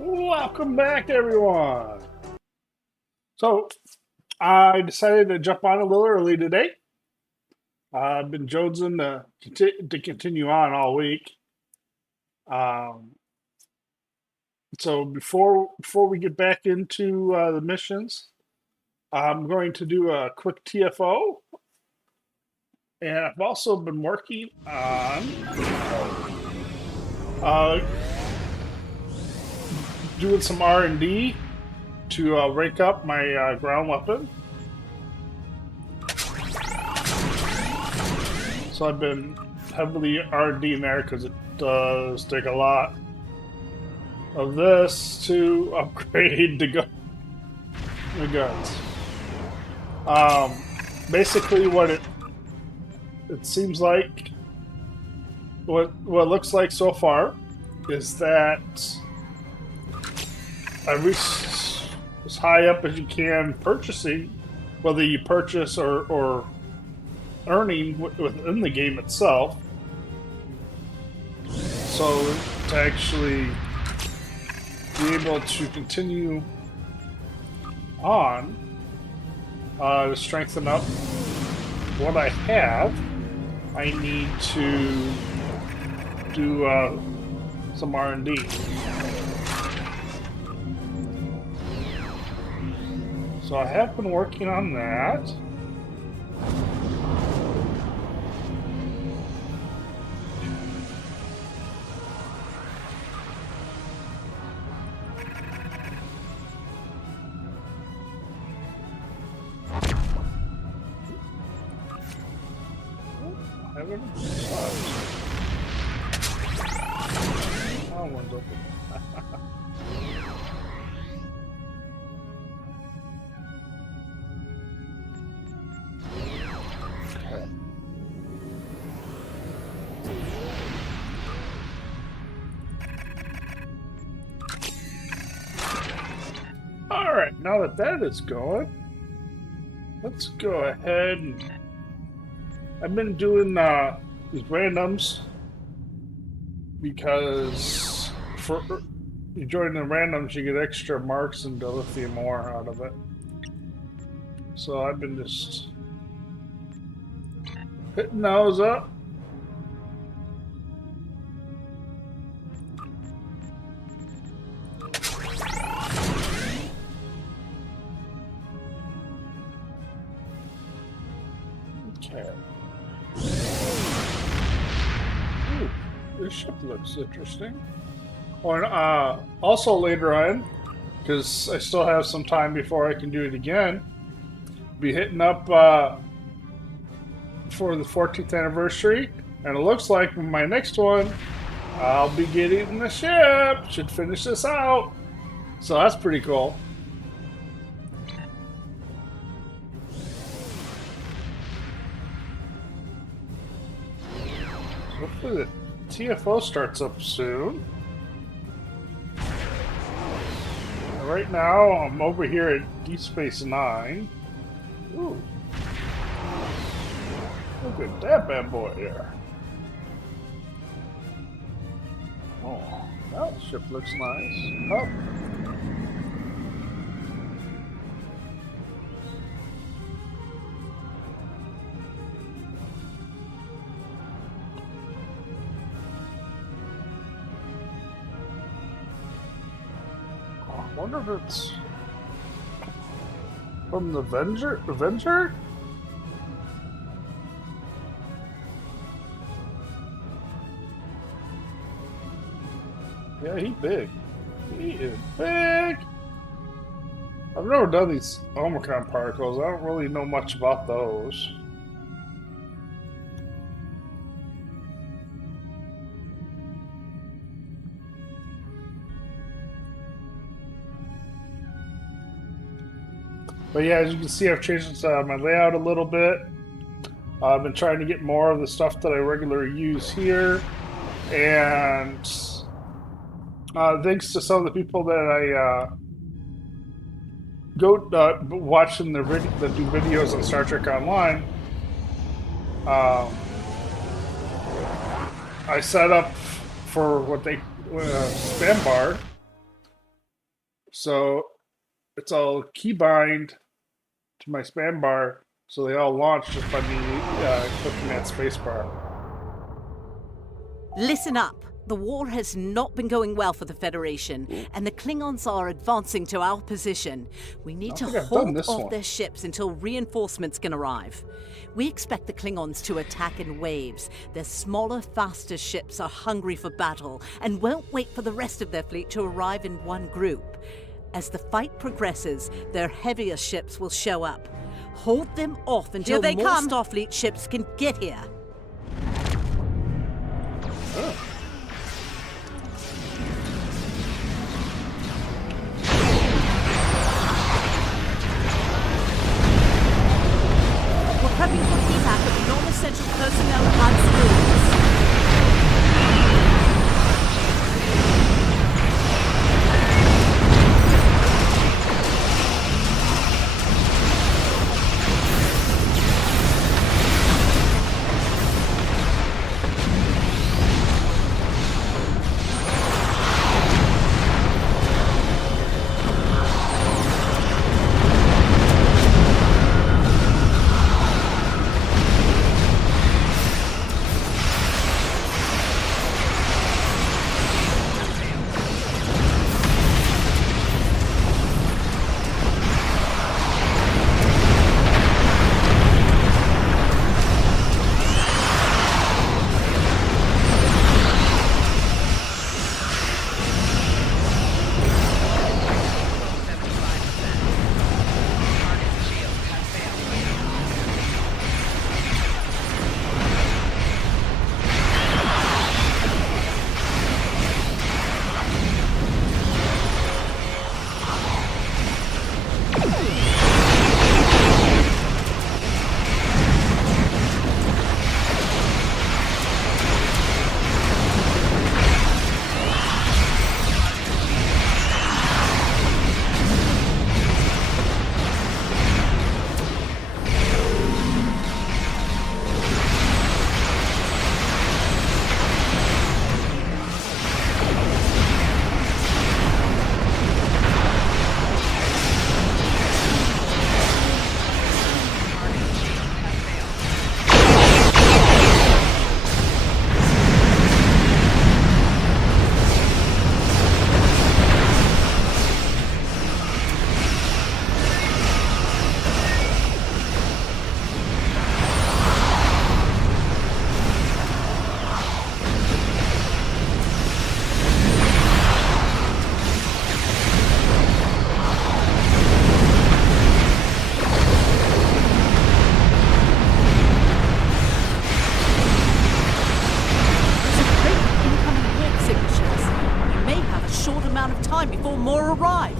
Welcome back, everyone. So, I decided to jump on a little early today. I've been jonesing to continue on all week. Um, so before we get back into the missions, I'm going to do a quick TFO, and I've also been working on uh, doing some R&D to rank up my ground weapon. So I've been heavily R&D in there because it does take a lot of this to upgrade the guns. Basically, what it seems like, what it looks like so far, is that I reached as high up as you can purchasing, whether you purchase or earning within the game itself. So to actually be able to continue on to strengthen up what I have, I need to do some R&D. So I have been working on that. Oh, one's open. Okay. All right, now that is going, let's go ahead and I've been doing these randoms because for you join the randoms, you get extra marks and lithium ore out of it. So I've been just hitting those up. Okay. Ooh, this ship looks interesting. Oh, and also later on, because I still have some time before I can do it again, be hitting up for the 14th anniversary, and it looks like my next one, I'll be getting the ship. Should finish this out. So that's pretty cool. Hopefully the TFO starts up soon. Right now, I'm over here at Deep Space Nine. Ooh. Look at that bad boy here. Oh, that ship looks nice. Oh. I wonder if it's from the Avenger? Yeah, he's big. He is big. I've never done these Omicron particles. I don't really know much about those. But yeah, as you can see, I've changed my layout a little bit. I've been trying to get more of the stuff that I regularly use here. And thanks to some of the people that I go watching that do videos on Star Trek Online, I set up for what they spam bar So it's all keybind to my span bar, so they all launch just by me clicking that space bar. Listen up. The war has not been going well for the Federation, and the Klingons are advancing to our position. We need to hold off their ships until reinforcements can arrive. We expect the Klingons to attack in waves. Their smaller, faster ships are hungry for battle and won't wait for the rest of their fleet to arrive in one group. As the fight progresses, their heavier ships will show up. Hold them off until more Starfleet ships can get here. Oh. We're prepping for evac of non-essential personnel and civilians. Before more arrive.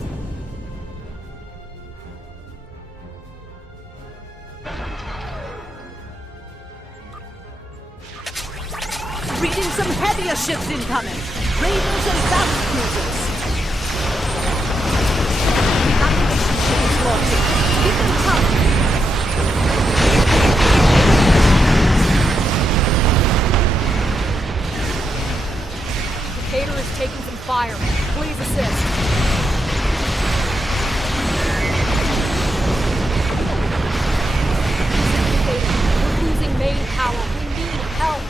Reading some heavier ships incoming. Raiders and battle cruisers. Evacuation ship is launching. Give them cover. Locator is taking some fire. Please assist. We're losing main power. We need help.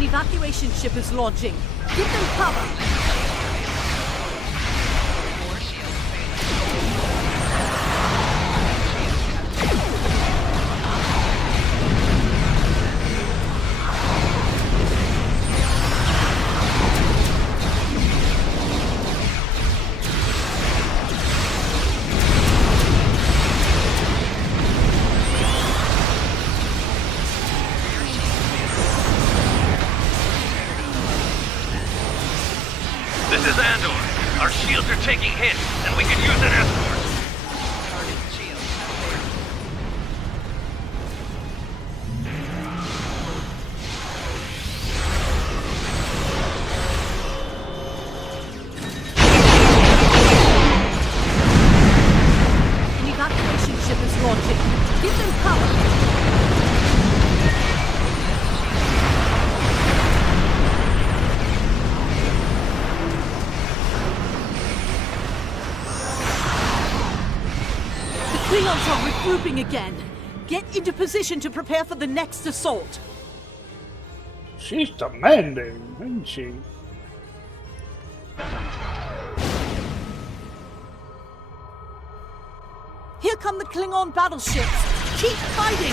Evacuation ship is launching. Give them cover. This is Andor. Our shields are taking hits, and we could use an escort. Target shield activated. An evacuation ship is launching. Give them cover. Klingons are regrouping again. Get into position to prepare for the next assault. She's demanding, isn't she? Here come the Klingon battleships. Keep fighting!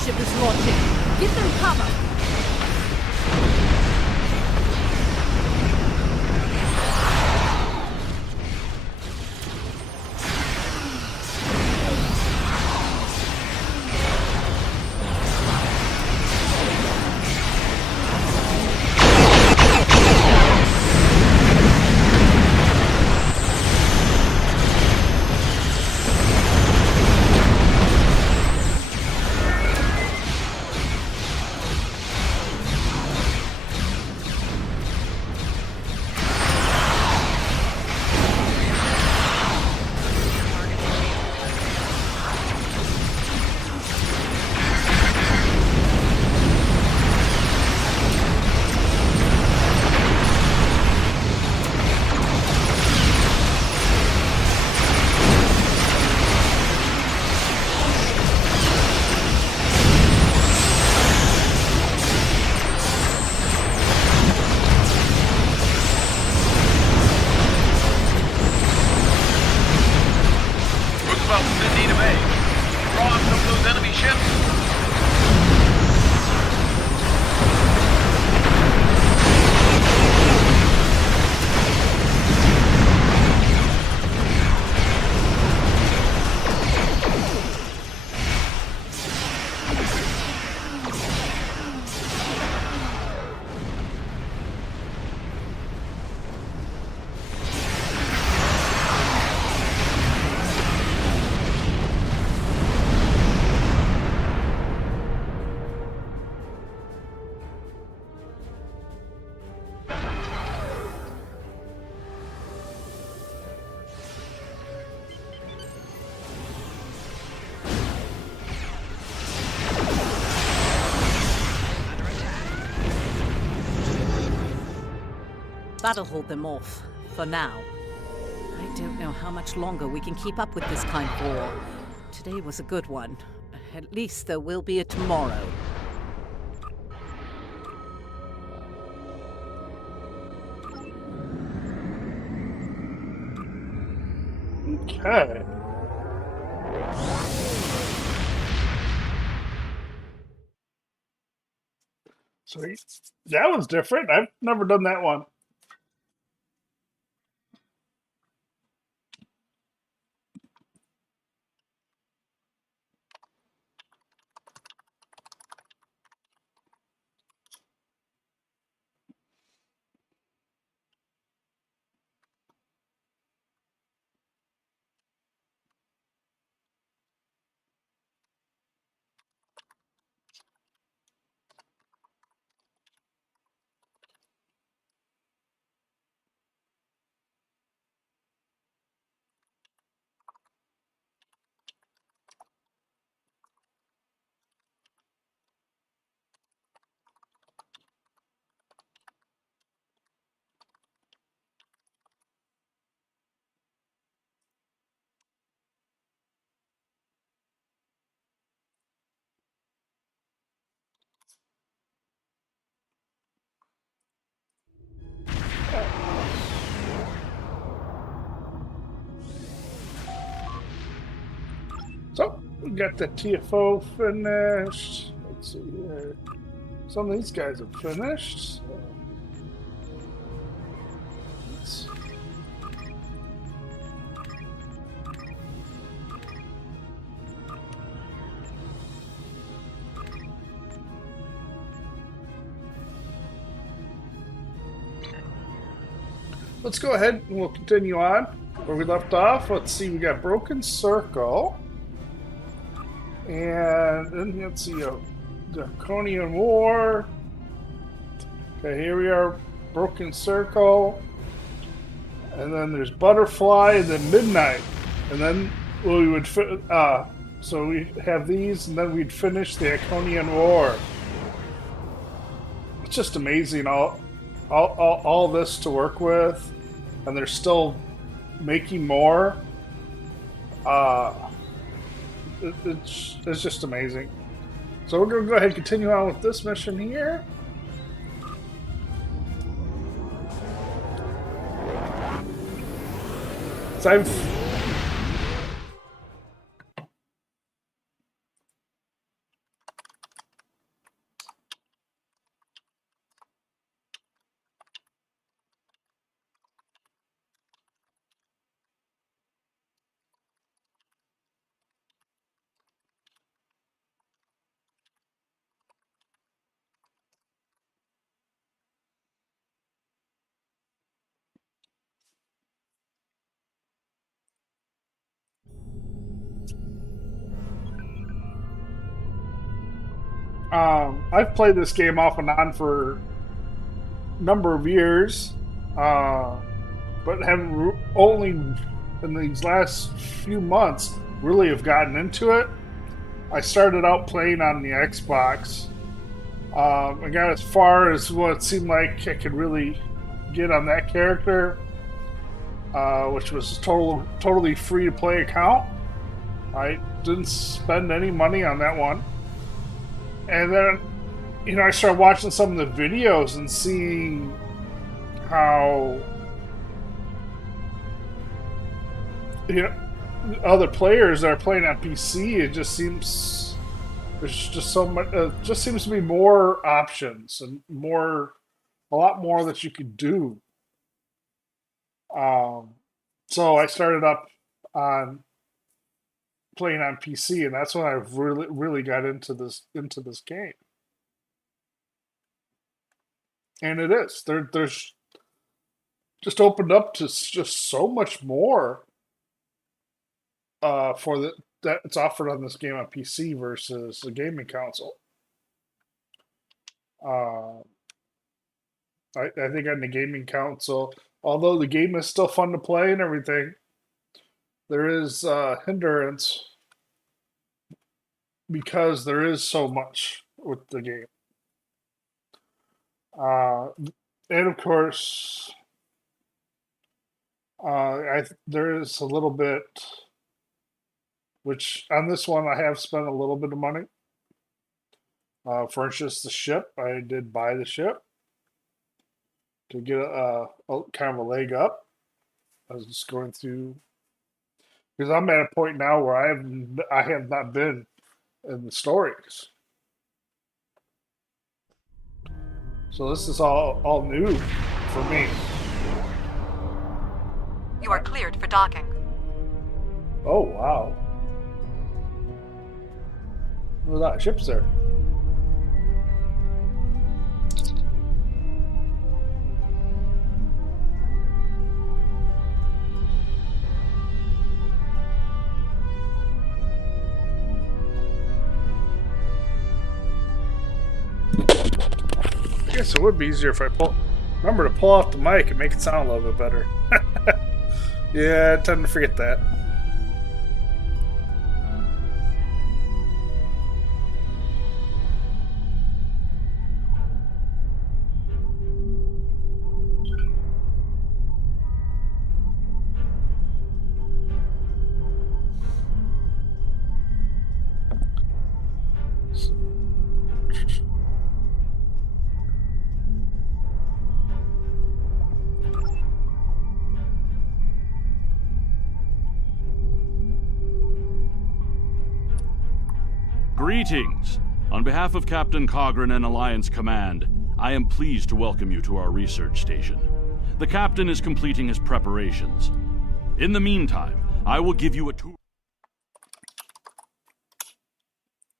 Ship is launching. Give them cover! That'll hold them off, for now. I don't know how much longer we can keep up with this kind of war. Today was a good one. At least there will be a tomorrow. Okay. So that was different. I've never done that one. We got the TFO finished. Let's see here. Some of these guys are finished. Let's go ahead and we'll continue on where we left off. Let's see, we got Broken Circle. And then let's see, Draconian War. Okay, here we are, Broken Circle. And then there's Butterfly and then Midnight. And then we would, so we have these and then we'd finish the Draconian War. It's just amazing, all this to work with, and they're still making more. It's just amazing. So we're going to go ahead and continue on with this mission here. So I've played this game off and on for a number of years, but have only in these last few months really have gotten into it. I started out playing on the Xbox. I got as far as what it seemed like I could really get on that character, which was a totally free-to-play account. I didn't spend any money on that one. And then, I started watching some of the videos and seeing how, other players that are playing on PC, it just seems there's just so much. Just seems to be more options and a lot more that you could do. So I started up on playing on PC, and that's when I really got into this game. And it is there's just opened up to just so much more that it's offered on this game on PC versus a gaming console. I think on the gaming console, although the game is still fun to play and everything, there is hindrance because there is so much with the game. And of course, there is a little bit, which on this one I have spent a little bit of money. For instance, the ship, I did buy the ship to get a kind of a leg up. I was just going through, because I'm at a point now where I have not been in the stories. So this is all new for me. You are cleared for docking. Oh, wow. Look at that, ship's there. I guess it would be easier if I remember to pull off the mic and make it sound a little bit better. Yeah, I tend to forget that. Greetings. On behalf of Captain Cogran and Alliance Command, I am pleased to welcome you to our research station. The Captain is completing his preparations. In the meantime, I will give you a tour.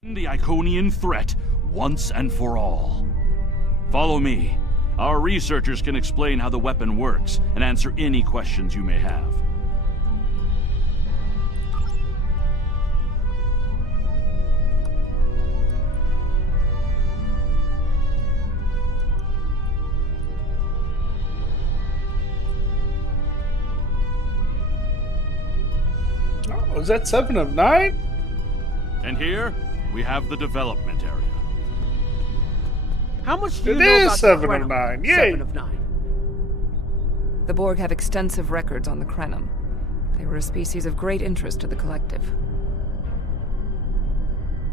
The Iconian threat once and for all. Follow me. Our researchers can explain how the weapon works and answer any questions you may have. Oh, is that 7 of 9? And here, we have the development area. How much do you It know is about 7 the of Krenum? 9. Yay! 7 of 9. The Borg have extensive records on the Krenum. They were a species of great interest to the Collective.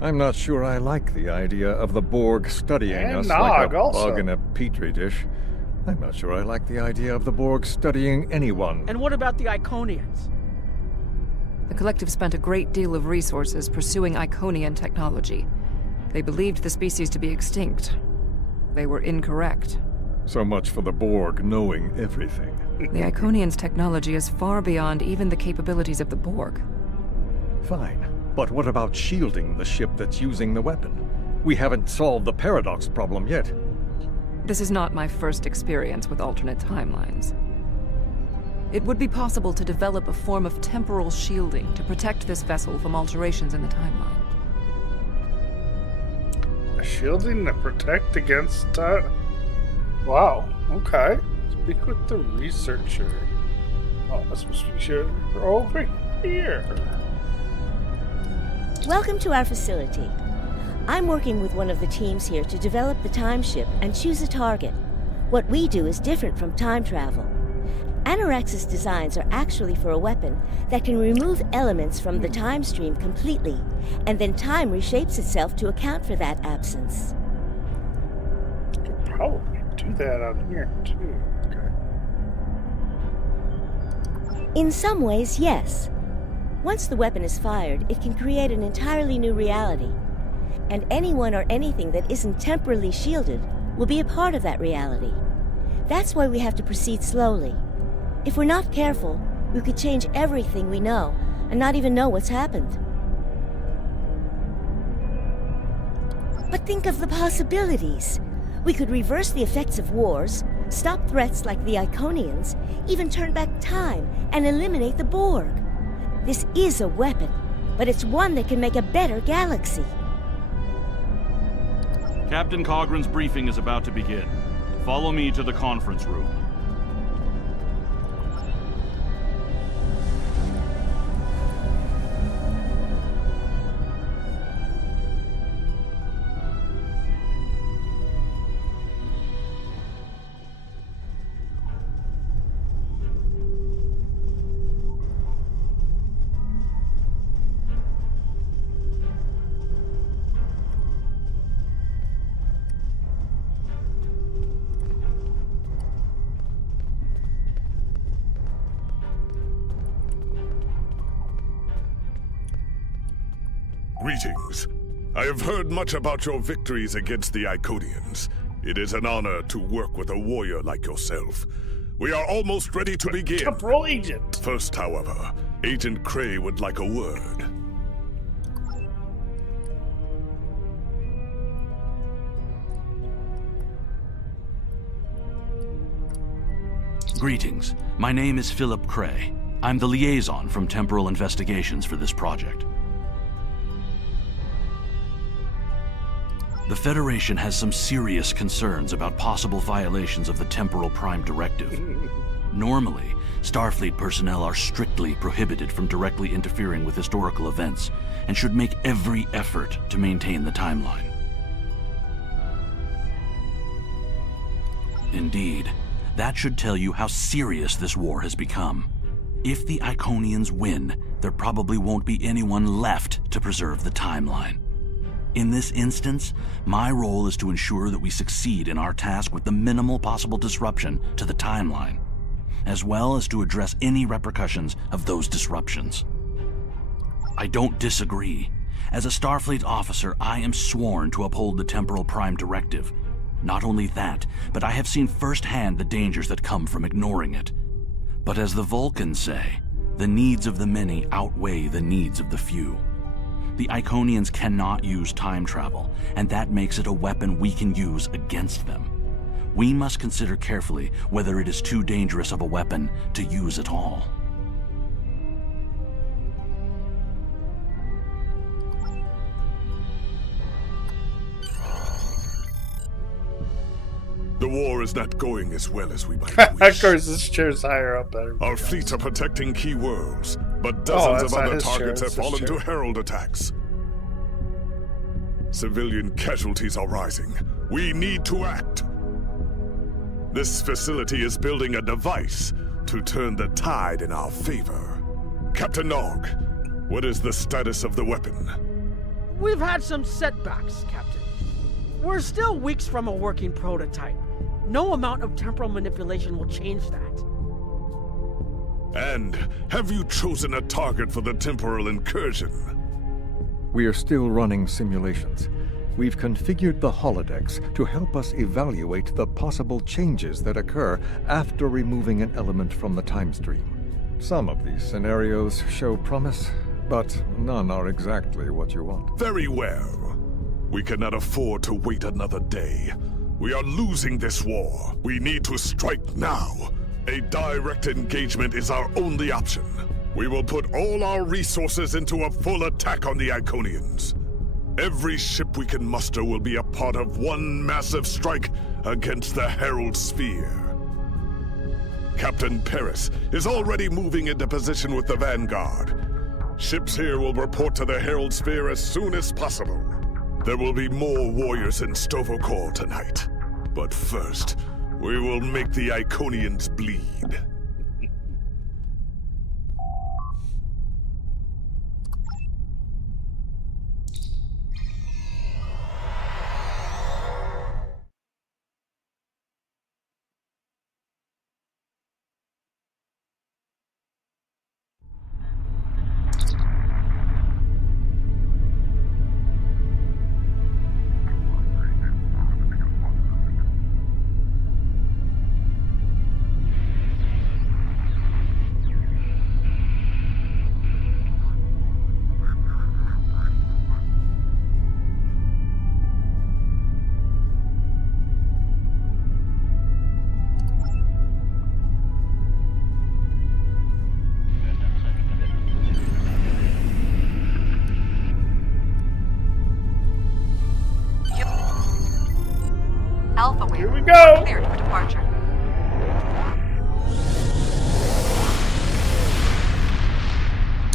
I'm not sure I like the idea of the Borg studying And us like a also. bug in a petri dish. I'm not sure I like the idea of the Borg studying anyone. And what about the Iconians? The Collective spent a great deal of resources pursuing Iconian technology. They believed the species to be extinct. They were incorrect. So much for the Borg knowing everything. The Iconians' technology is far beyond even the capabilities of the Borg. Fine. But what about shielding the ship that's using the weapon? We haven't solved the paradox problem yet. This is not my first experience with alternate timelines. It would be possible to develop a form of temporal shielding to protect this vessel from alterations in the timeline. Shielding to protect against... Wow, okay. Speak with the researcher. Oh, that's supposed to be shared over here. Welcome to our facility. I'm working with one of the teams here to develop the time ship and choose a target. What we do is different from time travel. Anorax's designs are actually for a weapon that can remove elements from the time stream completely, and then time reshapes itself to account for that absence. Could probably do that on here, too. Okay. In some ways, yes. Once the weapon is fired, it can create an entirely new reality. And anyone or anything that isn't temporally shielded will be a part of that reality. That's why we have to proceed slowly. If we're not careful, we could change everything we know and not even know what's happened. But think of the possibilities. We could reverse the effects of wars, stop threats like the Iconians, even turn back time and eliminate the Borg. This is a weapon, but it's one that can make a better galaxy. Captain Cogran's briefing is about to begin. Follow me to the conference room. Greetings. I have heard much about your victories against the Iconians. It is an honor to work with a warrior like yourself. We are almost ready to begin. Temporal agent. First, however, Agent Cray would like a word. Greetings. My name is Philip Cray. I'm the liaison from Temporal Investigations for this project. The Federation has some serious concerns about possible violations of the Temporal Prime Directive. Normally, Starfleet personnel are strictly prohibited from directly interfering with historical events and should make every effort to maintain the timeline. Indeed, that should tell you how serious this war has become. If the Iconians win, there probably won't be anyone left to preserve the timeline. In this instance, my role is to ensure that we succeed in our task with the minimal possible disruption to the timeline, as well as to address any repercussions of those disruptions. I don't disagree. As a Starfleet officer, I am sworn to uphold the Temporal Prime Directive. Not only that, but I have seen firsthand the dangers that come from ignoring it. But as the Vulcans say, the needs of the many outweigh the needs of the few. The Iconians cannot use time travel, and that makes it a weapon we can use against them. We must consider carefully whether it is too dangerous of a weapon to use at all. The war is not going as well as we might Of wish. course, this chair's higher up. Our fleets are protecting key worlds, but dozens of other targets have fallen to Herald attacks. Civilian casualties are rising. We need to act. This facility is building a device to turn the tide in our favor. Captain Nog, what is the status of the weapon? We've had some setbacks, Captain. We're still weeks from a working prototype. No amount of temporal manipulation will change that. And have you chosen a target for the temporal incursion? We are still running simulations. We've configured the holodecks to help us evaluate the possible changes that occur after removing an element from the time stream. Some of these scenarios show promise, but none are exactly what you want. Very well. We cannot afford to wait another day. We are losing this war. We need to strike now. A direct engagement is our only option. We will put all our resources into a full attack on the Iconians. Every ship we can muster will be a part of one massive strike against the Herald Sphere. Captain Paris is already moving into position with the Vanguard. Ships here will report to the Herald Sphere as soon as possible. There will be more warriors in Stovokor tonight. But first, we will make the Iconians bleed. Alpha Here we go. Cleared for departure.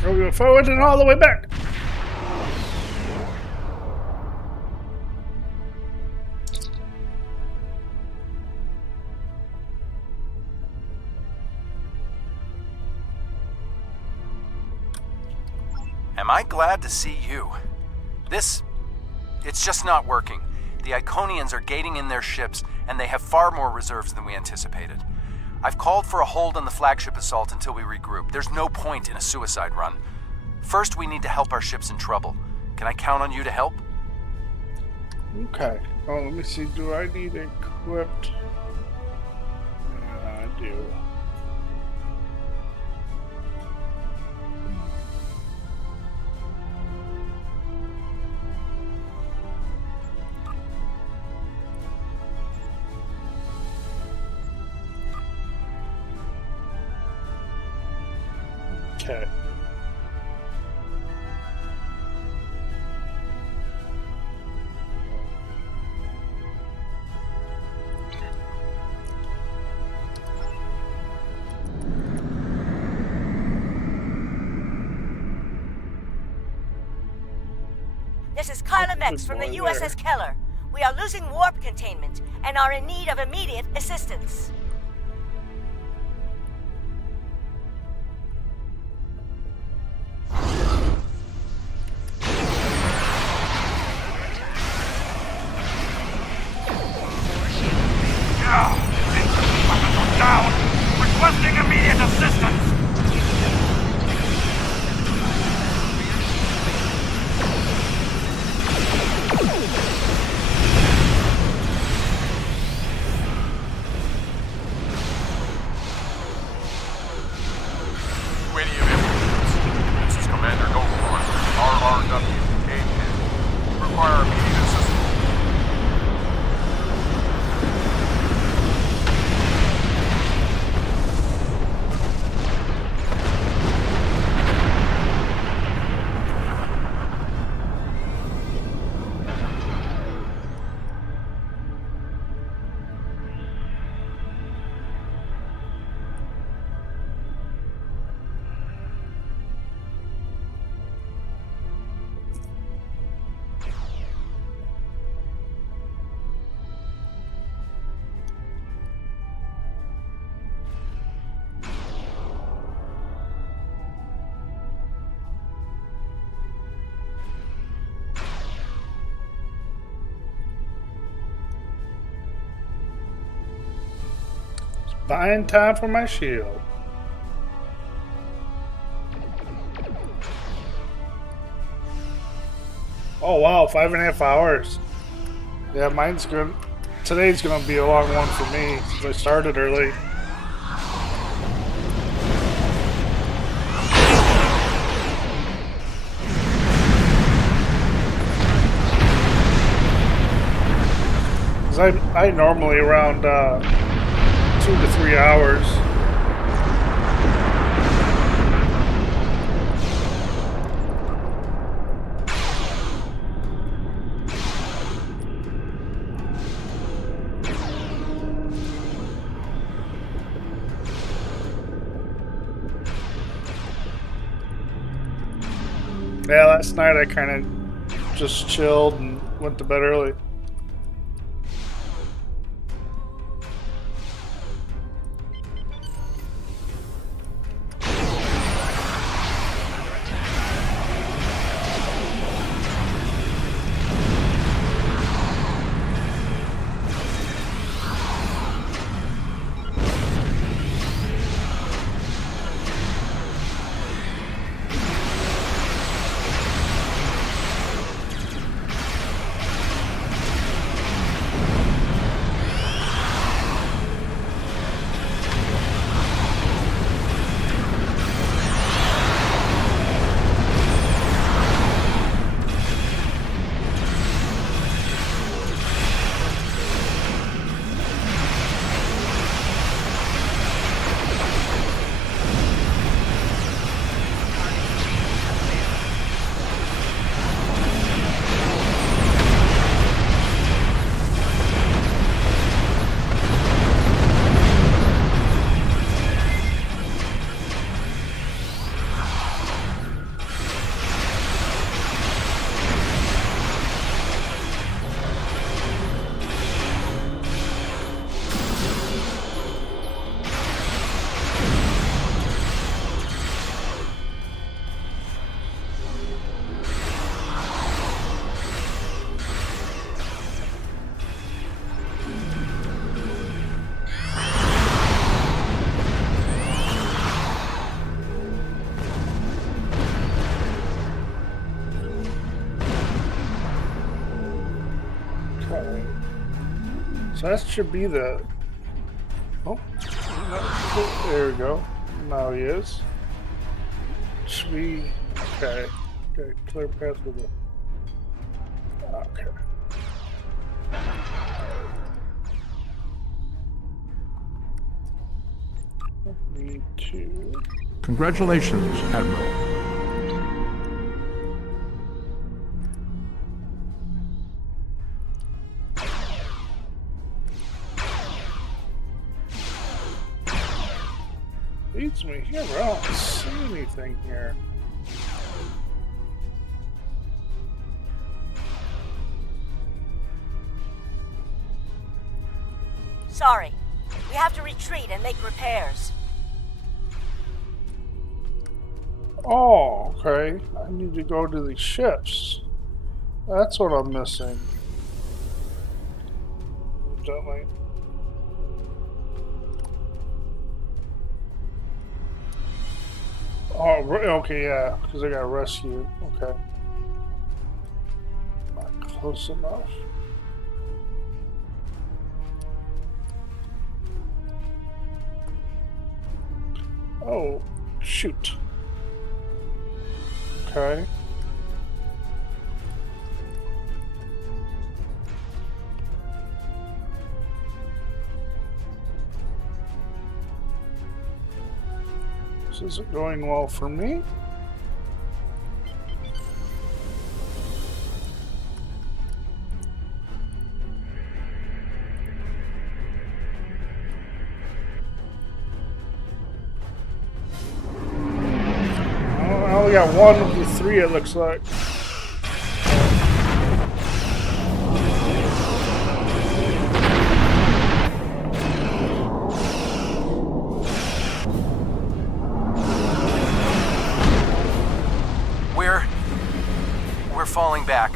Are we going forward and all the way back? Am I glad to see you? It's just not working. The Iconians are gating in their ships, and they have far more reserves than we anticipated. I've called for a hold on the flagship assault until we regroup. There's no point in a suicide run. First, we need to help our ships in trouble. Can I count on you to help? Okay. Oh, let me see. Do I need equipped? Yeah, I do. Okay. This is Kyla Mex from the USS Keller. We are losing warp containment and are in need of immediate assistance. Down! Requesting immediate assistance! RW, engaged. Require immediate assistance. Buying time for my shield. Oh wow, 5.5 hours. Yeah, mine's good. Today's gonna be a long one for me since I started early. Cause I normally around 2 to 3 hours. Yeah, last night I kind of just chilled and went to bed early. So that should be the... Oh, there we go. Now he is. Should be... Okay. Okay, clear path with it. Okay. Need to... Congratulations, Admiral. Leads me here, but I don't see anything here. Sorry. We have to retreat and make repairs. Oh, okay. I need to go to the ships. That's what I'm missing. Evidently. Oh, okay, yeah, because I got rescued. Okay. Not close enough. Oh, shoot. Okay. isn't going well for me. I only got one of the three, it looks like. We're falling back.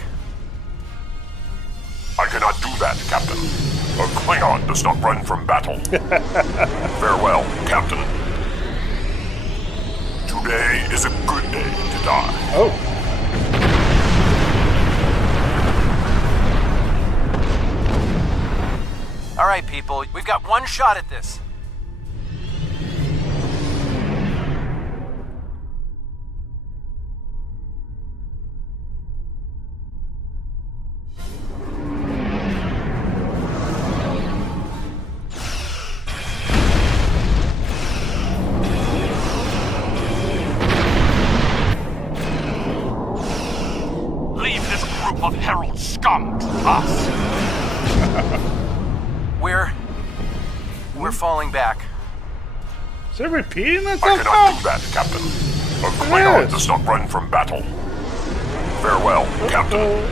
I cannot do that, Captain. A Klingon does not run from battle. Farewell, Captain. Today is a good day to die. Oh. All right, people, we've got one shot at this. Of Herald scum to us. We're falling back. Is it repeating that? I cannot do that, Captain. A Klingon does not run from battle. Farewell, Captain.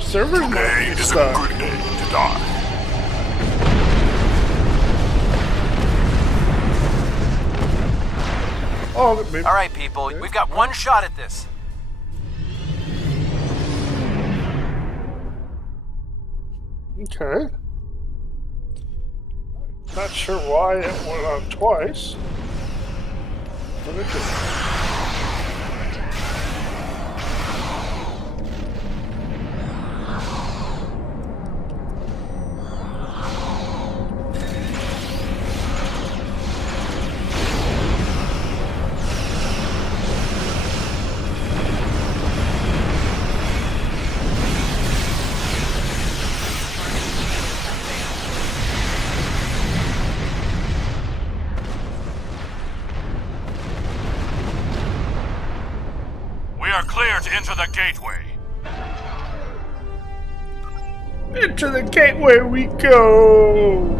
Today is a good day to die. Oh, all right, people, we've got one shot at this. Okay. Not sure why it went on twice, but it did. Into the gateway. Into the gateway we go.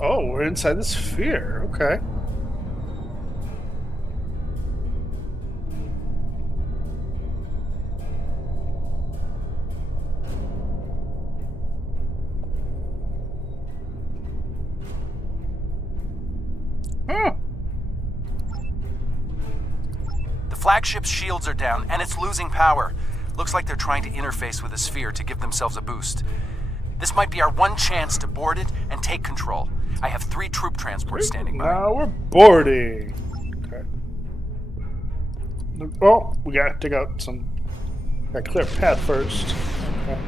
Oh, we're inside the sphere. Okay. The flagship's shields are down, and it's losing power. Looks like they're trying to interface with the sphere to give themselves a boost. This might be our one chance to board it and take control. I have 3 troop transports standing by. Now we're boarding. Okay. Oh, we gotta dig out some... Gotta clear a path first. Okay.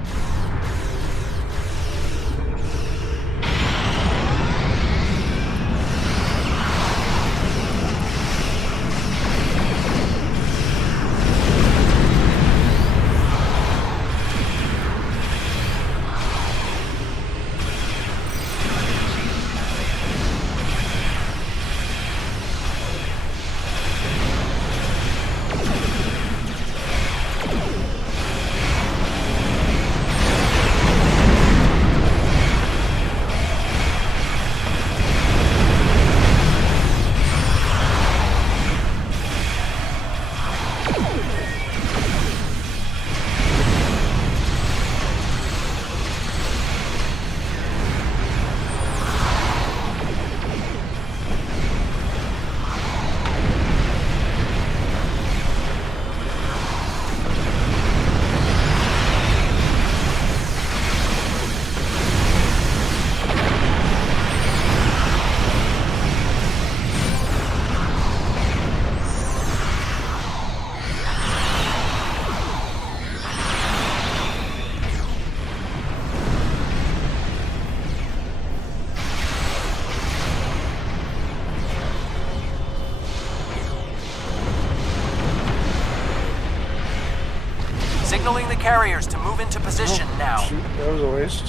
signaling the carriers to move into position now. Shoot, that was a waste.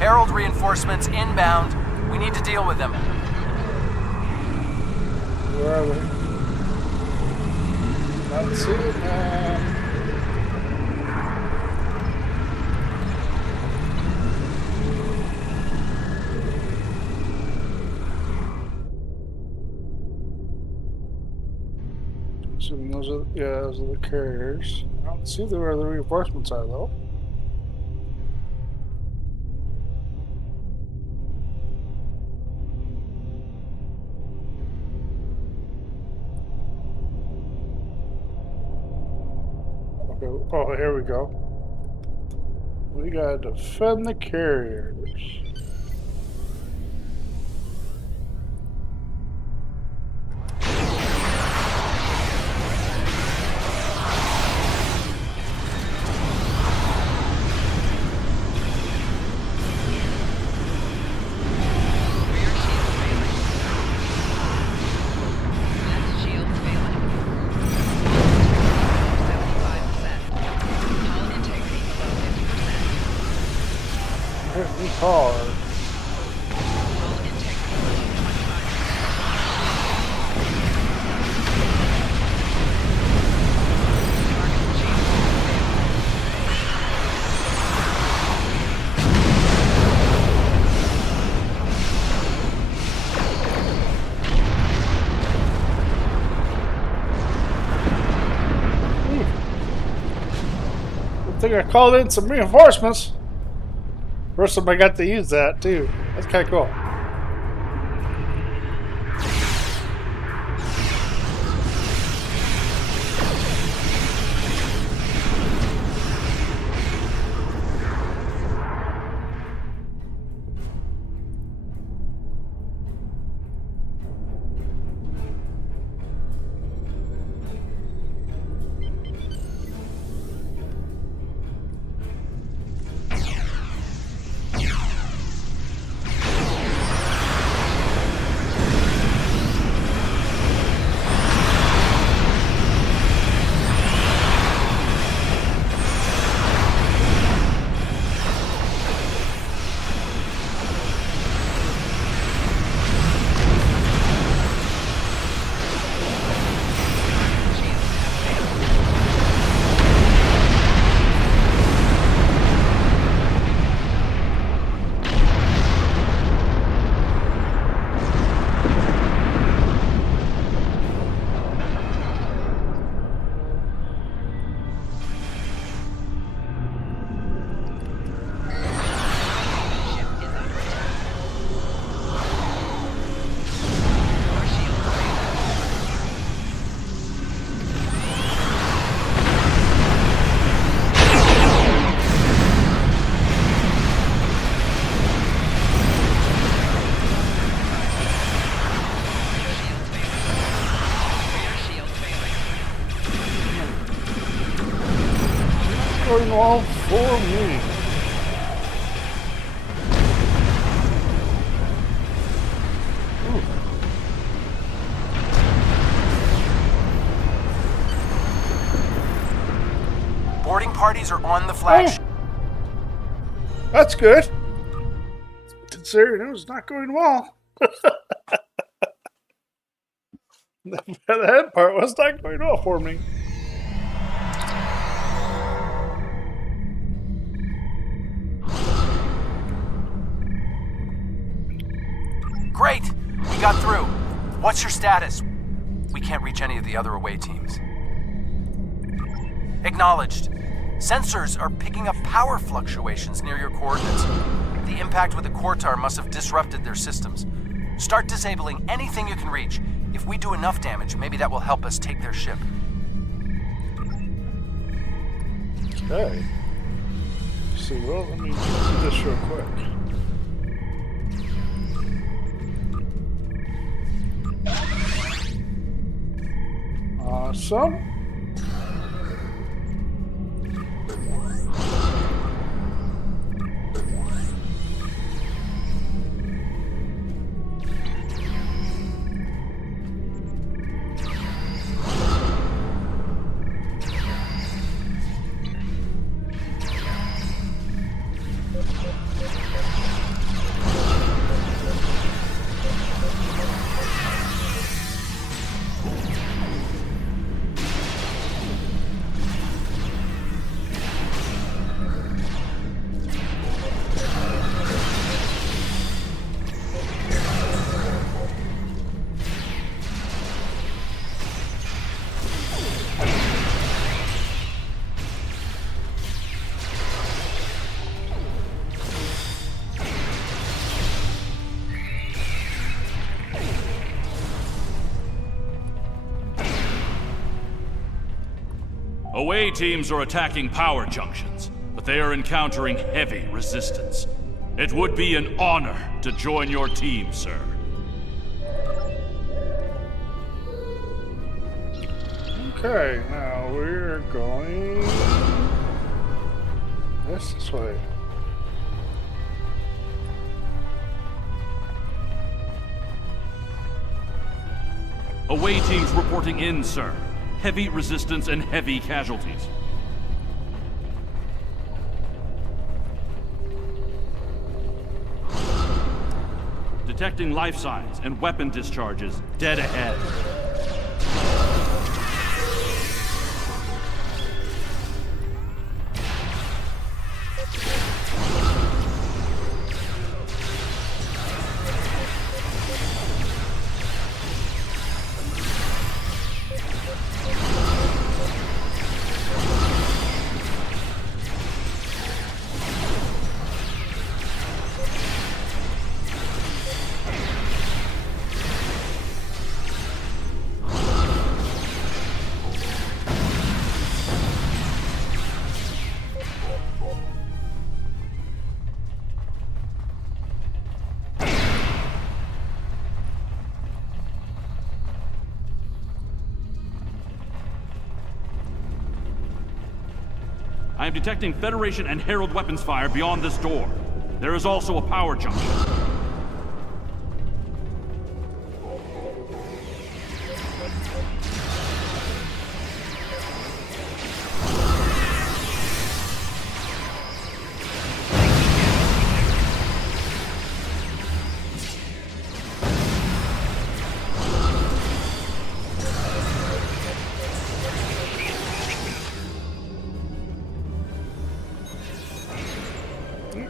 Herald reinforcements inbound. We need to deal with them. Where are they? Not see it now. Assuming those are the carriers. I don't see where the reinforcements are though. Okay. Oh, here we go. We gotta defend the carriers. Hard. I think I called in some reinforcements. First time I got to use that too. That's kind of cool. Going all for me. Boarding parties are on the flagship. Oh, that's good. Considering it was not going well. That part was not going well for me. Great! We got through. What's your status? We can't reach any of the other away teams. Acknowledged. Sensors are picking up power fluctuations near your coordinates. The impact with the Quartar must have disrupted their systems. Start disabling anything you can reach. If we do enough damage, maybe that will help us take their ship. Okay. See, well, let me do this real quick. Awesome. Away teams are attacking power junctions, but they are encountering heavy resistance. It would be an honor to join your team, sir. Okay, now we're going this way. Away teams reporting in, sir. Heavy resistance and heavy casualties. Detecting life signs and weapon discharges dead ahead. I am detecting Federation and Herald weapons fire beyond this door. There is also a power junction.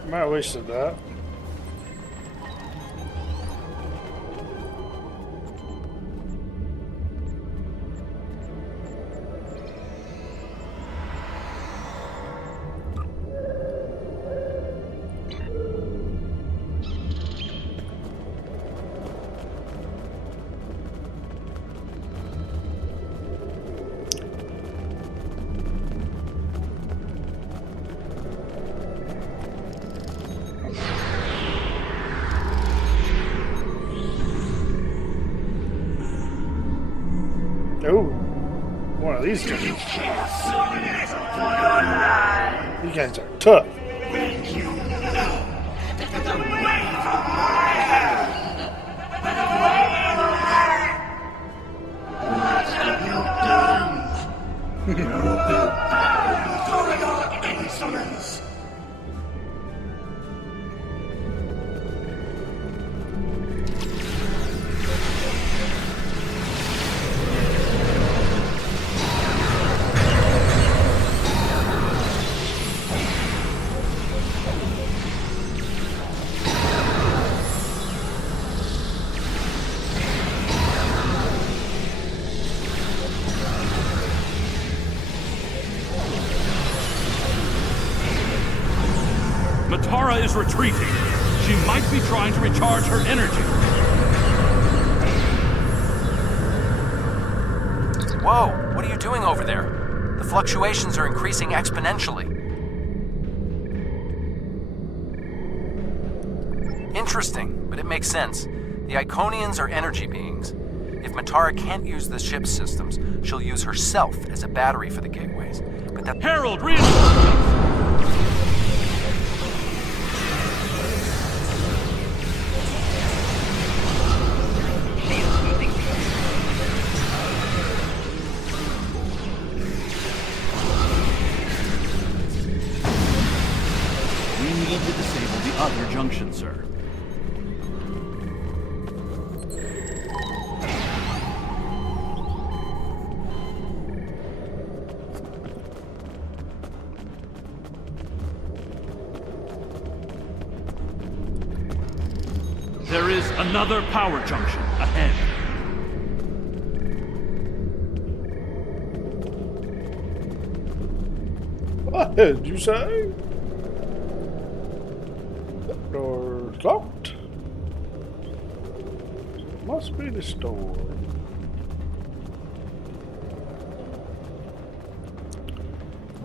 Might have wasted that. Oh, one of these guys. You guys are tough. Matara is retreating. She might be trying to recharge her energy. Whoa, what are you doing over there? The fluctuations are increasing exponentially. Interesting, but it makes sense. The Iconians are energy beings. If Matara can't use the ship's systems, she'll use herself as a battery for the gateways. But that— Herald, reinforcements! We need to disable the other junction, sir. There is another power junction ahead. What did you say? That door's locked. Must be the store.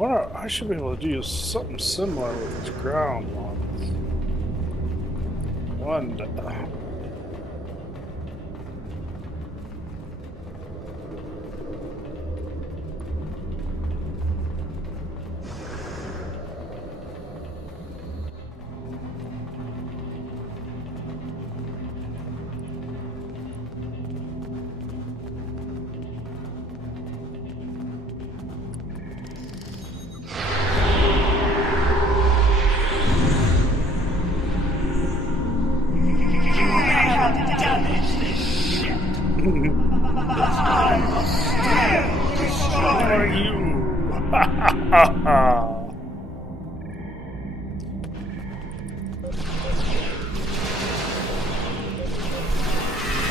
Well, I should be able to do something similar with this ground one.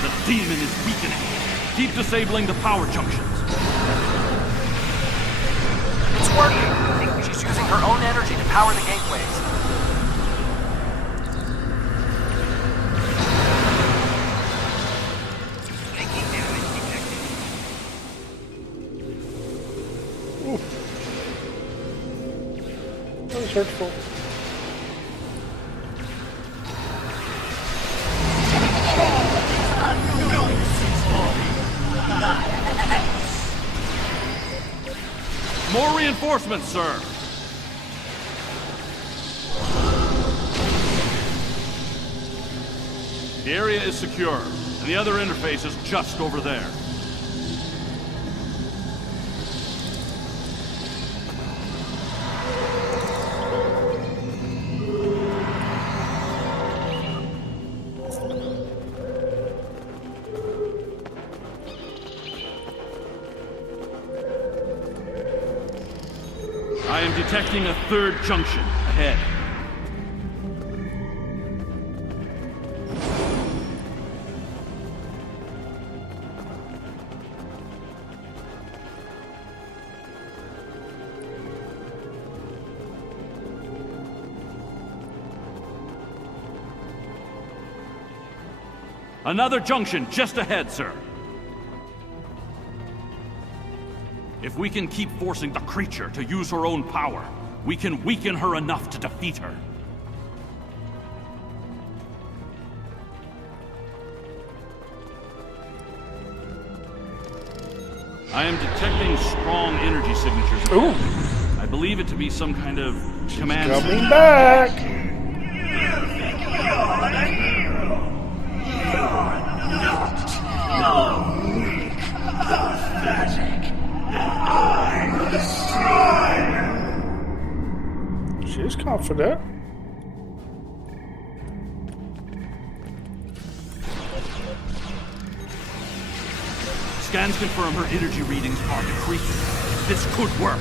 The demon is weakening. Keep disabling the power junctions. It's working. She's using her own energy to power the gateways. That was hurtful. More reinforcements, sir. The area is secure, and the other interface is just over there. I am detecting a third junction ahead. Another junction just ahead, sir. If we can keep forcing the creature to use her own power, we can weaken her enough to defeat her. I am detecting strong energy signatures. Ooh. I believe it to be some kind of command. Coming back. She's confident. Scans confirm her energy readings are decreasing. This could work.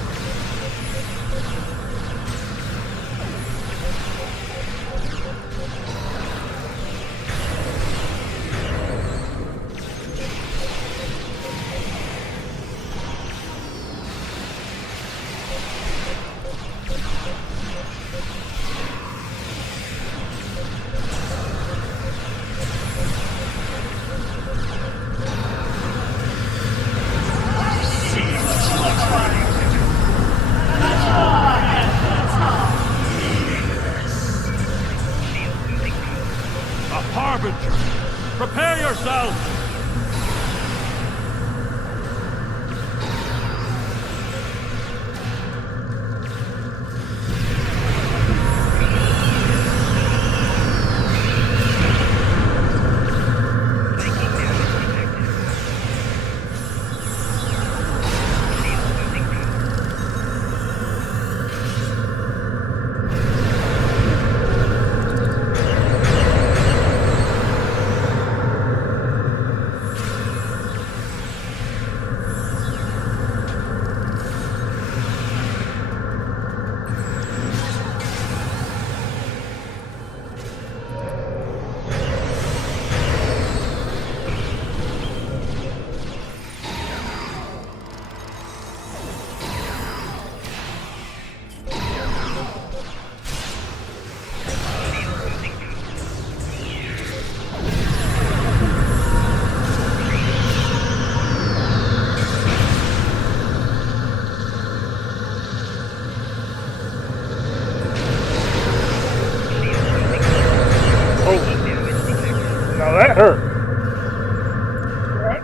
Prepare yourself!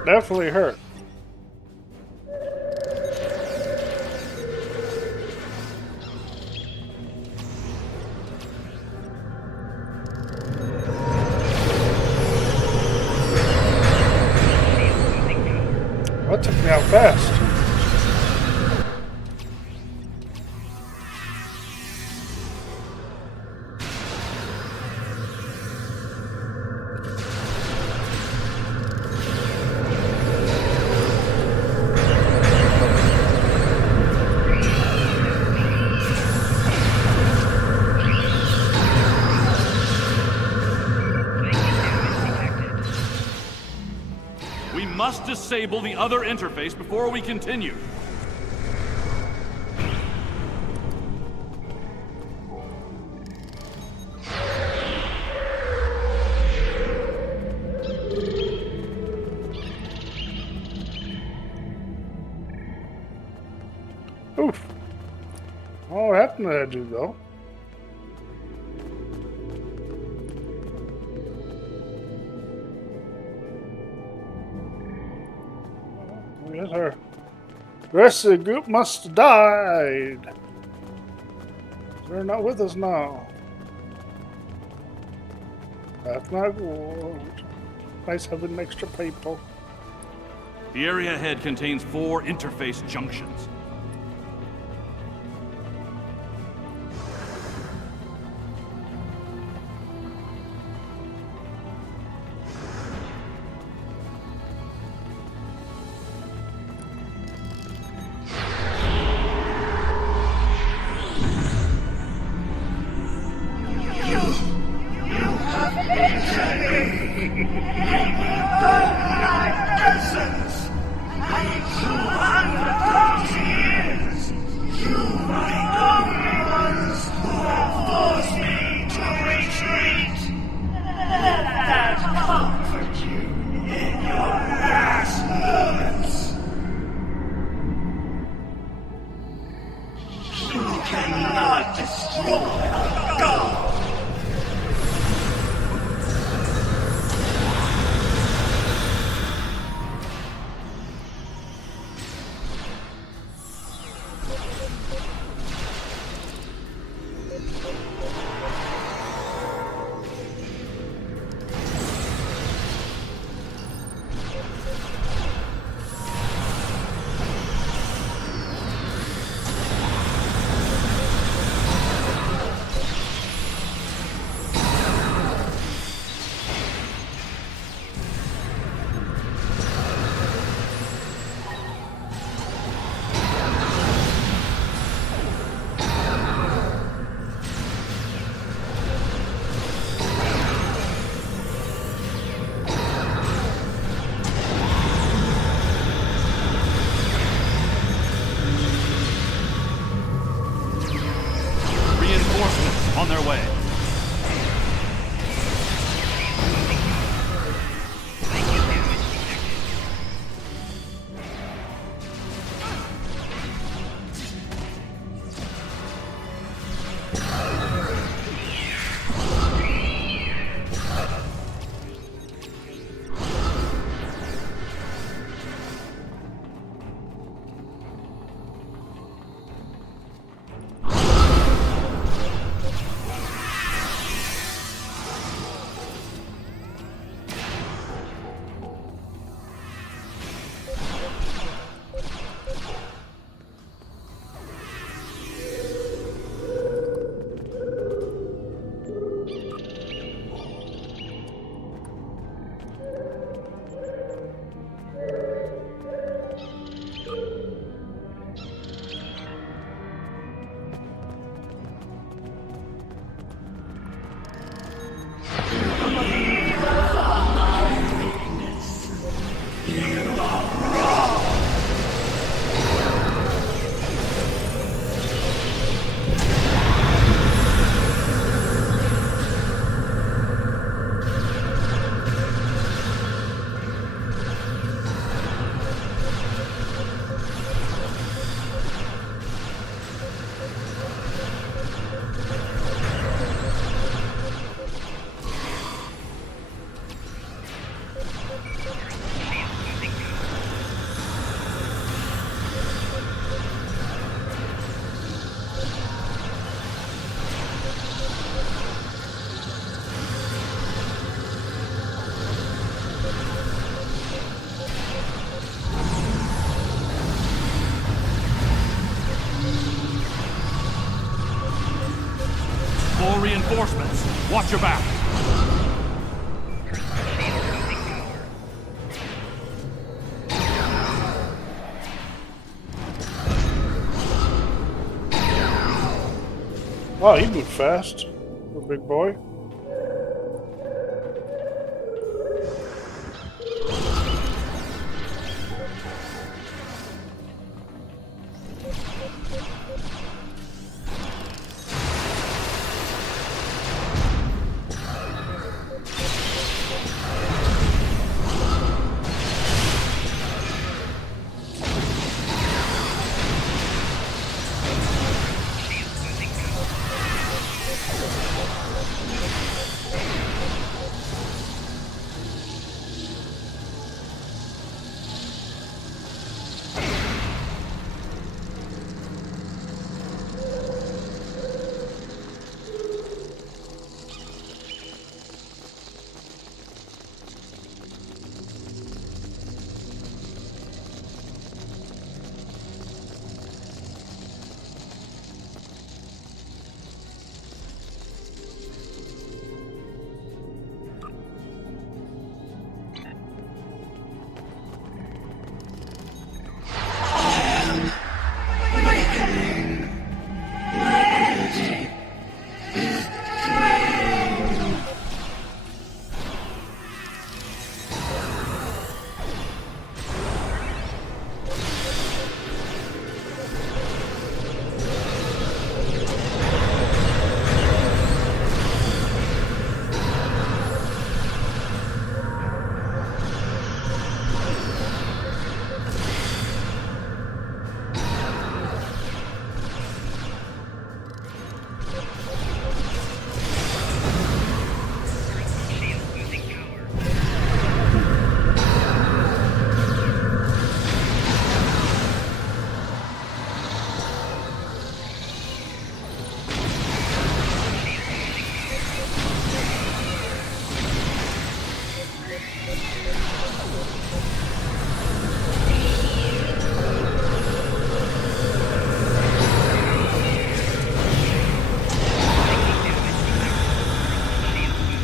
Definitely hurt. That took me out fast. We must disable the other interface before we continue. Oof. Oh, what happened to that dude, though? Yes, sir. The rest of the group must have died. They're not with us now. That's not good. Nice having extra people. The area ahead contains 4 interface junctions. reinforcements. Watch your back. Oh, he moved fast. Little big boy.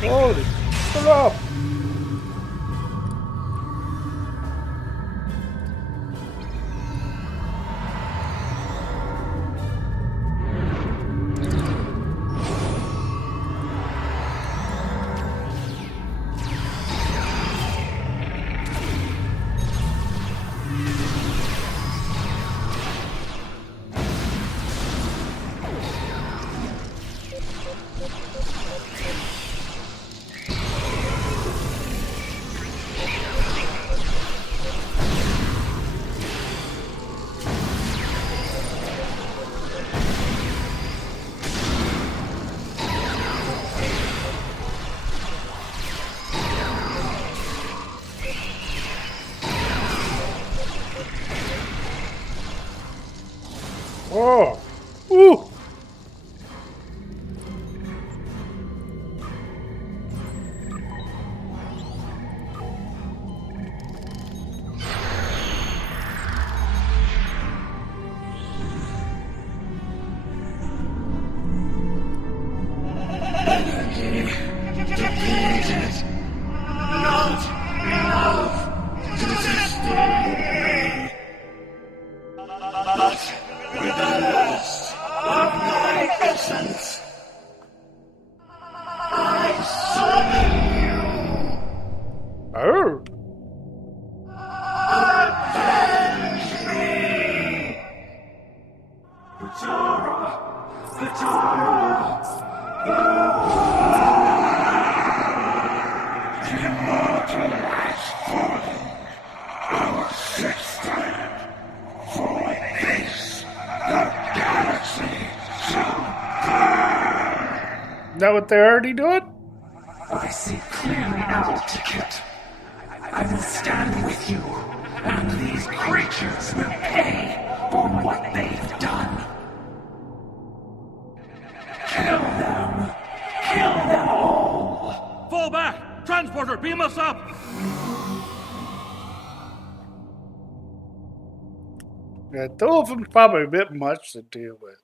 Holy, pull up! Oh! Ooh! Oh! Is that what they're already doing? I see clearly now, Ticket. I will stand with you, and these creatures will pay for what they've done. Kill them. Kill them all. Fall back! Transporter, beam us up! Yeah, two of them probably a bit much to deal with.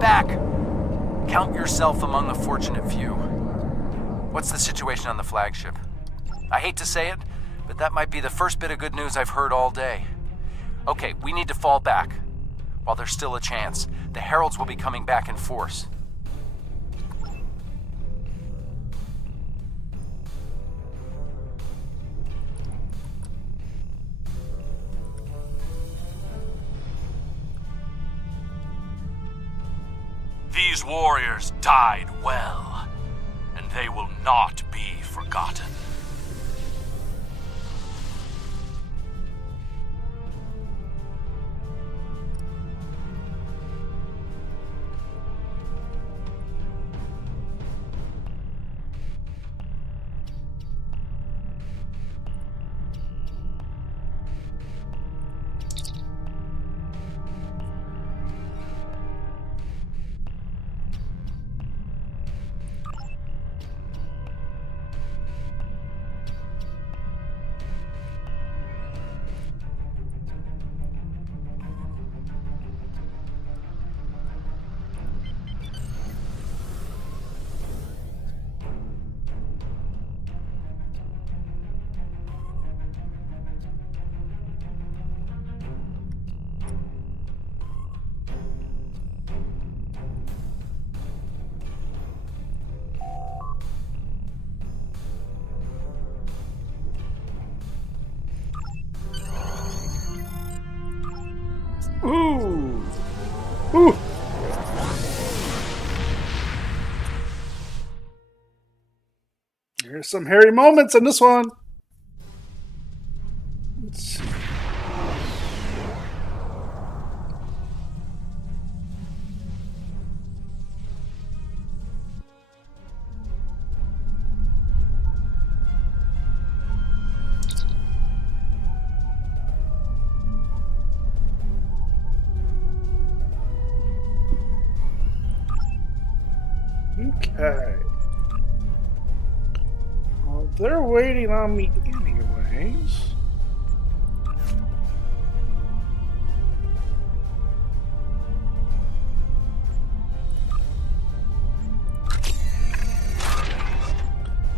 back. Count yourself among the fortunate few. What's the situation on the flagship? I hate to say it, but that might be the first bit of good news I've heard all day. Okay, we need to fall back. While there's still a chance, the Heralds will be coming back in force. These warriors died well, and they will not be forgotten. Ooh. Ooh. There's some hairy moments in this one. Let's see. Okay. Well, they're waiting on me anyways.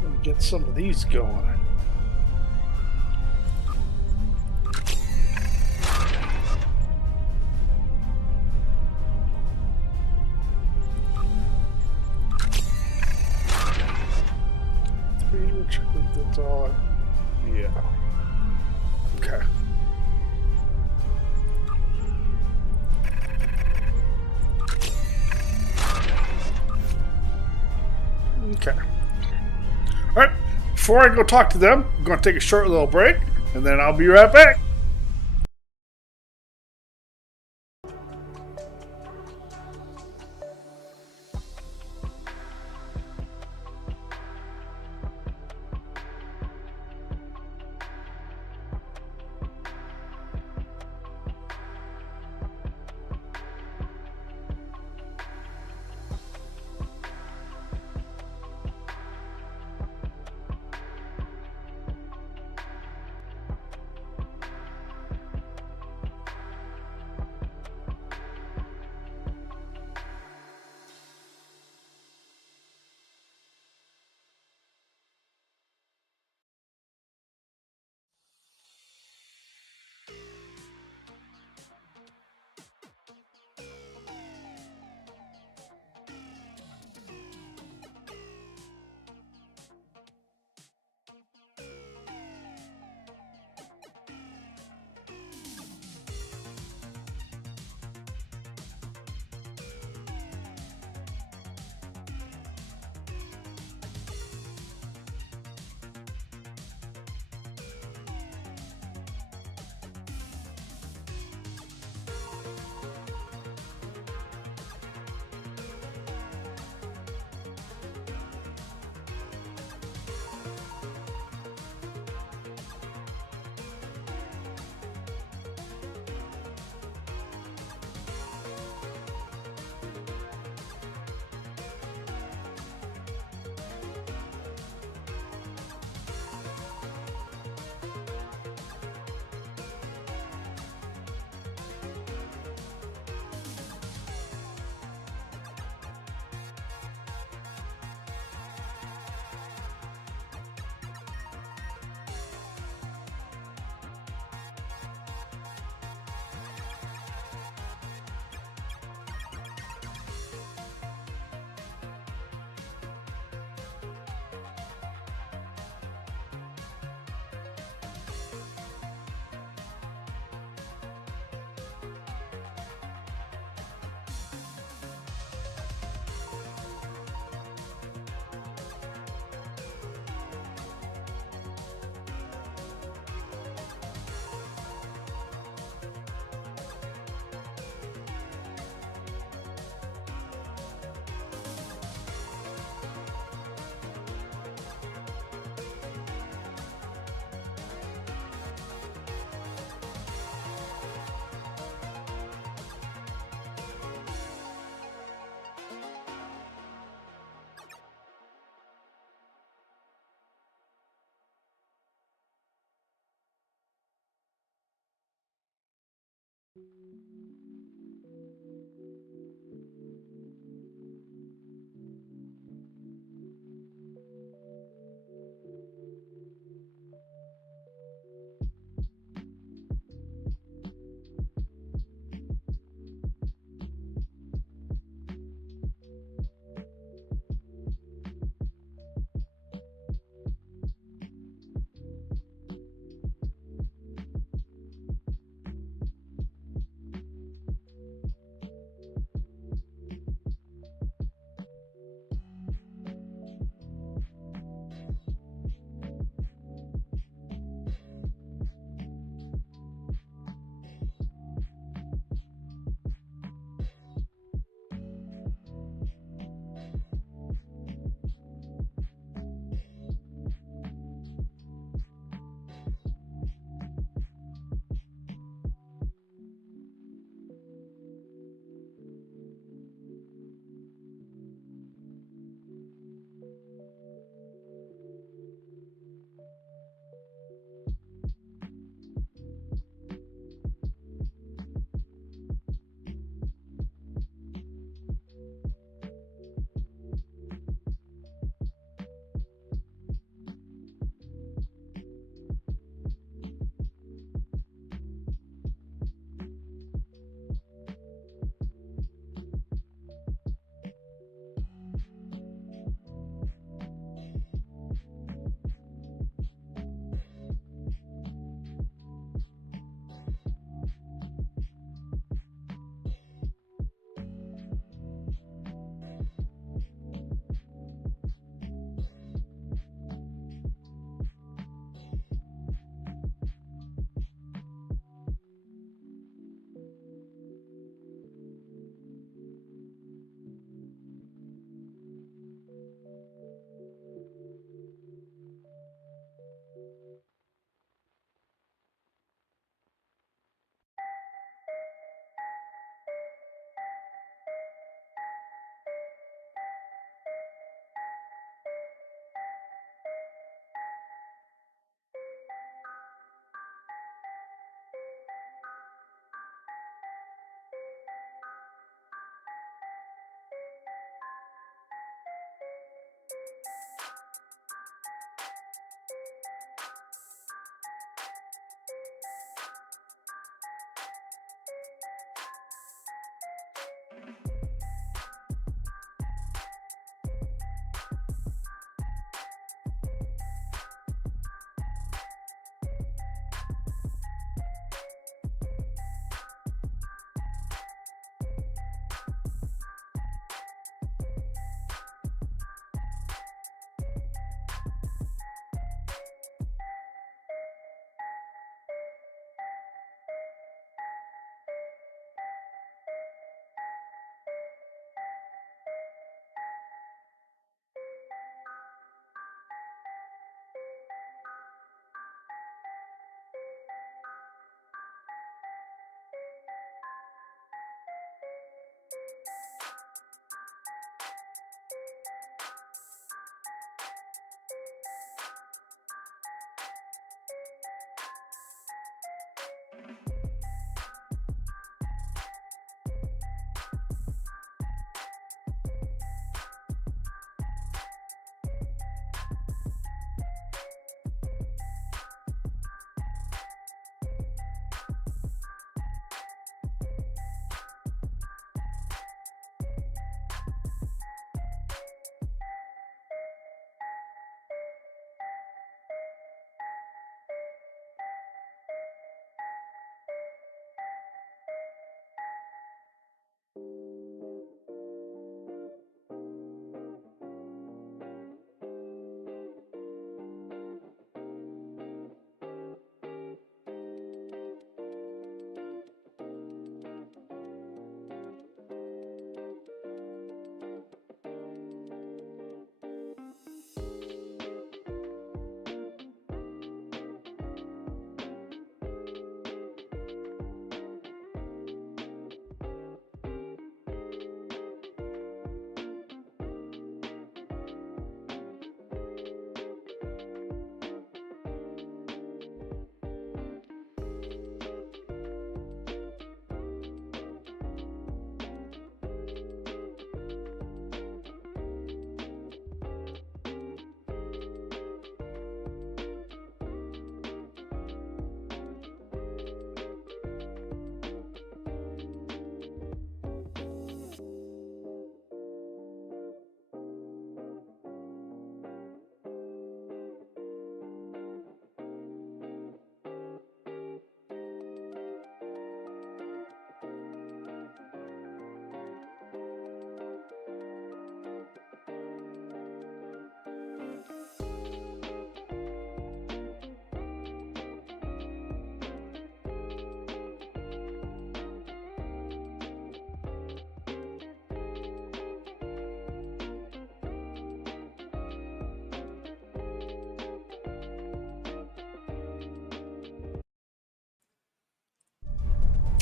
Let me get some of these going. That's all. Yeah. Okay. Okay. All right. Before I go talk to them, I'm going to take a short little break, and then I'll be right back.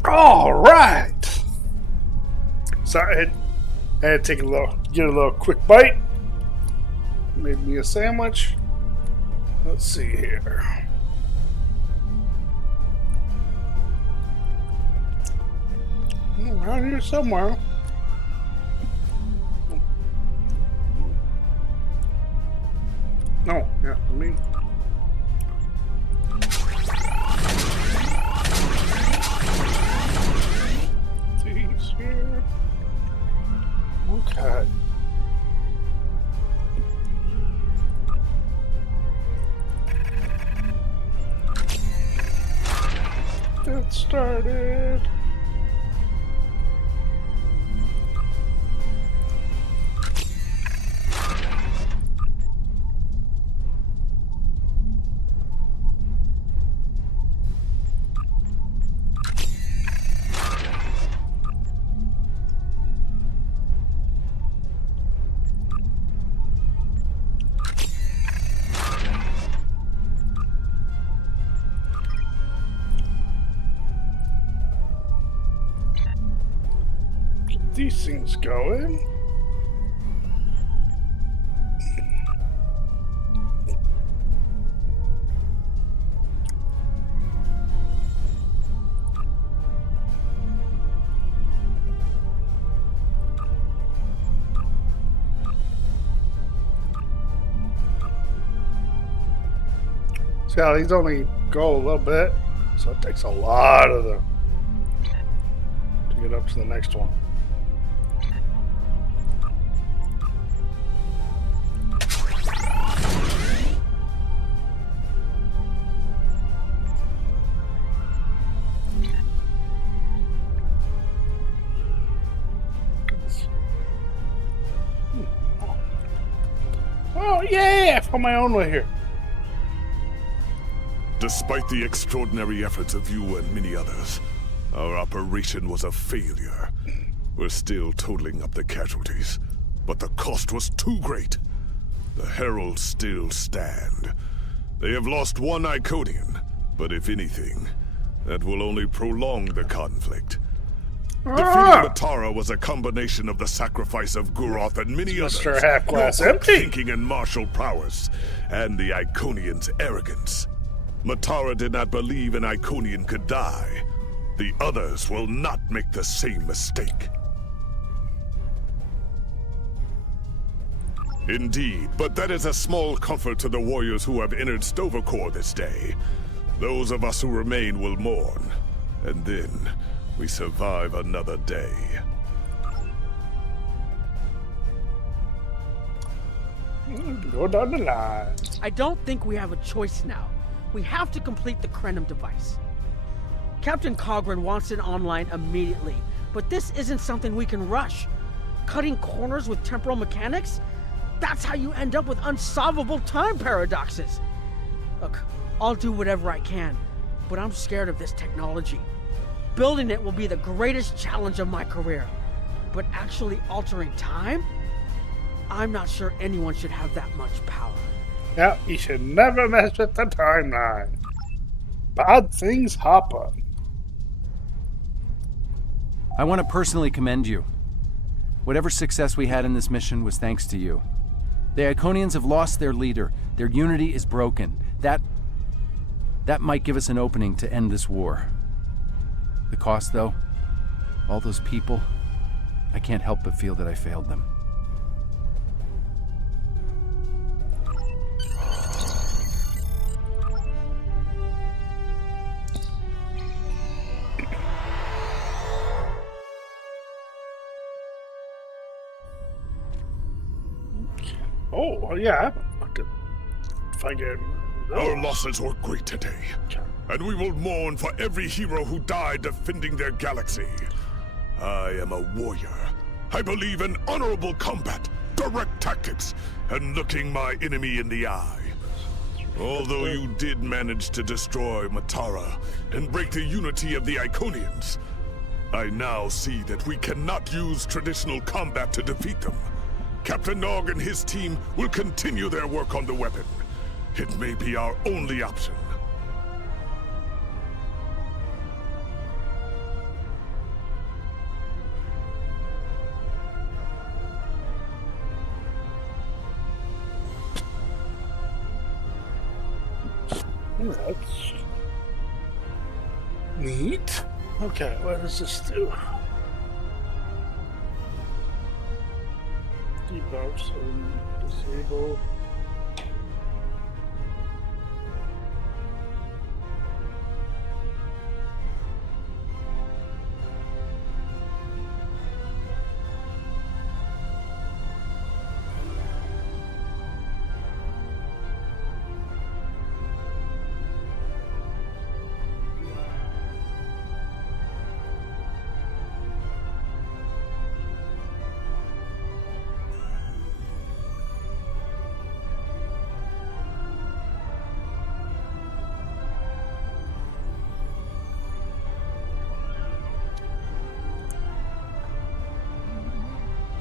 All right. So I had to get a little quick bite. Made me a sandwich. Let's see here. Around here somewhere. No, yeah, I mean. These here. Okay. Get started. These things going. See how these only go a little bit, so it takes a lot of them to get up to the next one. Oh, yeah! I found my own way here. Despite the extraordinary efforts of you and many others, our operation was a failure. We're still totaling up the casualties, but the cost was too great. The Heralds still stand. They have lost one Iconian, but if anything, that will only prolong the conflict. Defeating Matara was a combination of the sacrifice of Guroth and many others, your thinking and martial prowess, and the Iconians' arrogance. Matara did not believe an Iconian could die. The others will not make the same mistake. Indeed, but that is a small comfort to the warriors who have entered Sto-vo-kor this day. Those of us who remain will mourn, and then we survive another day. Go down the line. I don't think we have a choice now. We have to complete the Krenim device. Captain Cogran wants it online immediately, but this isn't something we can rush. Cutting corners with temporal mechanics? That's how you end up with unsolvable time paradoxes. Look, I'll do whatever I can, but I'm scared of this technology. Building it will be the greatest challenge of my career, but actually altering time? I'm not sure anyone should have that much power. Yeah, you should never mess with the timeline. Bad things happen. I want to personally commend you. Whatever success we had in this mission was thanks to you. The Iconians have lost their leader. Their unity is broken. That might give us an opening to end this war. The cost, though, all those people, I can't help but feel that I failed them. Oh, yeah. If I get... Our losses were great today, and we will mourn for every hero who died defending their galaxy. I am a warrior. I believe in honorable combat, direct tactics, and looking my enemy in the eye. Although you did manage to destroy Matara and break the unity of the Iconians, I now see that we cannot use traditional combat to defeat them. Captain Nog and his team will continue their work on the weapon. It may be our only option. That's neat. Okay, what does this do? Debuffs and disable.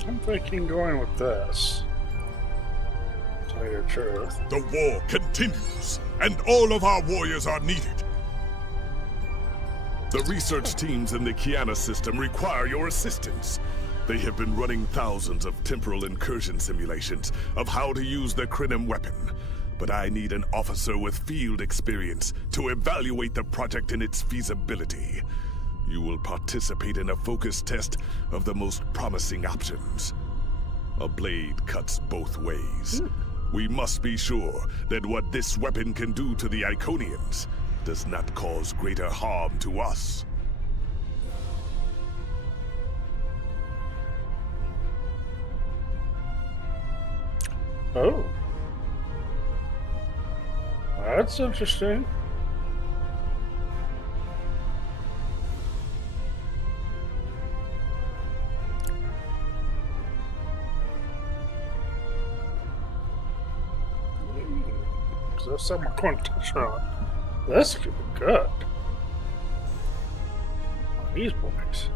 I'm thinking going with this. Tell you the truth. The war continues, and all of our warriors are needed. The research teams in the Kiana system require your assistance. They have been running thousands of temporal incursion simulations of how to use the Krenim weapon. But I need an officer with field experience to evaluate the project and its feasibility. You will participate in a focus test of the most promising options. A blade cuts both ways. We must be sure that what this weapon can do to the Iconians does not cause greater harm to us. Oh. That's interesting. because there's something I'm going to touch on. This could be good. These boys.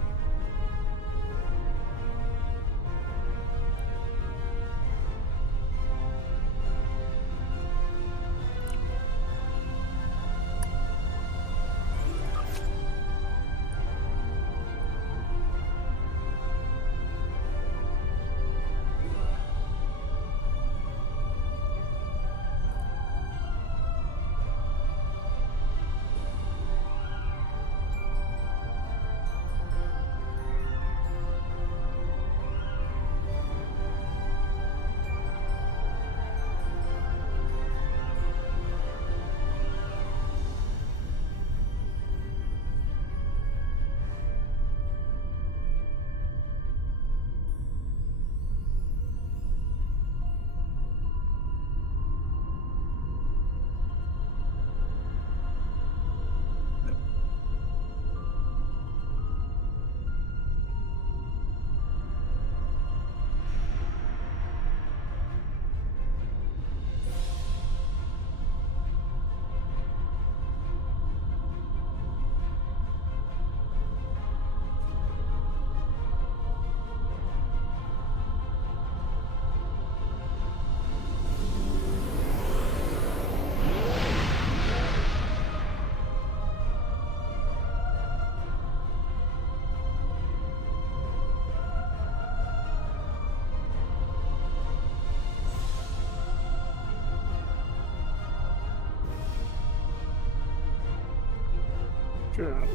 Yeah.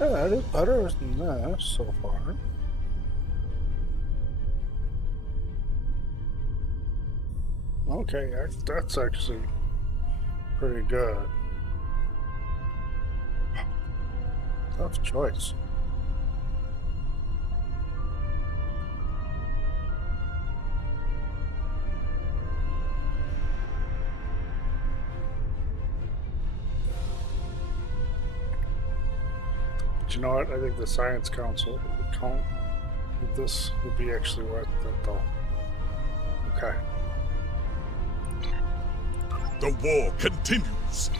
Yeah, that is better than that so far. Okay, that's actually pretty good. Tough choice. But you know what? I think the Science Council would count that this would be actually worth it, though. Okay. The war continues.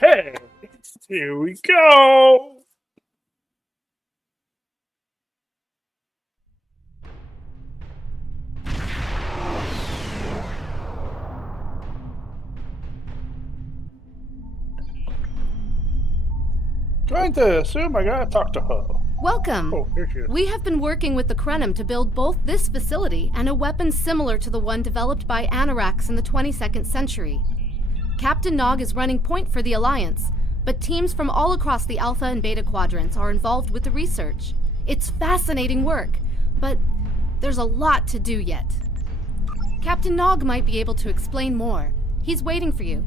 Okay, here we go. Going to assume I gotta talk to her. Welcome. Oh, here she is. We have been working with the Krenim to build both this facility and a weapon similar to the one developed by Anorax in the 22nd century. Captain Nog is running point for the Alliance, but teams from all across the Alpha and Beta quadrants are involved with the research. It's fascinating work, but there's a lot to do yet. Captain Nog might be able to explain more. He's waiting for you.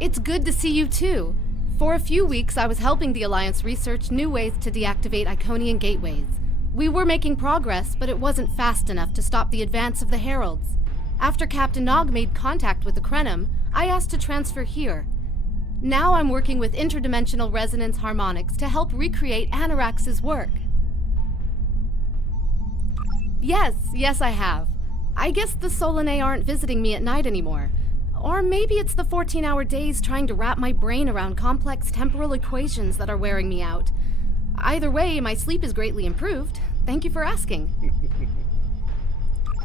It's good to see you too. For a few weeks, I was helping the Alliance research new ways to deactivate Iconian gateways. We were making progress, but it wasn't fast enough to stop the advance of the Heralds. After Captain Nog made contact with the Krenim, I asked to transfer here. Now I'm working with interdimensional resonance harmonics to help recreate Anorax's work. Yes, I have. I guess the Solanae aren't visiting me at night anymore. Or maybe it's the 14-hour days trying to wrap my brain around complex temporal equations that are wearing me out. Either way, my sleep is greatly improved. Thank you for asking.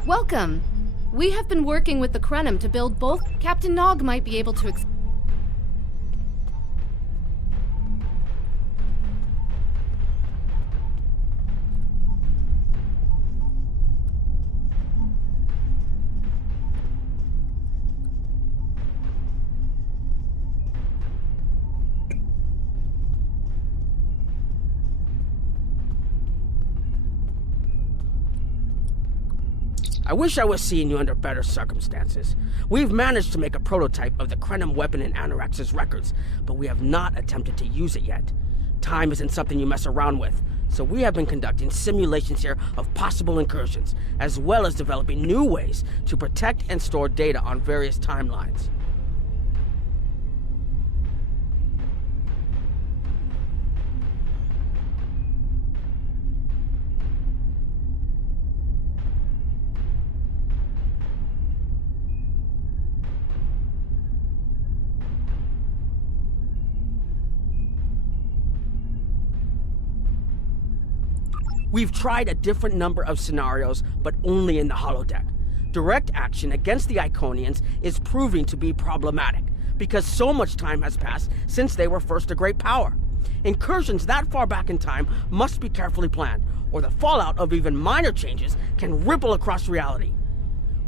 Welcome. We have been working with the Krenim to build both. Captain Nog might be able to I wish I was seeing you under better circumstances. We've managed to make a prototype of the Krenim weapon in Anorax's records, but we have not attempted to use it yet. Time isn't something you mess around with, so we have been conducting simulations here of possible incursions, as well as developing new ways to protect and store data on various timelines. We've tried a different number of scenarios, but only in the holodeck. Direct action against the Iconians is proving to be problematic, because so much time has passed since they were first a great power. Incursions that far back in time must be carefully planned, or the fallout of even minor changes can ripple across reality.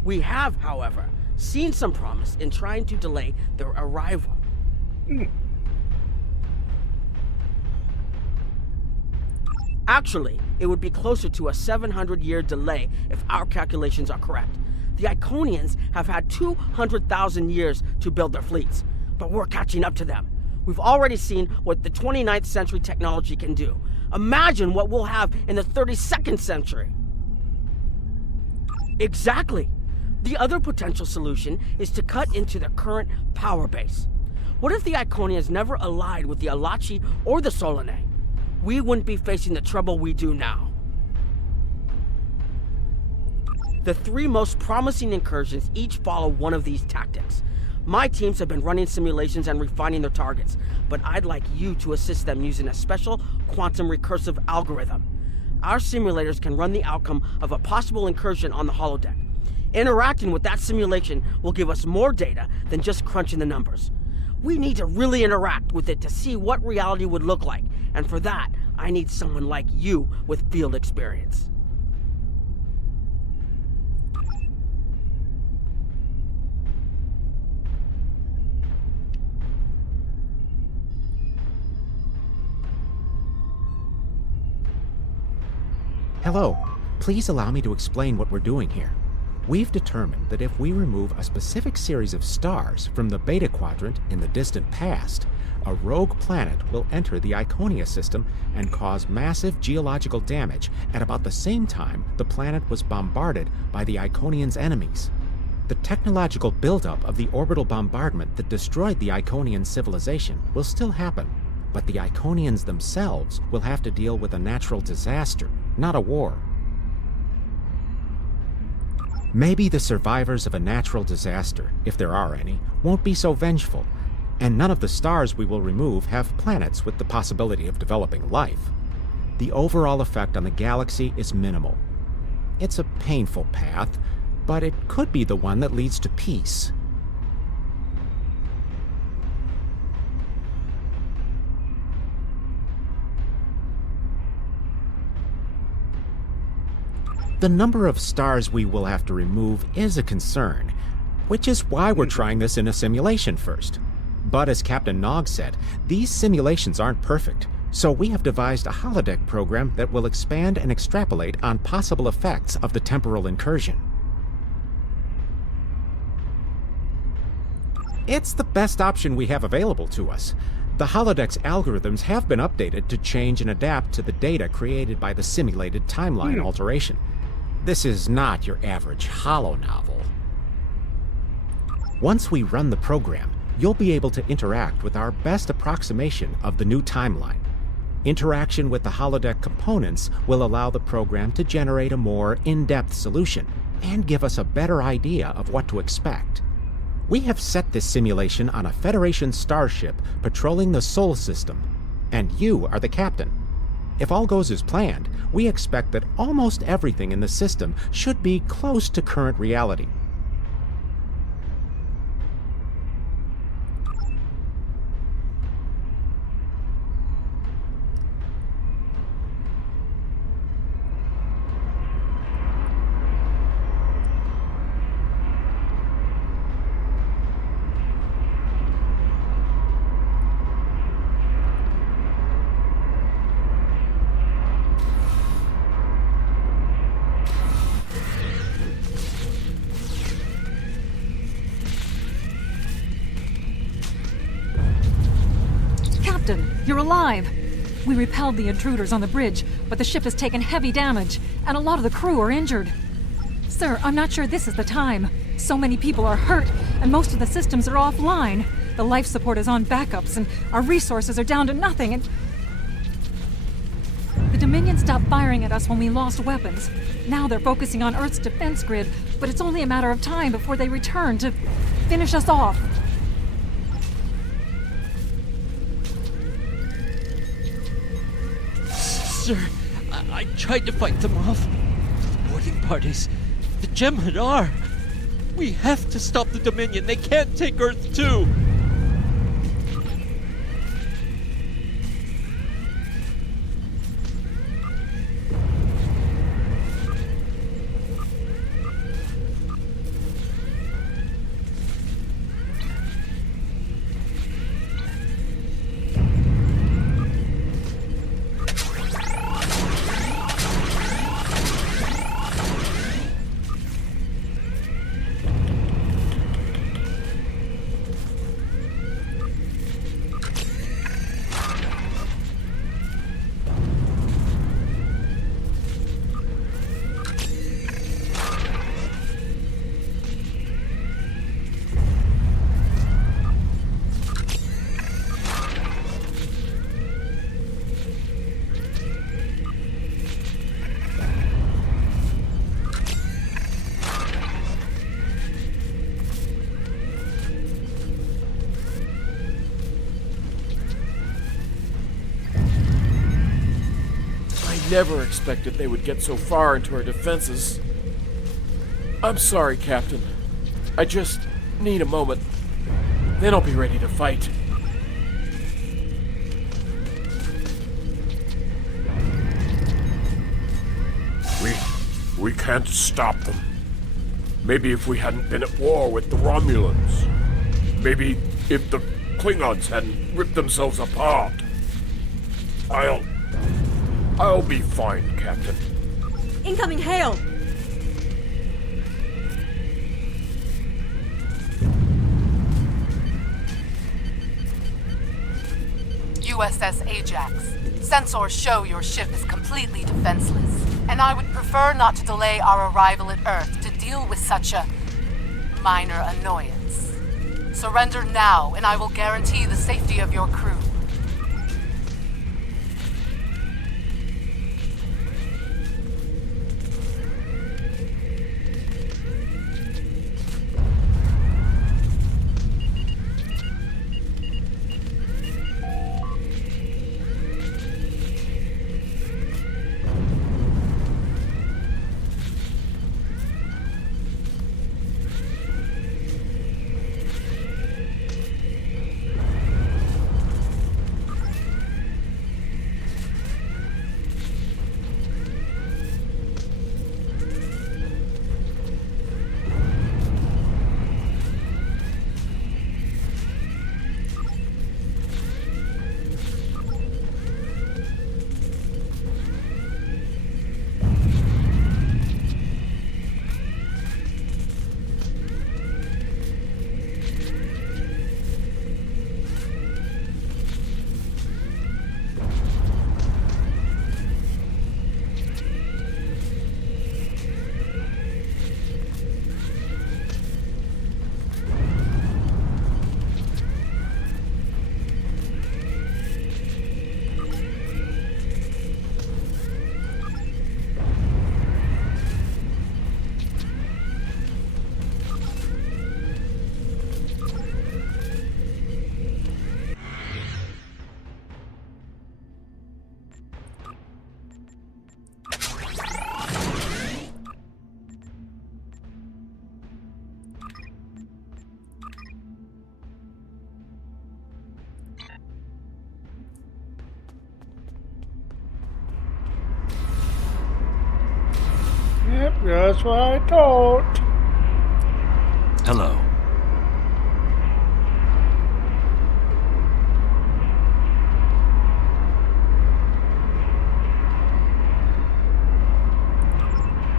We have, however, seen some promise in trying to delay their arrival. Actually, it would be closer to a 700-year delay if our calculations are correct. The Iconians have had 200,000 years to build their fleets, but we're catching up to them. We've already seen what the 29th century technology can do. Imagine what we'll have in the 32nd century. Exactly. The other potential solution is to cut into the current power base. What if the Iconians never allied with the Alachi or the Solanae? We wouldn't be facing the trouble we do now. The three most promising incursions each follow one of these tactics. My teams have been running simulations and refining their targets, but I'd like you to assist them using a special quantum recursive algorithm. Our simulators can run the outcome of a possible incursion on the holodeck. Interacting with that simulation will give us more data than just crunching the numbers. We need to really interact with it to see what reality would look like, and for that, I need someone like you with field experience. Hello. Please allow me to explain what we're doing here. We've determined that if we remove a specific series of stars from the Beta Quadrant in the distant past, a rogue planet will enter the Iconia system and cause massive geological damage at about the same time the planet was bombarded by the Iconians' enemies. The technological buildup of the orbital bombardment that destroyed the Iconian civilization will still happen, but the Iconians themselves will have to deal with a natural disaster, not a war. Maybe the survivors of a natural disaster, if there are any, won't be so vengeful, and none of the stars we will remove have planets with the possibility of developing life. The overall effect on the galaxy is minimal. It's a painful path, but it could be the one that leads to peace. The number of stars we will have to remove is a concern, which is why we're trying this in a simulation first. But as Captain Nog said, these simulations aren't perfect, so we have devised a holodeck program that will expand and extrapolate on possible effects of the temporal incursion. It's the best option we have available to us. The holodeck's algorithms have been updated to change and adapt to the data created by the simulated timeline alteration. This is not your average holo novel. Once we run the program, you'll be able to interact with our best approximation of the new timeline. Interaction with the holodeck components will allow the program to generate a more in-depth solution and give us a better idea of what to expect. We have set this simulation on a Federation starship patrolling the Sol system, and you are the captain. If all goes as planned, we expect that almost everything in the system should be close to current reality. You're alive! We repelled the intruders on the bridge, but the ship has taken heavy damage, and a lot of the crew are injured. Sir, I'm not sure this is the time. So many people are hurt, and most of the systems are offline. The life support is on backups, and our resources are down to nothing, and... The Dominion stopped firing at us when we lost weapons. Now they're focusing on Earth's defense grid, but it's only a matter of time before they return to finish us off. Sir, I tried to fight them off. The boarding parties, the Jem'Hadar. We have to stop the Dominion. They can't take Earth too. Never expected they would get so far into our defenses. I'm sorry, Captain. I just need a moment. Then I'll be ready to fight. We can't stop them. Maybe if we hadn't been at war with the Romulans. Maybe if the Klingons hadn't ripped themselves apart. I'll be fine, Captain. Incoming hail! USS Ajax. Sensors show your ship is completely defenseless, and I would prefer not to delay our arrival at Earth to deal with such a minor annoyance. Surrender now, and I will guarantee the safety of your crew. That's what I thought. Hello.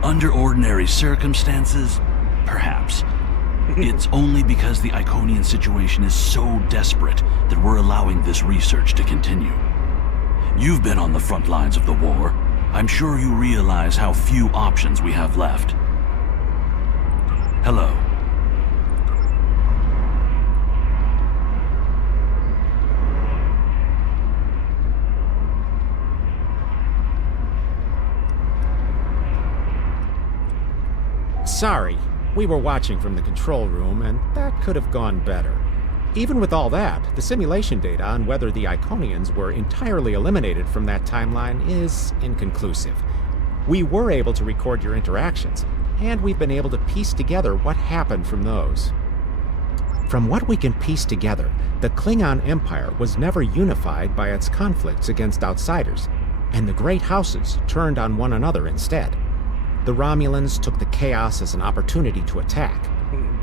Under ordinary circumstances, perhaps. It's only because the Iconian situation is so desperate that we're allowing this research to continue. You've been on the front lines of the war. I'm sure you realize how few options we have left. Hello. Sorry, we were watching from the control room, and that could have gone better. Even with all that, the simulation data on whether the Iconians were entirely eliminated from that timeline is inconclusive. We were able to record your interactions, and we've been able to piece together what happened from those. From what we can piece together, the Klingon Empire was never unified by its conflicts against outsiders, and the great houses turned on one another instead. The Romulans took the chaos as an opportunity to attack.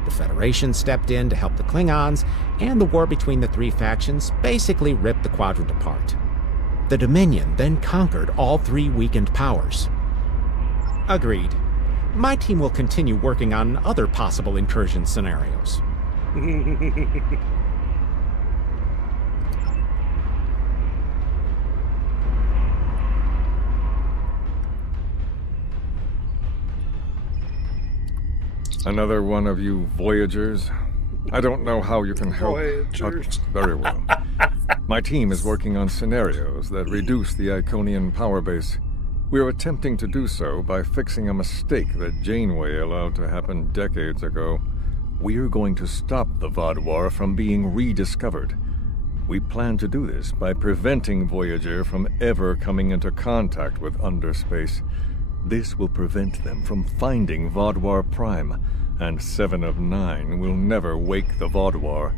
The Federation stepped in to help the Klingons, and the war between the three factions basically ripped the quadrant apart. The Dominion then conquered all three weakened powers. Agreed. My team will continue working on other possible incursion scenarios. Another one of you Voyagers? I don't know how you can help. Voyagers. Very well. My team is working on scenarios that reduce the Iconian power base. We're attempting to do so by fixing a mistake that Janeway allowed to happen decades ago. We're going to stop the Vaadwaur from being rediscovered. We plan to do this by preventing Voyager from ever coming into contact with underspace. This will prevent them from finding Vaadwaur Prime, and 7 of 9 will never wake the Vaadwaur.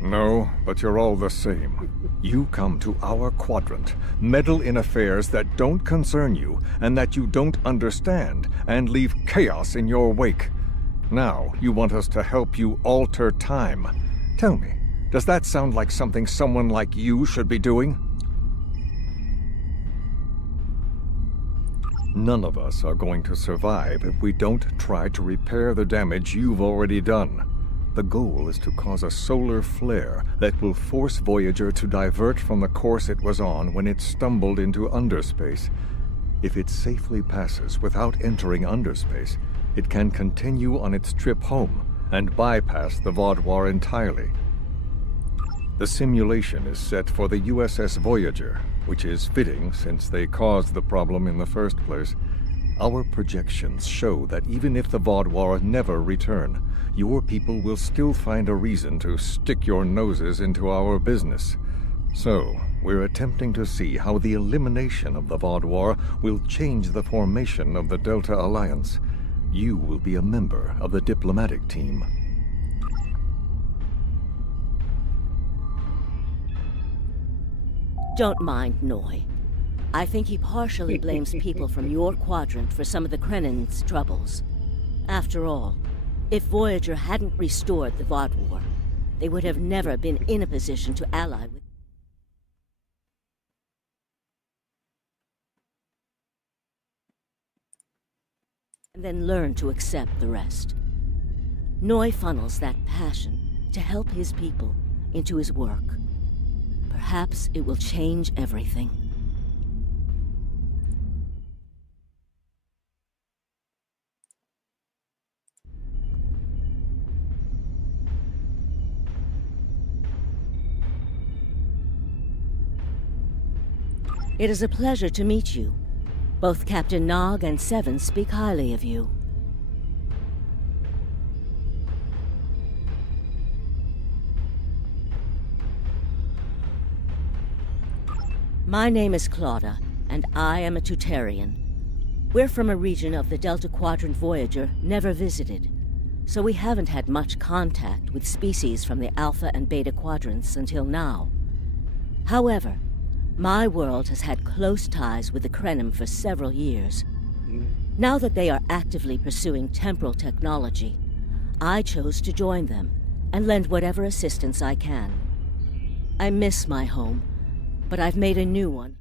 No, but you're all the same. You come to our quadrant, meddle in affairs that don't concern you and that you don't understand, and leave chaos in your wake. Now, you want us to help you alter time. Tell me, does that sound like something someone like you should be doing? None of us are going to survive if we don't try to repair the damage you've already done. The goal is to cause a solar flare that will force Voyager to divert from the course it was on when it stumbled into underspace. If it safely passes without entering underspace, it can continue on its trip home and bypass the Vaadwaur entirely. The simulation is set for the USS Voyager, which is fitting since they caused the problem in the first place. Our projections show that even if the Vaadwaur never return, your people will still find a reason to stick your noses into our business. So, we're attempting to see how the elimination of the Vaadwaur will change the formation of the Delta Alliance. You will be a member of the diplomatic team. Don't mind Noy. I think he partially blames people from your quadrant for some of the Krennan's troubles. After all, if Voyager hadn't restored the Vaadwaur, they would have never been in a position to ally with. And then learn to accept the rest. Noy funnels that passion to help his people into his work. Perhaps it will change everything. It is a pleasure to meet you. Both Captain Nog and Seven speak highly of you. My name is Claudia, and I am a Tutarian. We're from a region of the Delta Quadrant Voyager never visited, so we haven't had much contact with species from the Alpha and Beta Quadrants until now. However, My world has had close ties with the Krenim for several years. Now that they are actively pursuing temporal technology, I chose to join them and lend whatever assistance I can. I miss my home, but I've made a new one.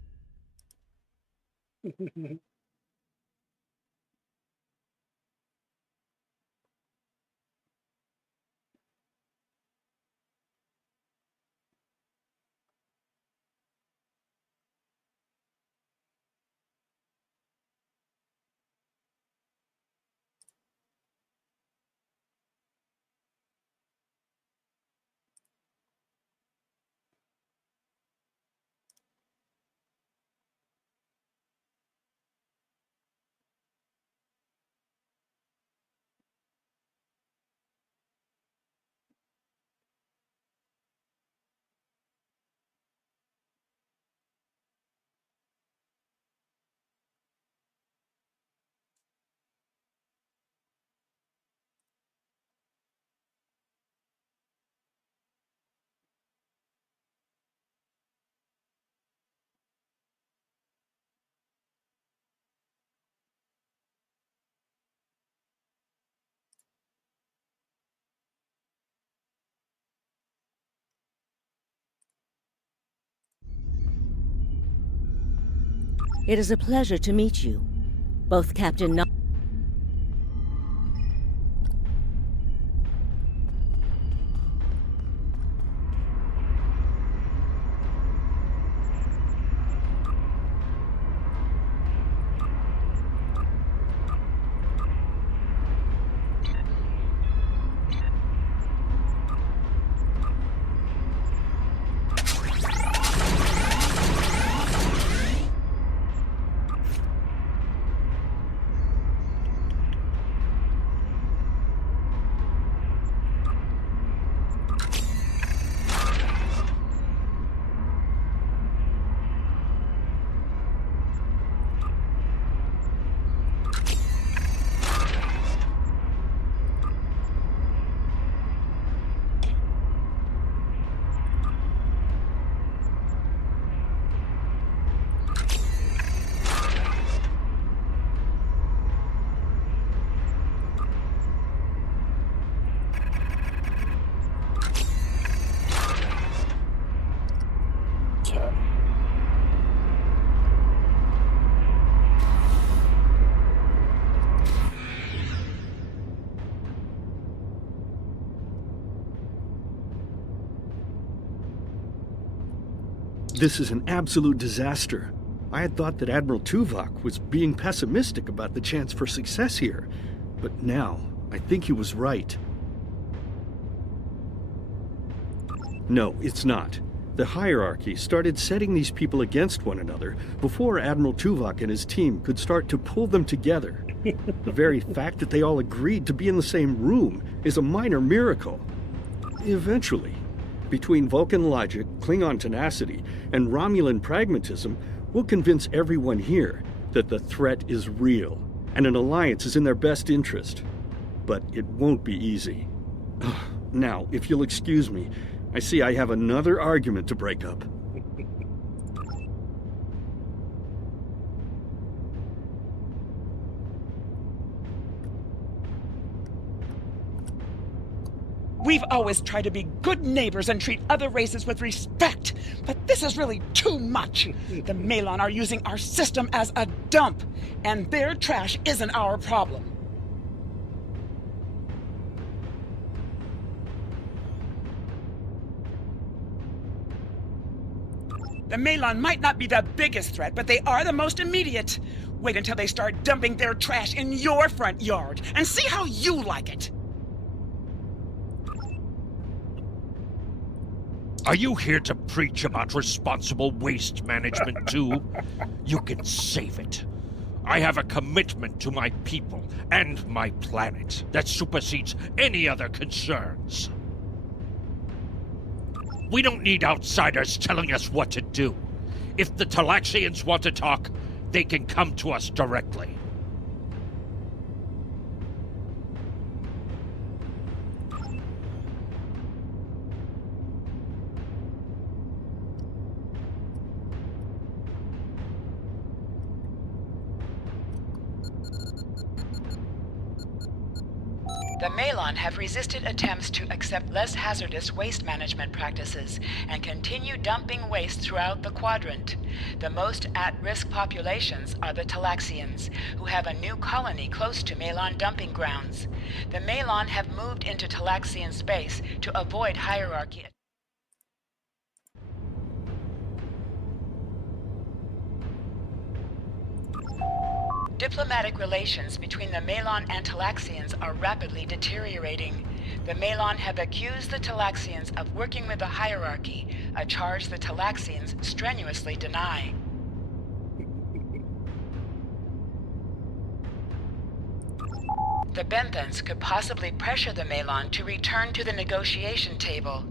It is a pleasure to meet you, both Captain Nog. This is an absolute disaster. I had thought that Admiral Tuvok was being pessimistic about the chance for success here, but now I think he was right. No, it's not. The hierarchy started setting these people against one another before Admiral Tuvok and his team could start to pull them together. The very fact that they all agreed to be in the same room is a minor miracle. Eventually, between Vulcan logic, Klingon tenacity, and Romulan pragmatism, we'll convince everyone here that the threat is real, and an alliance is in their best interest. But it won't be easy. Now, if you'll excuse me, I see I have another argument to break up. We've always tried to be good neighbors and treat other races with respect, but this is really too much. The Malon are using our system as a dump, and their trash isn't our problem. The Malon might not be the biggest threat, but they are the most immediate. Wait until they start dumping their trash in your front yard, and see how you like it. Are you here to preach about responsible waste management too? You can save it. I have a commitment to my people and my planet that supersedes any other concerns. We don't need outsiders telling us what to do. If the Talaxians want to talk, they can come to us directly. The Malon have resisted attempts to accept less hazardous waste management practices and continue dumping waste throughout the quadrant. The most at-risk populations are the Talaxians, who have a new colony close to Malon dumping grounds. The Malon have moved into Talaxian space to avoid hierarchy. Diplomatic relations between the Malon and Talaxians are rapidly deteriorating. The Malon have accused the Talaxians of working with the hierarchy, a charge the Talaxians strenuously deny. The Benthans could possibly pressure the Malon to return to the negotiation table.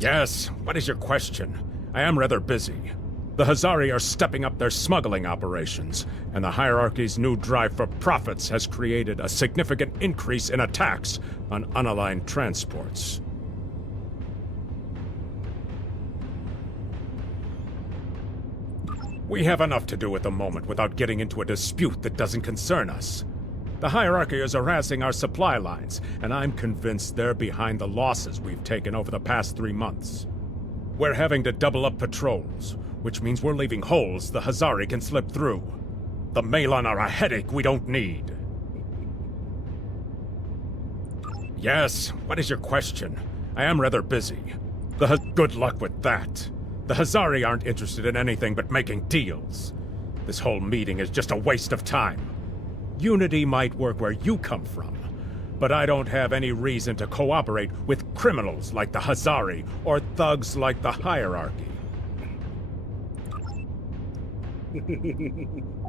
Yes, what is your question? I am rather busy. The Hazari are stepping up their smuggling operations, and the hierarchy's new drive for profits has created a significant increase in attacks on unaligned transports. We have enough to do at the moment without getting into a dispute that doesn't concern us. The hierarchy is harassing our supply lines, and I'm convinced they're behind the losses we've taken over the past 3 months. We're having to double up patrols, which means we're leaving holes the Hazari can slip through. The Malon are a headache we don't need. Yes, what is your question? I am rather busy. Good luck with that. The Hazari aren't interested in anything but making deals. This whole meeting is just a waste of time. Unity might work where you come from, but I don't have any reason to cooperate with criminals like the Hazari or thugs like the hierarchy.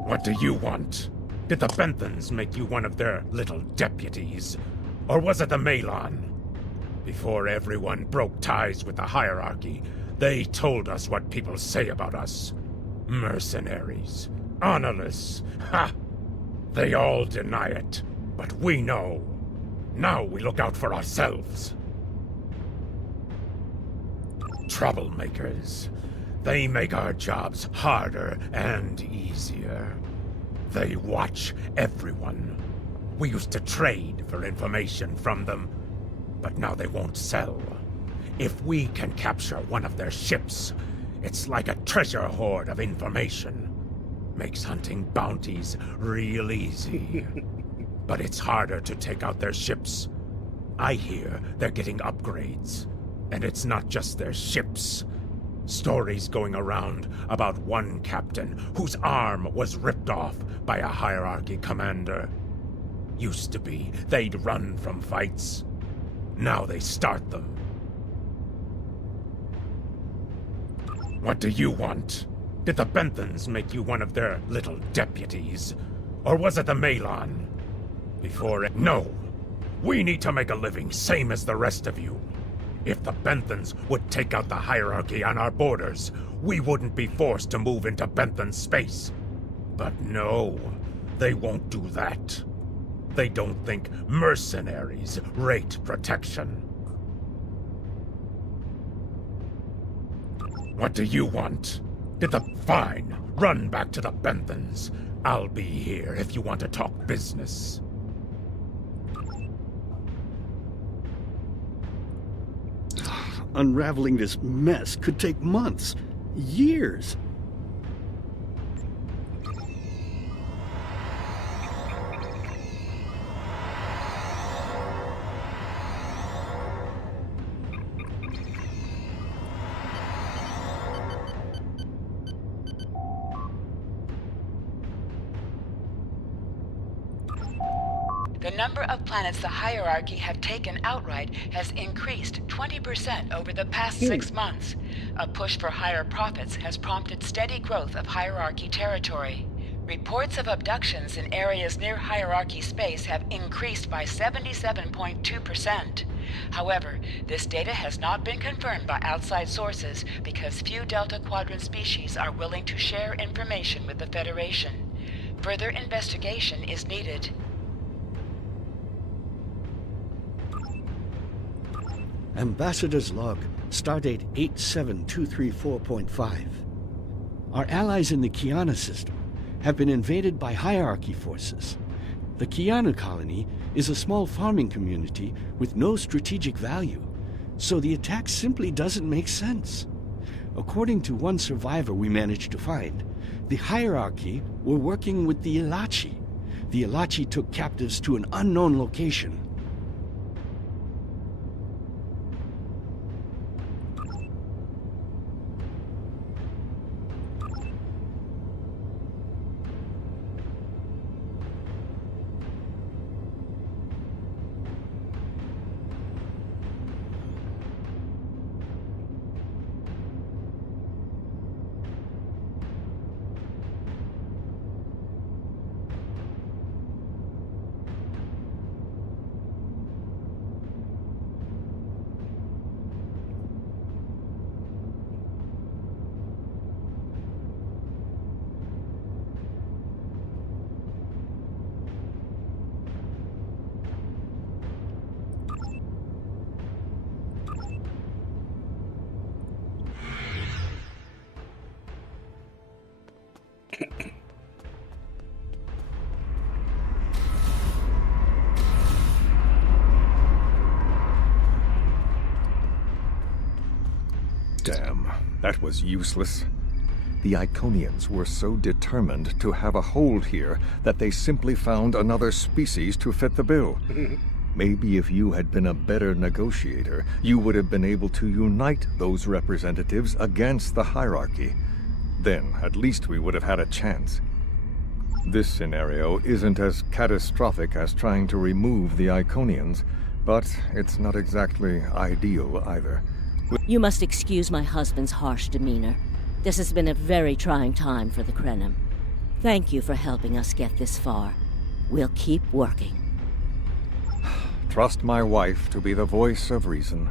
What do you want? Did the Benthans make you one of their little deputies? Or was it the Malon? Before everyone broke ties with the hierarchy, they told us what people say about us. Mercenaries. Honorless. Ha! They all deny it, but we know. Now we look out for ourselves. Troublemakers. They make our jobs harder and easier. They watch everyone. We used to trade for information from them, but now they won't sell. If we can capture one of their ships, it's like a treasure hoard of information. Makes hunting bounties real easy. But it's harder to take out their ships. I hear they're getting upgrades. And it's not just their ships. Stories going around about one captain whose arm was ripped off by a hierarchy commander. Used to be they'd run from fights. Now they start them. What do you want? Did the Benthans make you one of their little deputies? Or was it the Malon? No! We need to make a living, same as the rest of you. If the Benthans would take out the hierarchy on our borders, we wouldn't be forced to move into Benthan space. But no, they won't do that. They don't think mercenaries rate protection. What do you want? Fine. Run back to the Benthans. I'll be here if you want to talk business. Unraveling this mess could take months, years. The number of planets the hierarchy have taken outright has increased 20% over the past 6 months. A push for higher profits has prompted steady growth of hierarchy territory. Reports of abductions in areas near hierarchy space have increased by 77.2%. However, this data has not been confirmed by outside sources because few Delta Quadrant species are willing to share information with the Federation. Further investigation is needed. Ambassador's log, stardate 87234.5. Our allies in the Kiana system have been invaded by hierarchy forces. The Kiana colony is a small farming community with no strategic value, so the attack simply doesn't make sense. According to one survivor we managed to find, the hierarchy were working with the Ilachi. The Ilachi took captives to an unknown location. Damn, that was useless. The Iconians were so determined to have a hold here that they simply found another species to fit the bill. Maybe if you had been a better negotiator, you would have been able to unite those representatives against the hierarchy. Then, at least we would have had a chance. This scenario isn't as catastrophic as trying to remove the Iconians, but it's not exactly ideal either. You must excuse my husband's harsh demeanor. This has been a very trying time for the Krenim. Thank you for helping us get this far. We'll keep working. Trust my wife to be the voice of reason.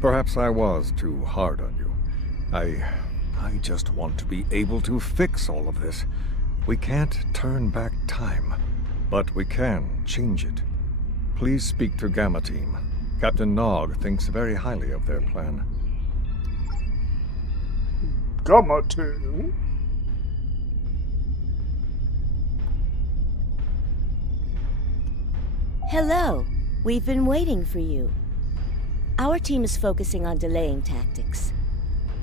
Perhaps I was too hard on you. I just want to be able to fix all of this. We can't turn back time, but we can change it. Please speak to Gamma Team. Captain Nog thinks very highly of their plan. Gamma Team? Hello. We've been waiting for you. Our team is focusing on delaying tactics.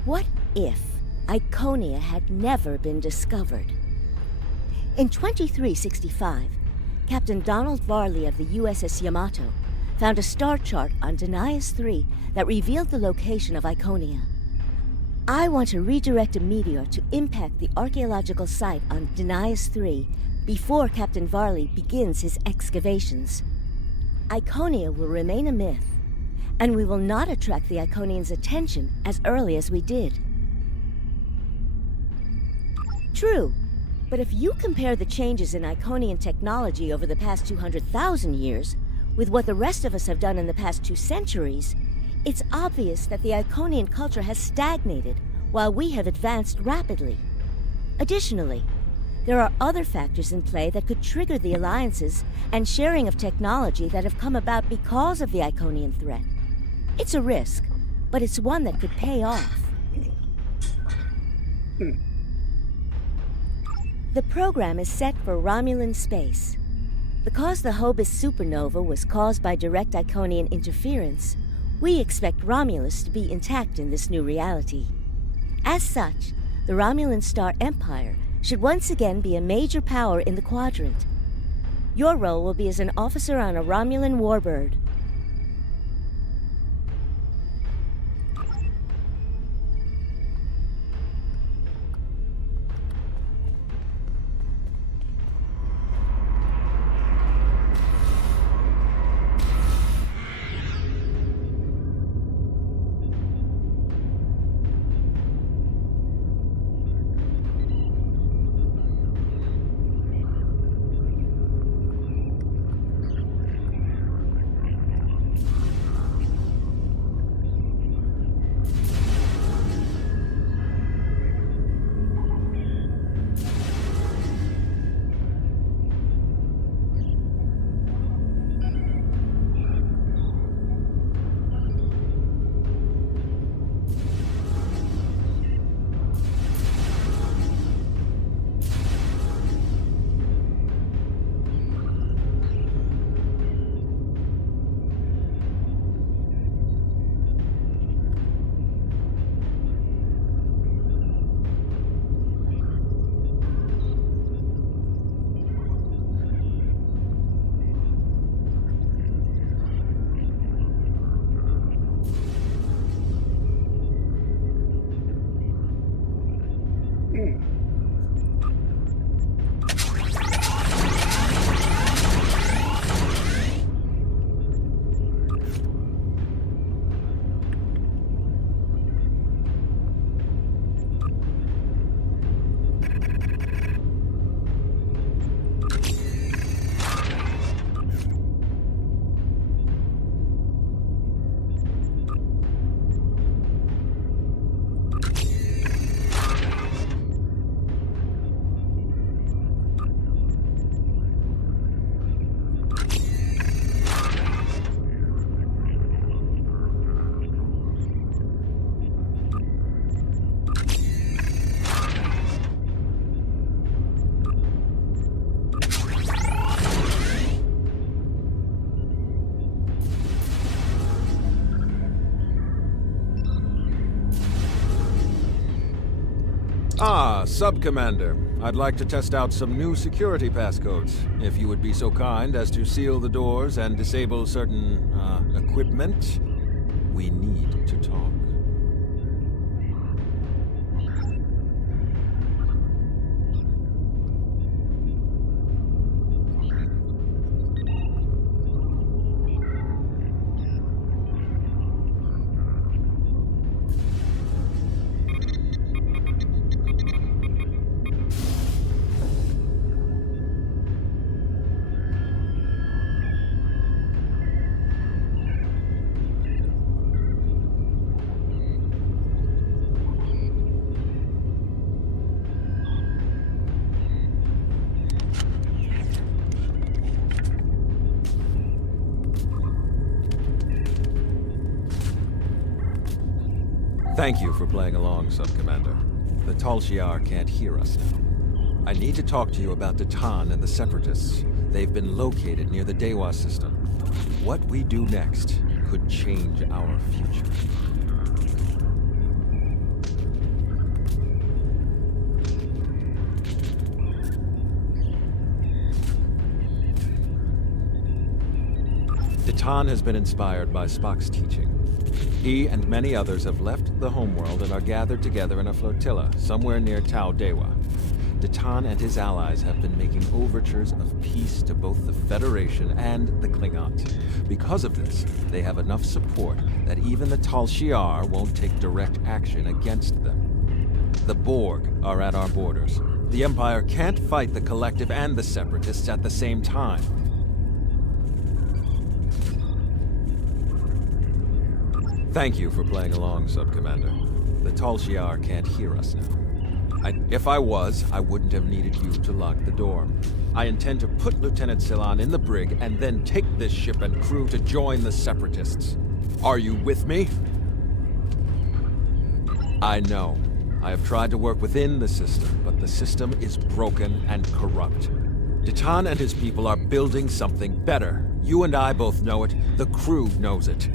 What if Iconia had never been discovered? In 2365, Captain Donald Varley of the USS Yamato found a star chart on Denias 3 that revealed the location of Iconia. I want to redirect a meteor to impact the archaeological site on Denias 3 before Captain Varley begins his excavations. Iconia will remain a myth, and we will not attract the Iconians' attention as early as we did. True, but if you compare the changes in Iconian technology over the past 200,000 years with what the rest of us have done in the past 2 centuries, it's obvious that the Iconian culture has stagnated while we have advanced rapidly. Additionally, there are other factors in play that could trigger the alliances and sharing of technology that have come about because of the Iconian threat. It's a risk, but it's one that could pay off. The program is set for Romulan space. Because the Hobus supernova was caused by direct Iconian interference, we expect Romulus to be intact in this new reality. As such, the Romulan Star Empire should once again be a major power in the quadrant. Your role will be as an officer on a Romulan warbird. Sub-Commander. I'd like to test out some new security passcodes. If you would be so kind as to seal the doors and disable certain, equipment, we need to talk. Thank you for playing along, Sub-Commander. The Tal Shiar can't hear us now. I need to talk to you about Datan and the Separatists. They've been located near the Dewa system. What we do next could change our future. Datan has been inspired by Spock's teaching. He and many others have left the homeworld and are gathered together in a flotilla somewhere near Tau Dewa. Datan and his allies have been making overtures of peace to both the Federation and the Klingons. Because of this, they have enough support that even the Tal Shiar won't take direct action against them. The Borg are at our borders. The Empire can't fight the Collective and the Separatists at the same time. Thank you for playing along, Sub-Commander. The Tal Shiar can't hear us now. If I was, I wouldn't have needed you to lock the door. I intend to put Lieutenant Silan in the brig and then take this ship and crew to join the Separatists. Are you with me? I know. I have tried to work within the system, but the system is broken and corrupt. Datan and his people are building something better. You and I both know it. The crew knows it.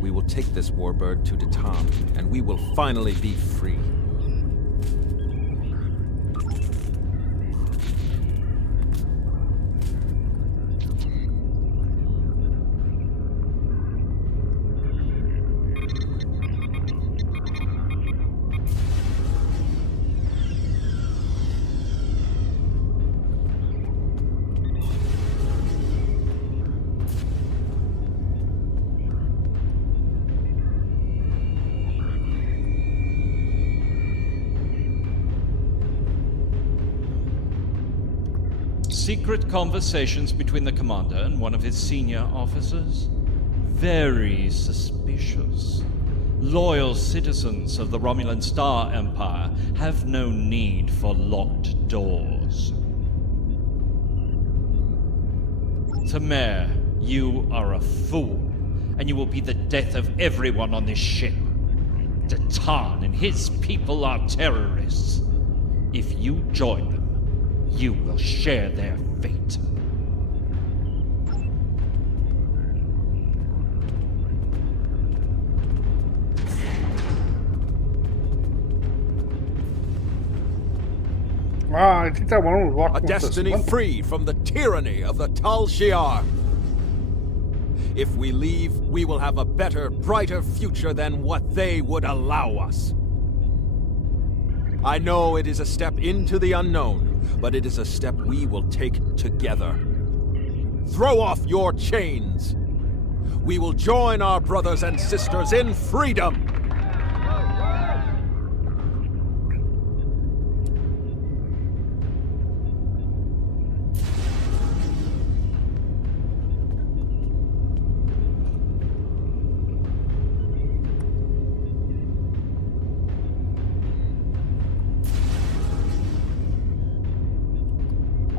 We will take this warbird to Datan, and we will finally be free. Secret conversations between the commander and one of his senior officers? Very suspicious. Loyal citizens of the Romulan Star Empire have no need for locked doors. Tamer, you are a fool, and you will be the death of everyone on this ship. Datan and his people are terrorists. If you join them, you will share their fate. I think that one was walking a destiny free from the tyranny of the Tal Shiar. If we leave, we will have a better, brighter future than what they would allow us. I know it is a step into the unknown, but it is a step we will take together. Throw off your chains. We will join our brothers and sisters in freedom.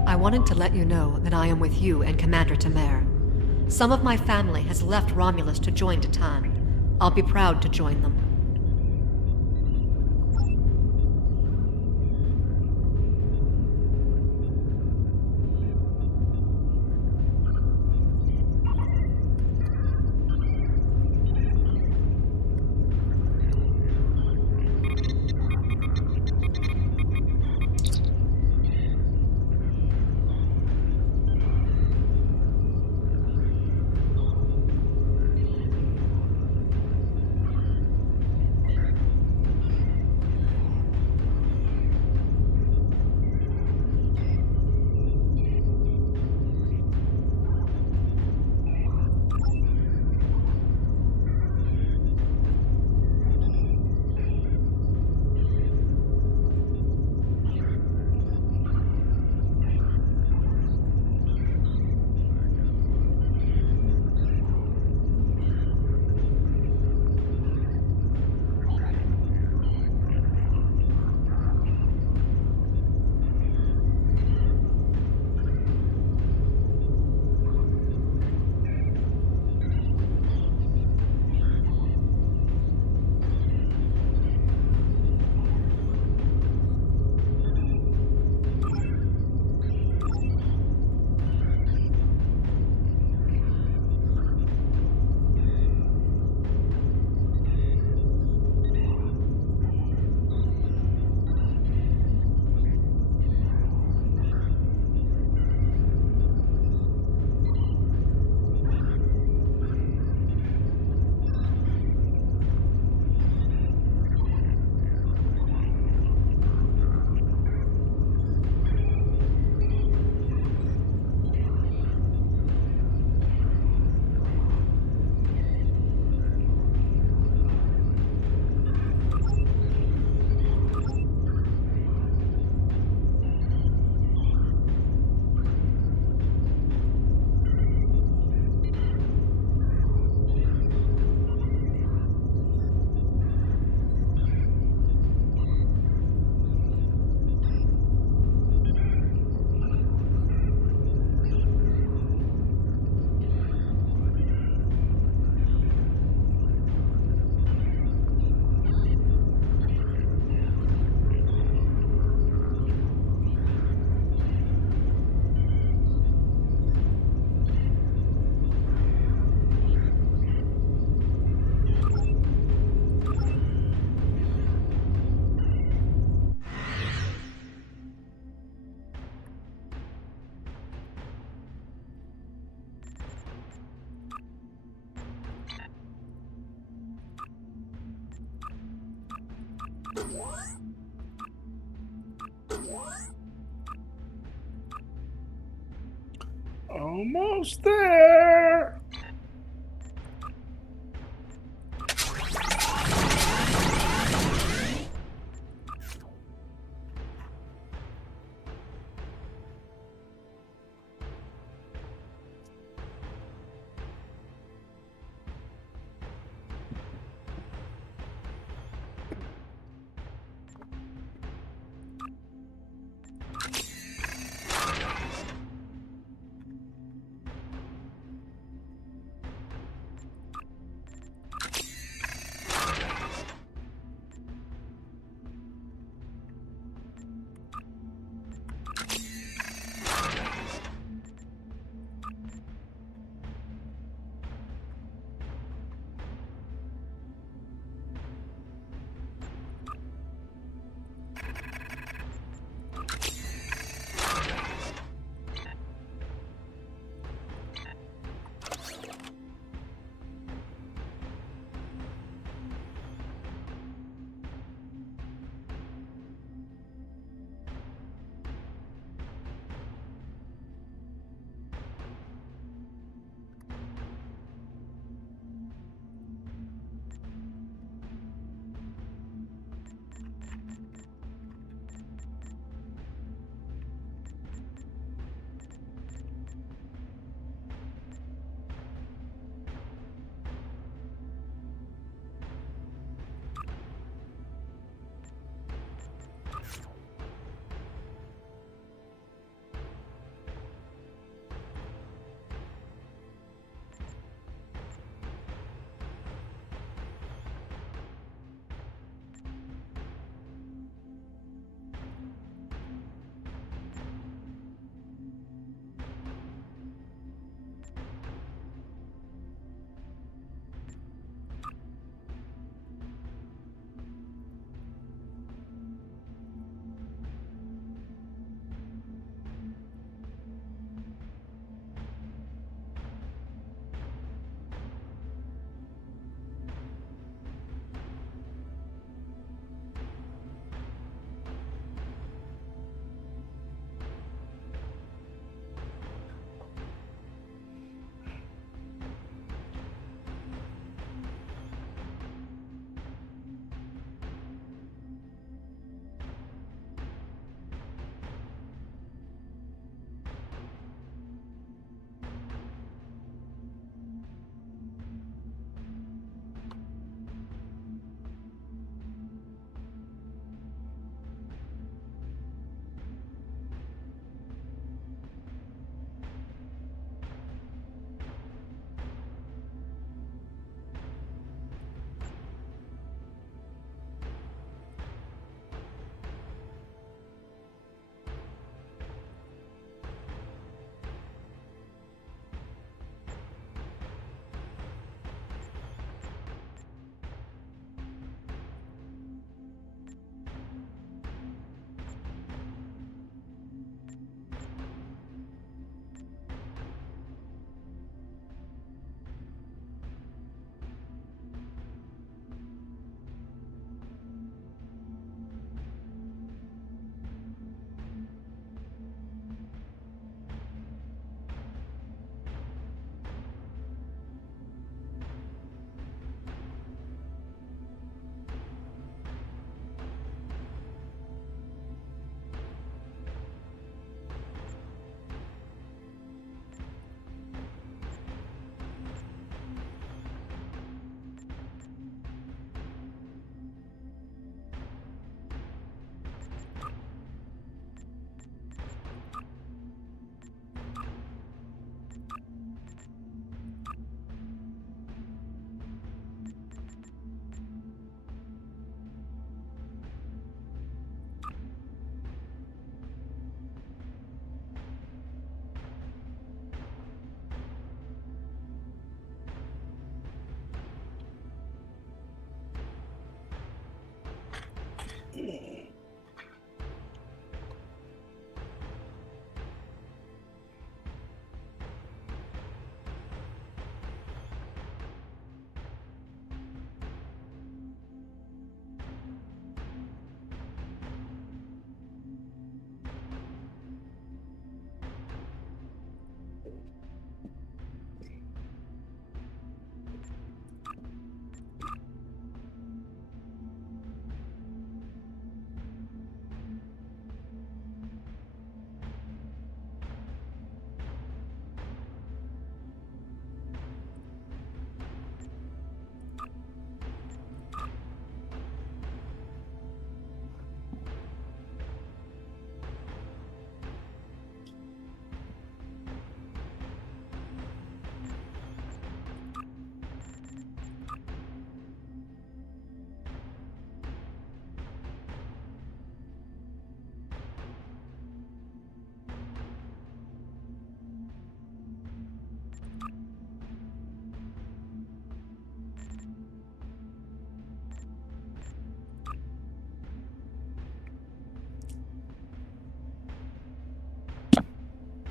I wanted to let you know that I am with you and Commander Tamer. Some of my family has left Romulus to join Datan. I'll be proud to join them. Almost there.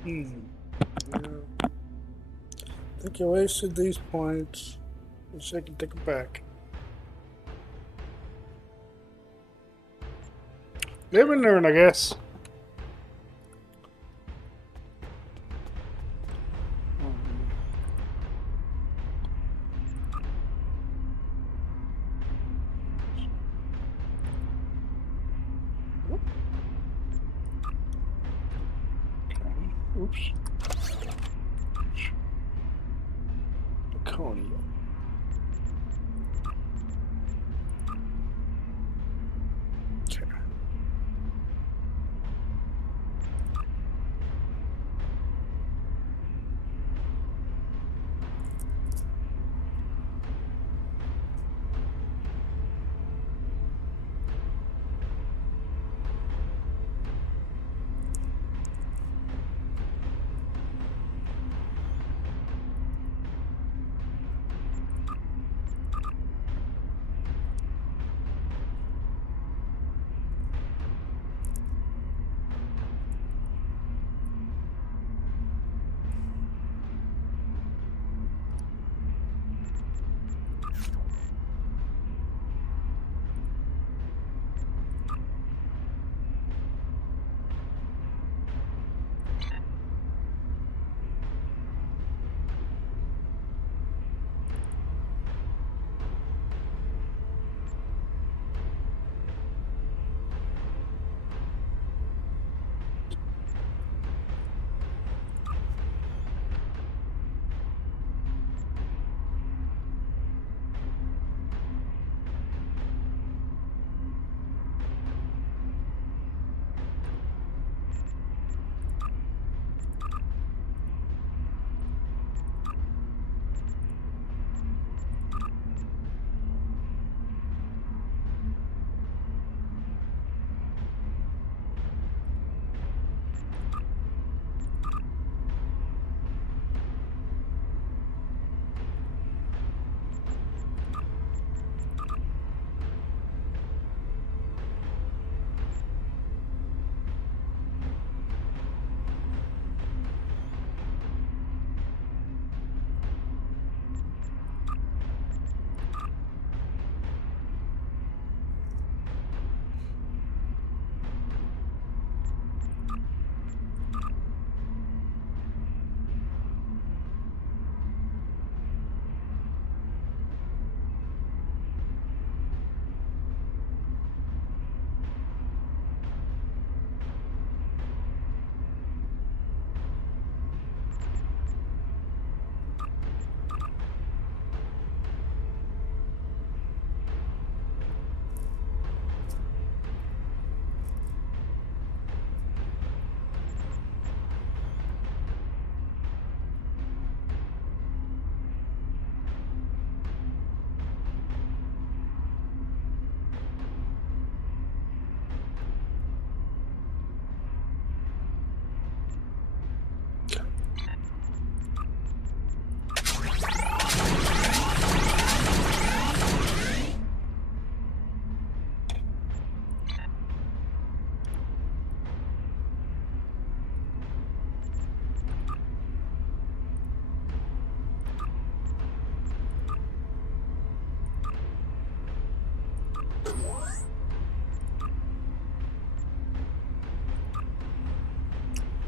Yeah. I think you wasted these points. Wish I could take it back. Live and learn, I guess. Oops. Coney. Okay.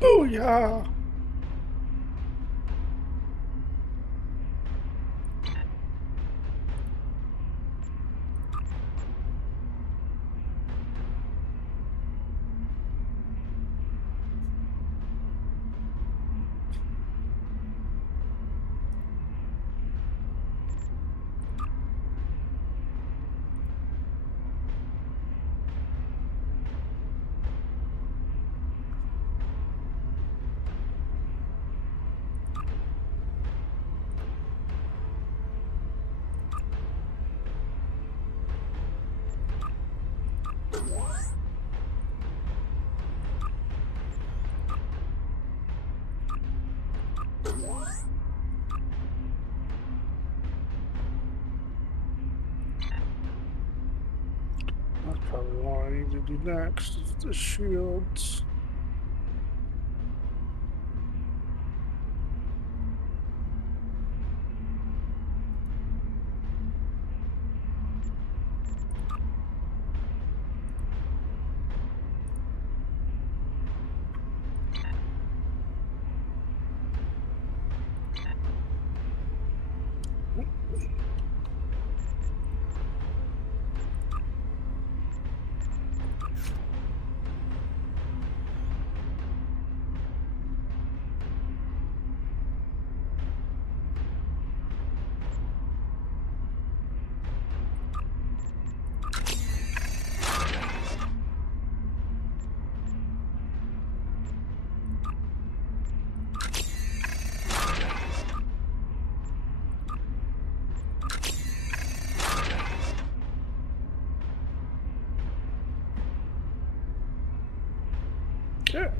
Booyah! what I need to do next is the shields. Okay.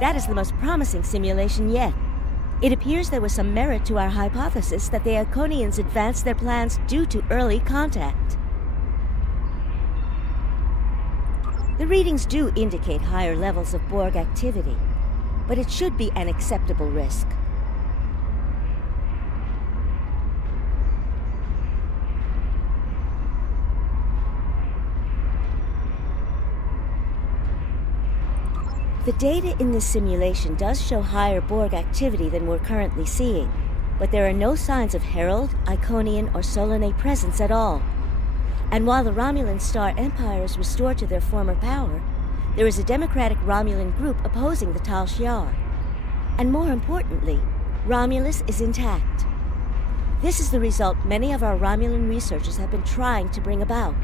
That is the most promising simulation yet. It appears there was some merit to our hypothesis that the Iconians advanced their plans due to early contact. The readings do indicate higher levels of Borg activity, but it should be an acceptable risk. The data in this simulation does show higher Borg activity than we're currently seeing, but there are no signs of Herald, Iconian, or Solanae presence at all. And while the Romulan Star Empire is restored to their former power, there is a democratic Romulan group opposing the Tal Shiar. And more importantly, Romulus is intact. This is the result many of our Romulan researchers have been trying to bring about.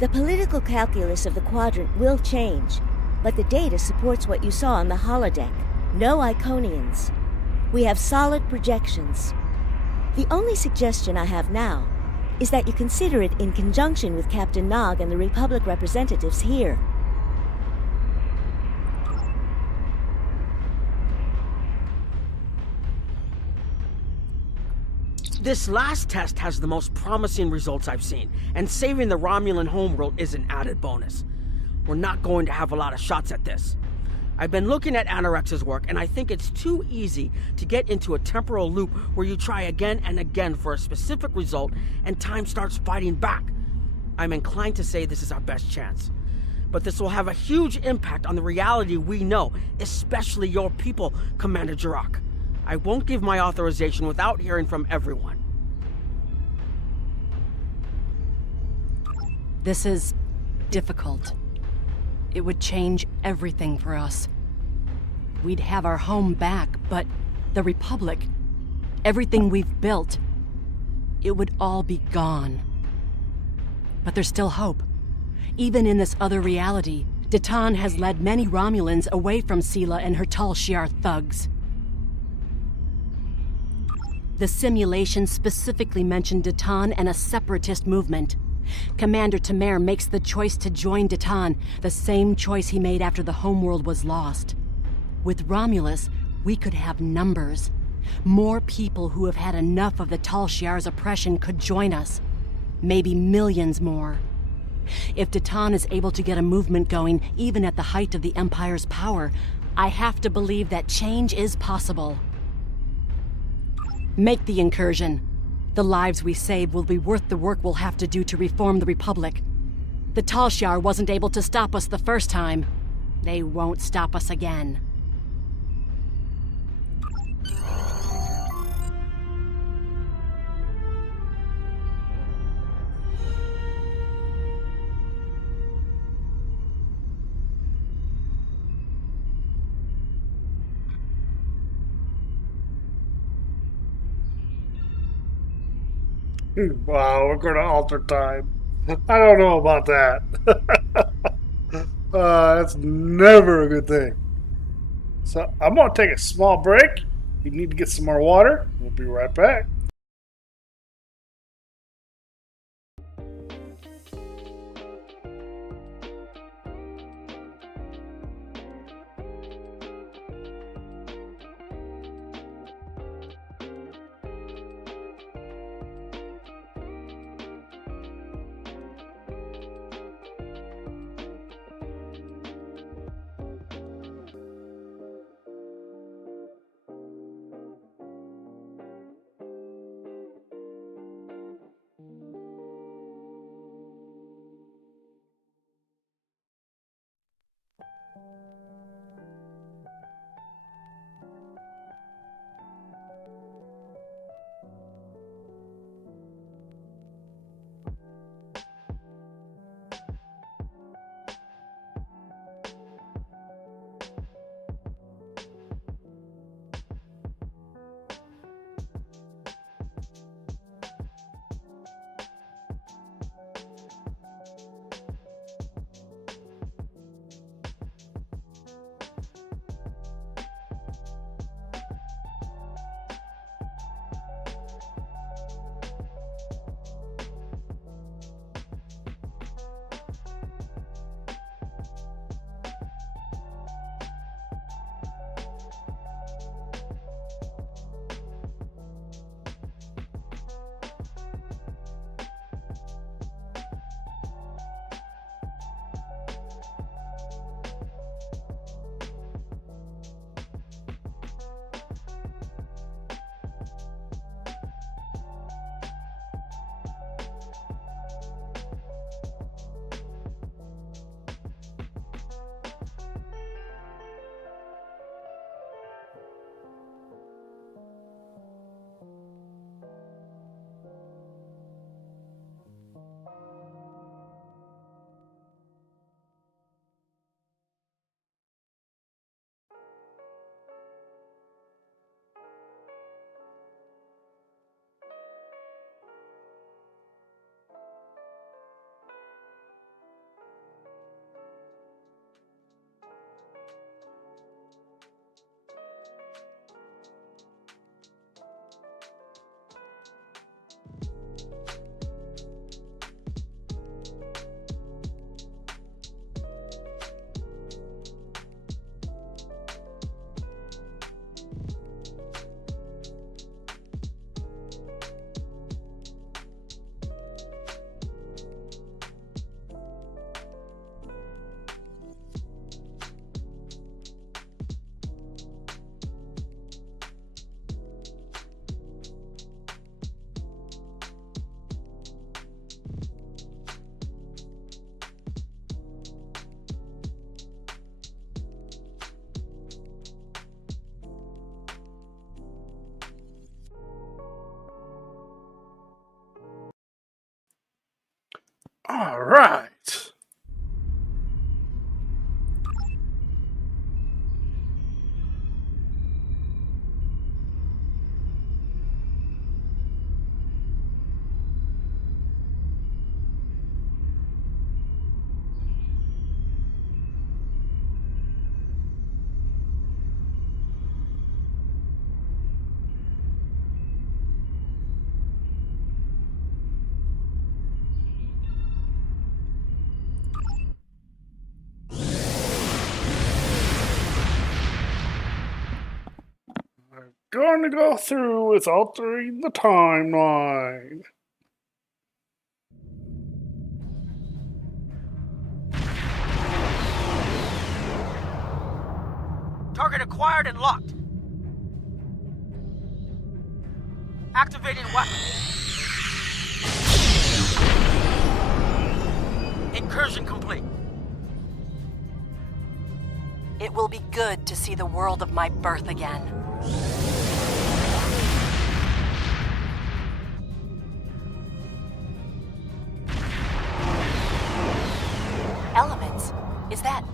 The political calculus of the quadrant will change, but the data supports what you saw on the holodeck. No Iconians. We have solid projections. The only suggestion I have now is that you consider it in conjunction with Captain Nog and the Republic representatives here. This last test has the most promising results I've seen, and saving the Romulan homeworld is an added bonus. We're not going to have a lot of shots at this. I've been looking at Anorex's work, and I think it's too easy to get into a temporal loop where you try again and again for a specific result, and time starts fighting back. I'm inclined to say this is our best chance. But this will have a huge impact on the reality we know, especially your people, Commander Jirok. I won't give my authorization without hearing from everyone. This is difficult. It would change everything for us. We'd have our home back, but the Republic, everything we've built, it would all be gone. But there's still hope. Even in this other reality, Datan has led many Romulans away from Sela and her Tal Shiar thugs. The simulation specifically mentioned Datan and a separatist movement. Commander Tamer makes the choice to join Datan, the same choice he made after the homeworld was lost. With Romulus, we could have numbers. More people who have had enough of the Tal Shiar's oppression could join us. Maybe millions more. If Datan is able to get a movement going, even at the height of the Empire's power, I have to believe that change is possible. Make the incursion. The lives we save will be worth the work we'll have to do to reform the Republic. The Tal Shiar wasn't able to stop us the first time. They won't stop us again. Wow, we're going to alter time. I don't know about that. That's never a good thing. So I'm going to take a small break, You need to get some more water. We'll be right back. All right. Going to go through with altering the timeline. Target acquired and locked. Activating weapon. Incursion complete. It will be good to see the world of my birth again. Elements? Is that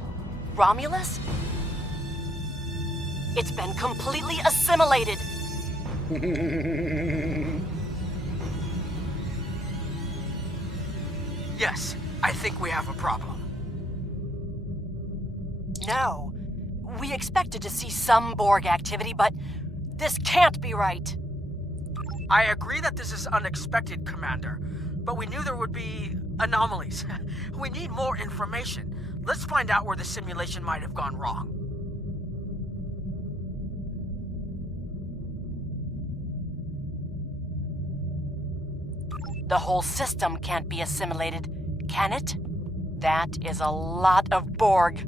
Romulus? It's been completely assimilated. Yes, I think we have a problem. No. We expected to see some Borg activity, but This can't be right. I agree that this is unexpected, Commander, but we knew there would be anomalies. We need more information. Let's find out where the simulation might have gone wrong. The whole system can't be assimilated, can it? That is a lot of Borg.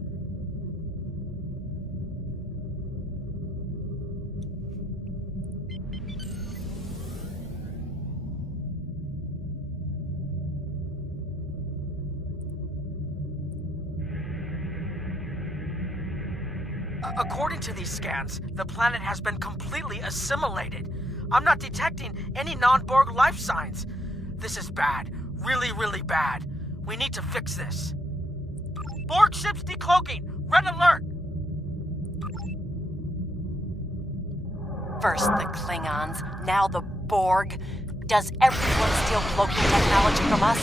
According to these scans, the planet has been completely assimilated. I'm not detecting any non-Borg life signs. This is bad. Really, really bad. We need to fix this. Borg ships decloaking! Red alert! First the Klingons, now the Borg. Does everyone steal cloaking technology from us?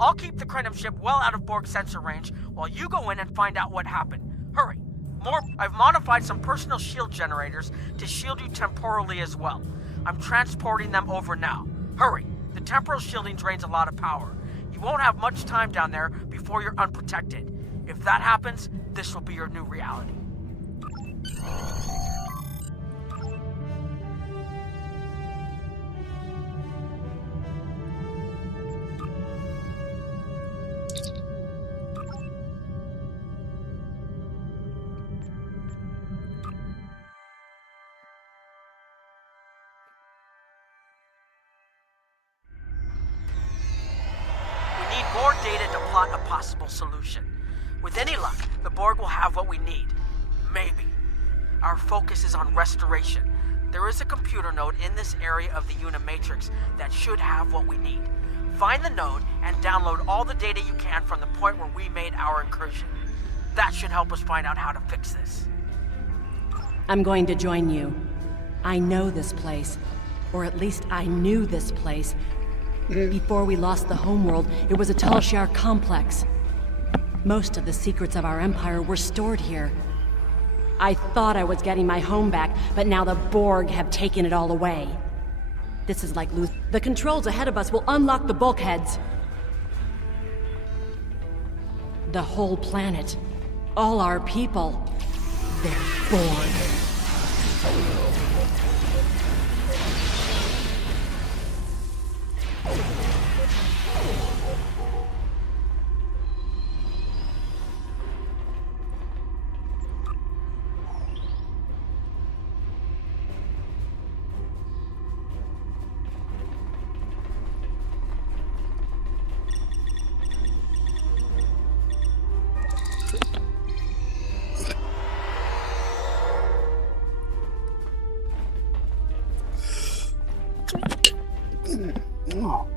I'll keep the Krenim ship well out of Borg sensor range while you go in and find out what happened. Hurry. I've modified some personal shield generators to shield you temporally as well. I'm transporting them over now. Hurry. The temporal shielding drains a lot of power. You won't have much time down there before you're unprotected. If that happens, this will be your new reality. More data to plot a possible solution. With any luck, the Borg will have what we need. Maybe. Our focus is on restoration. There is a computer node in this area of the Unimatrix that should have what we need. Find the node and download all the data you can from the point where we made our incursion. That should help us find out how to fix this. I'm going to join you. I know this place. Or at least I knew this place. Before we lost the homeworld, it was a Talshar complex. Most of the secrets of our empire were stored here. I thought I was getting my home back, but now the Borg have taken it all away. This is like losing. The controls ahead of us will unlock the bulkheads. The whole planet. All our people. They're Borg.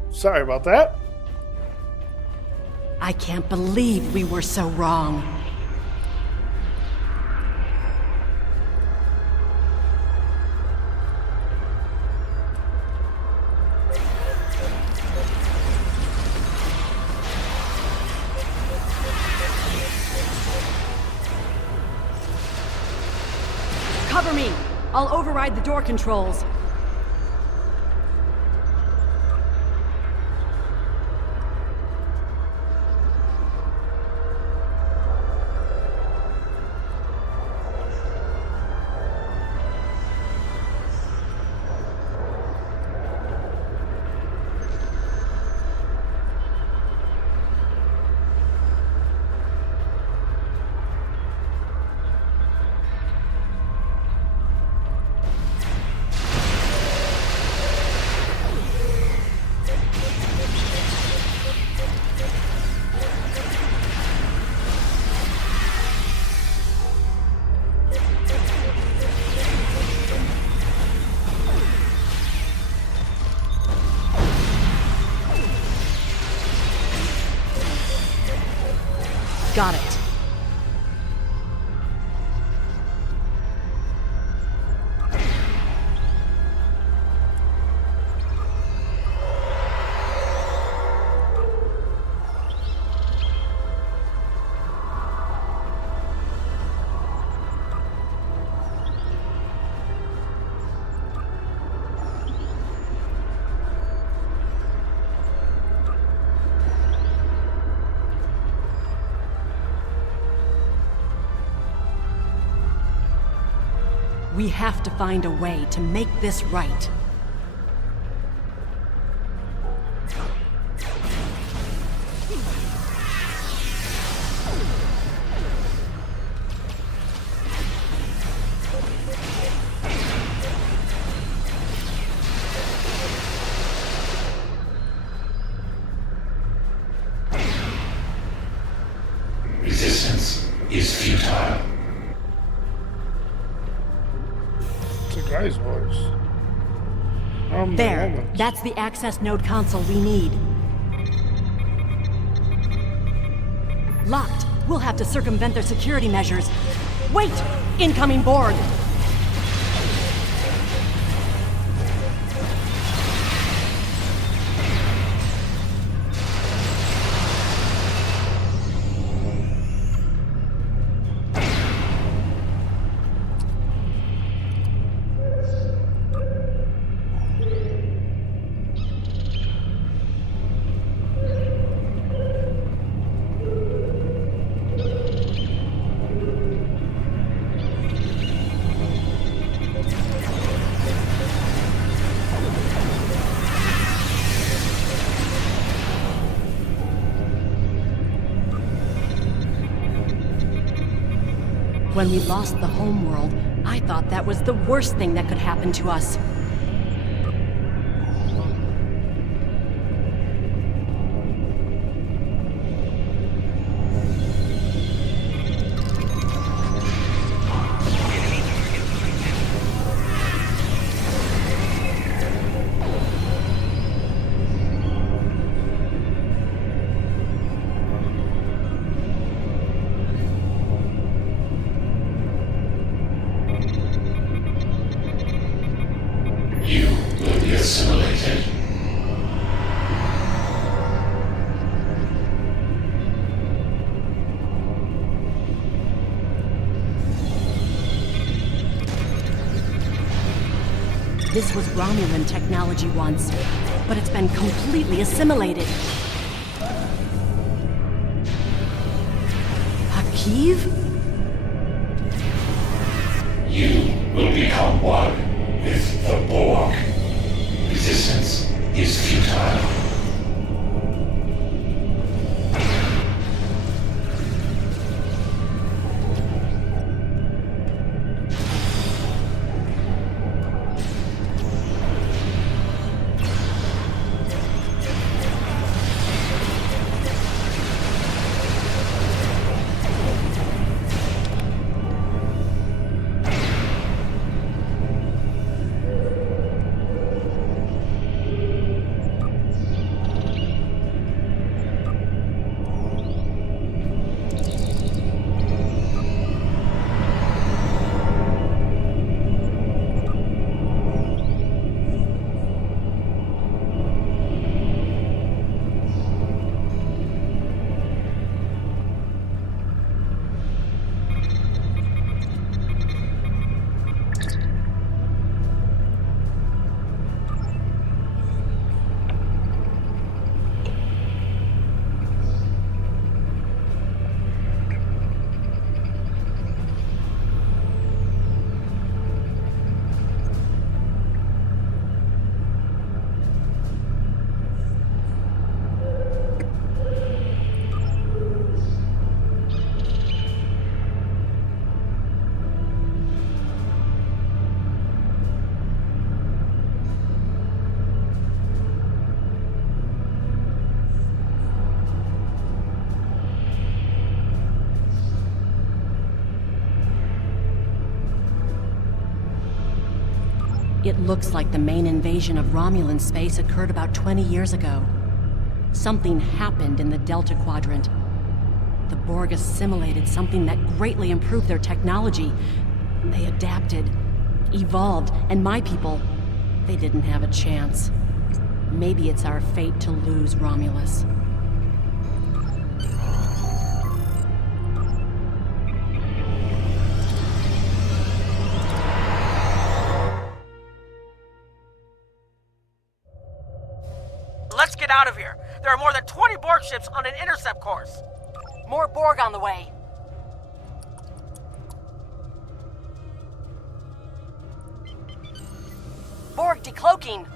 Sorry about that. I can't believe we were so wrong. I'll override the door controls. Got it. We have to find a way to make this right. Resistance is futile. Guy's voice. There. That's the access node console we need. Locked. We'll have to circumvent their security measures. Wait! Incoming board! When we lost the homeworld, I thought that was the worst thing that could happen to us. Assimilated. This was Romulan technology once, but it's been completely assimilated. Akiv? You will become one with the Borg. Resistance is futile. It looks like the main invasion of Romulan space occurred about 20 years ago. Something happened in the Delta Quadrant. The Borg assimilated something that greatly improved their technology. They adapted, evolved, and my people, they didn't have a chance. Maybe it's our fate to lose Romulus. Let's get out of here. There are more than 20 Borg ships on an intercept course. More Borg on the way. Borg decloaking.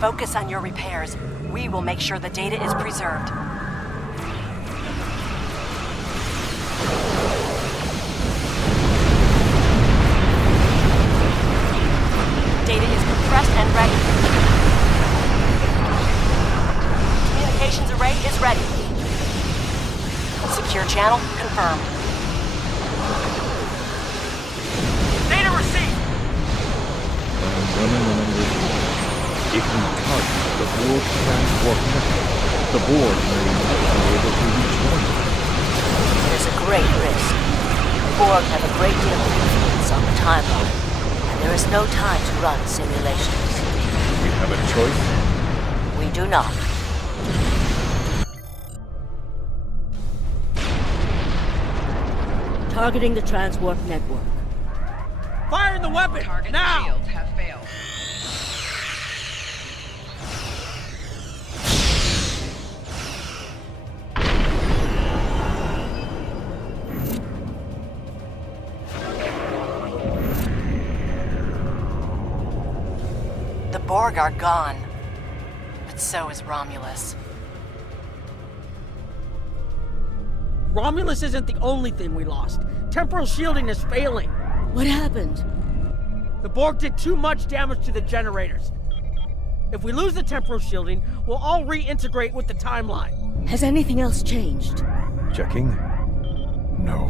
Focus on your repairs. We will make sure the data is preserved. Data is compressed and ready. Communications array is ready. Secure channel confirmed. Data received! If we cut the Borg transport network, the Borg may not be able to rejoin us. There's a great risk. The Borg have a great deal of influence on the timeline, and there is no time to run simulations. We have a choice? We do not. Targeting the transwarp network. Fire in the weapon! Target now! shields have failed. The Borg are gone. But so is Romulus. Romulus isn't the only thing we lost. Temporal shielding is failing. What happened? The Borg did too much damage to the generators. If we lose the temporal shielding, we'll all reintegrate with the timeline. Has anything else changed? Checking? No.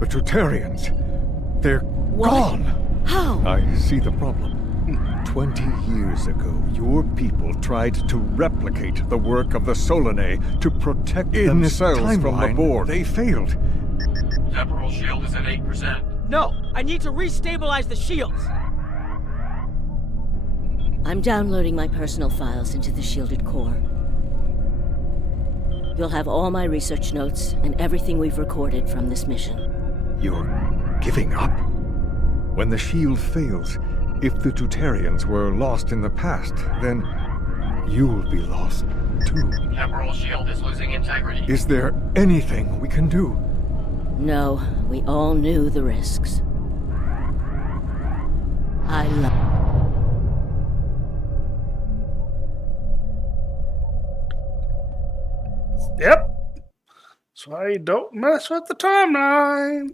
The Tutarians. They're gone. How? I see the problem. 20 years ago, your people tried to replicate the work of the Solanae to protect themselves from the Borg. They failed. Temporal shield is at 8%. No, I need to restabilize the shields. I'm downloading my personal files into the shielded core. You'll have all my research notes and everything we've recorded from this mission. You're giving up? When the shield fails, if the Tutarians were lost in the past, then you'll be lost too. Temporal shield is losing integrity. Is there anything we can do? No, we all knew the risks. I love... Yep. So I don't mess with the timeline.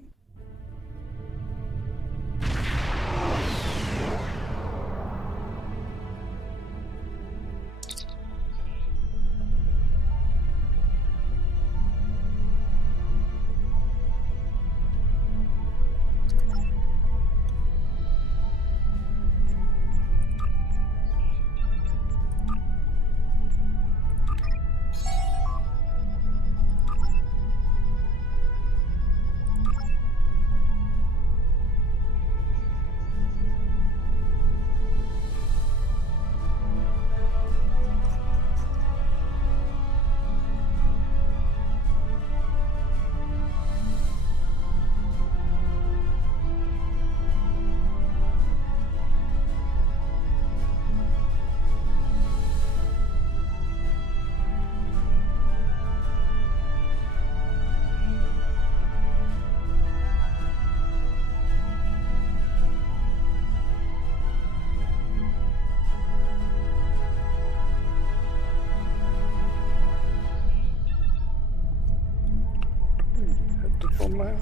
from that?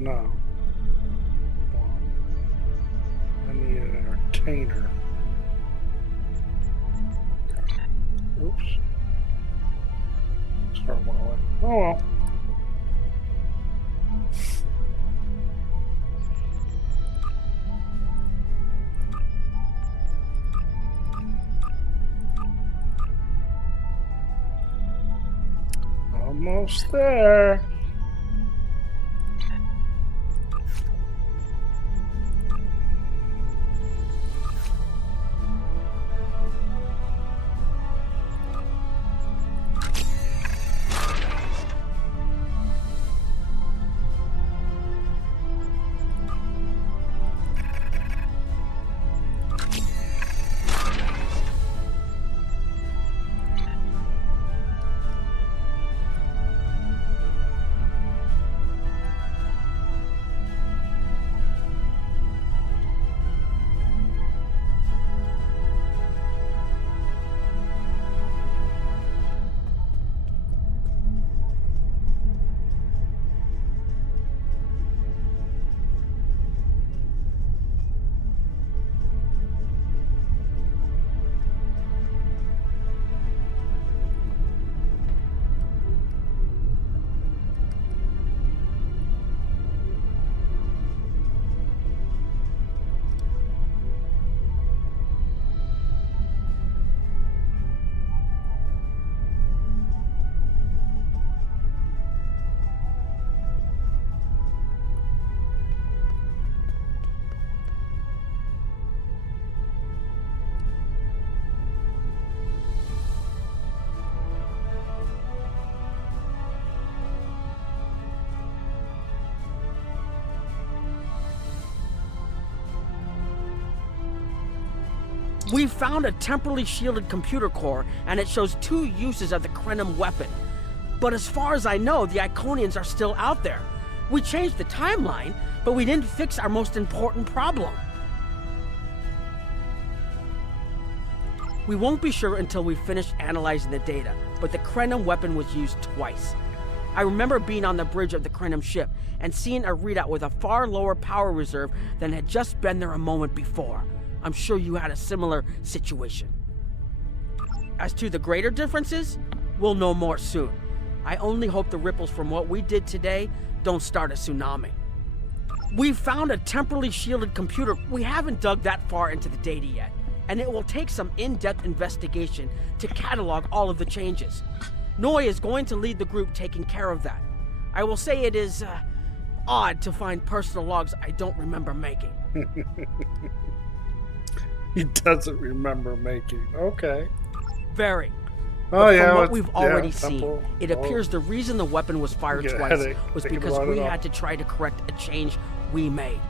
No. I need an entertainer. Oops. Start wallet. Oh well. Almost there. We found a temporally shielded computer core, and it shows 2 uses of the Krenim weapon. But as far as I know, the Iconians are still out there. We changed the timeline, but we didn't fix our most important problem. We won't be sure until we finish analyzing the data, but the Krenim weapon was used twice. I remember being on the bridge of the Krenim ship and seeing a readout with a far lower power reserve than had just been there a moment before. I'm sure you had a similar situation. As to the greater differences, we'll know more soon. I only hope the ripples from what we did today don't start a tsunami. We found a temporally shielded computer. We haven't dug that far into the data yet, and it will take some in-depth investigation to catalog all of the changes. Noi is going to lead the group taking care of that. I will say it is odd to find personal logs I don't remember making. He doesn't remember making. Okay. Very. Oh, yeah. From what we've already seen, it appears the reason the weapon was fired twice was because we had to try to correct a change we made.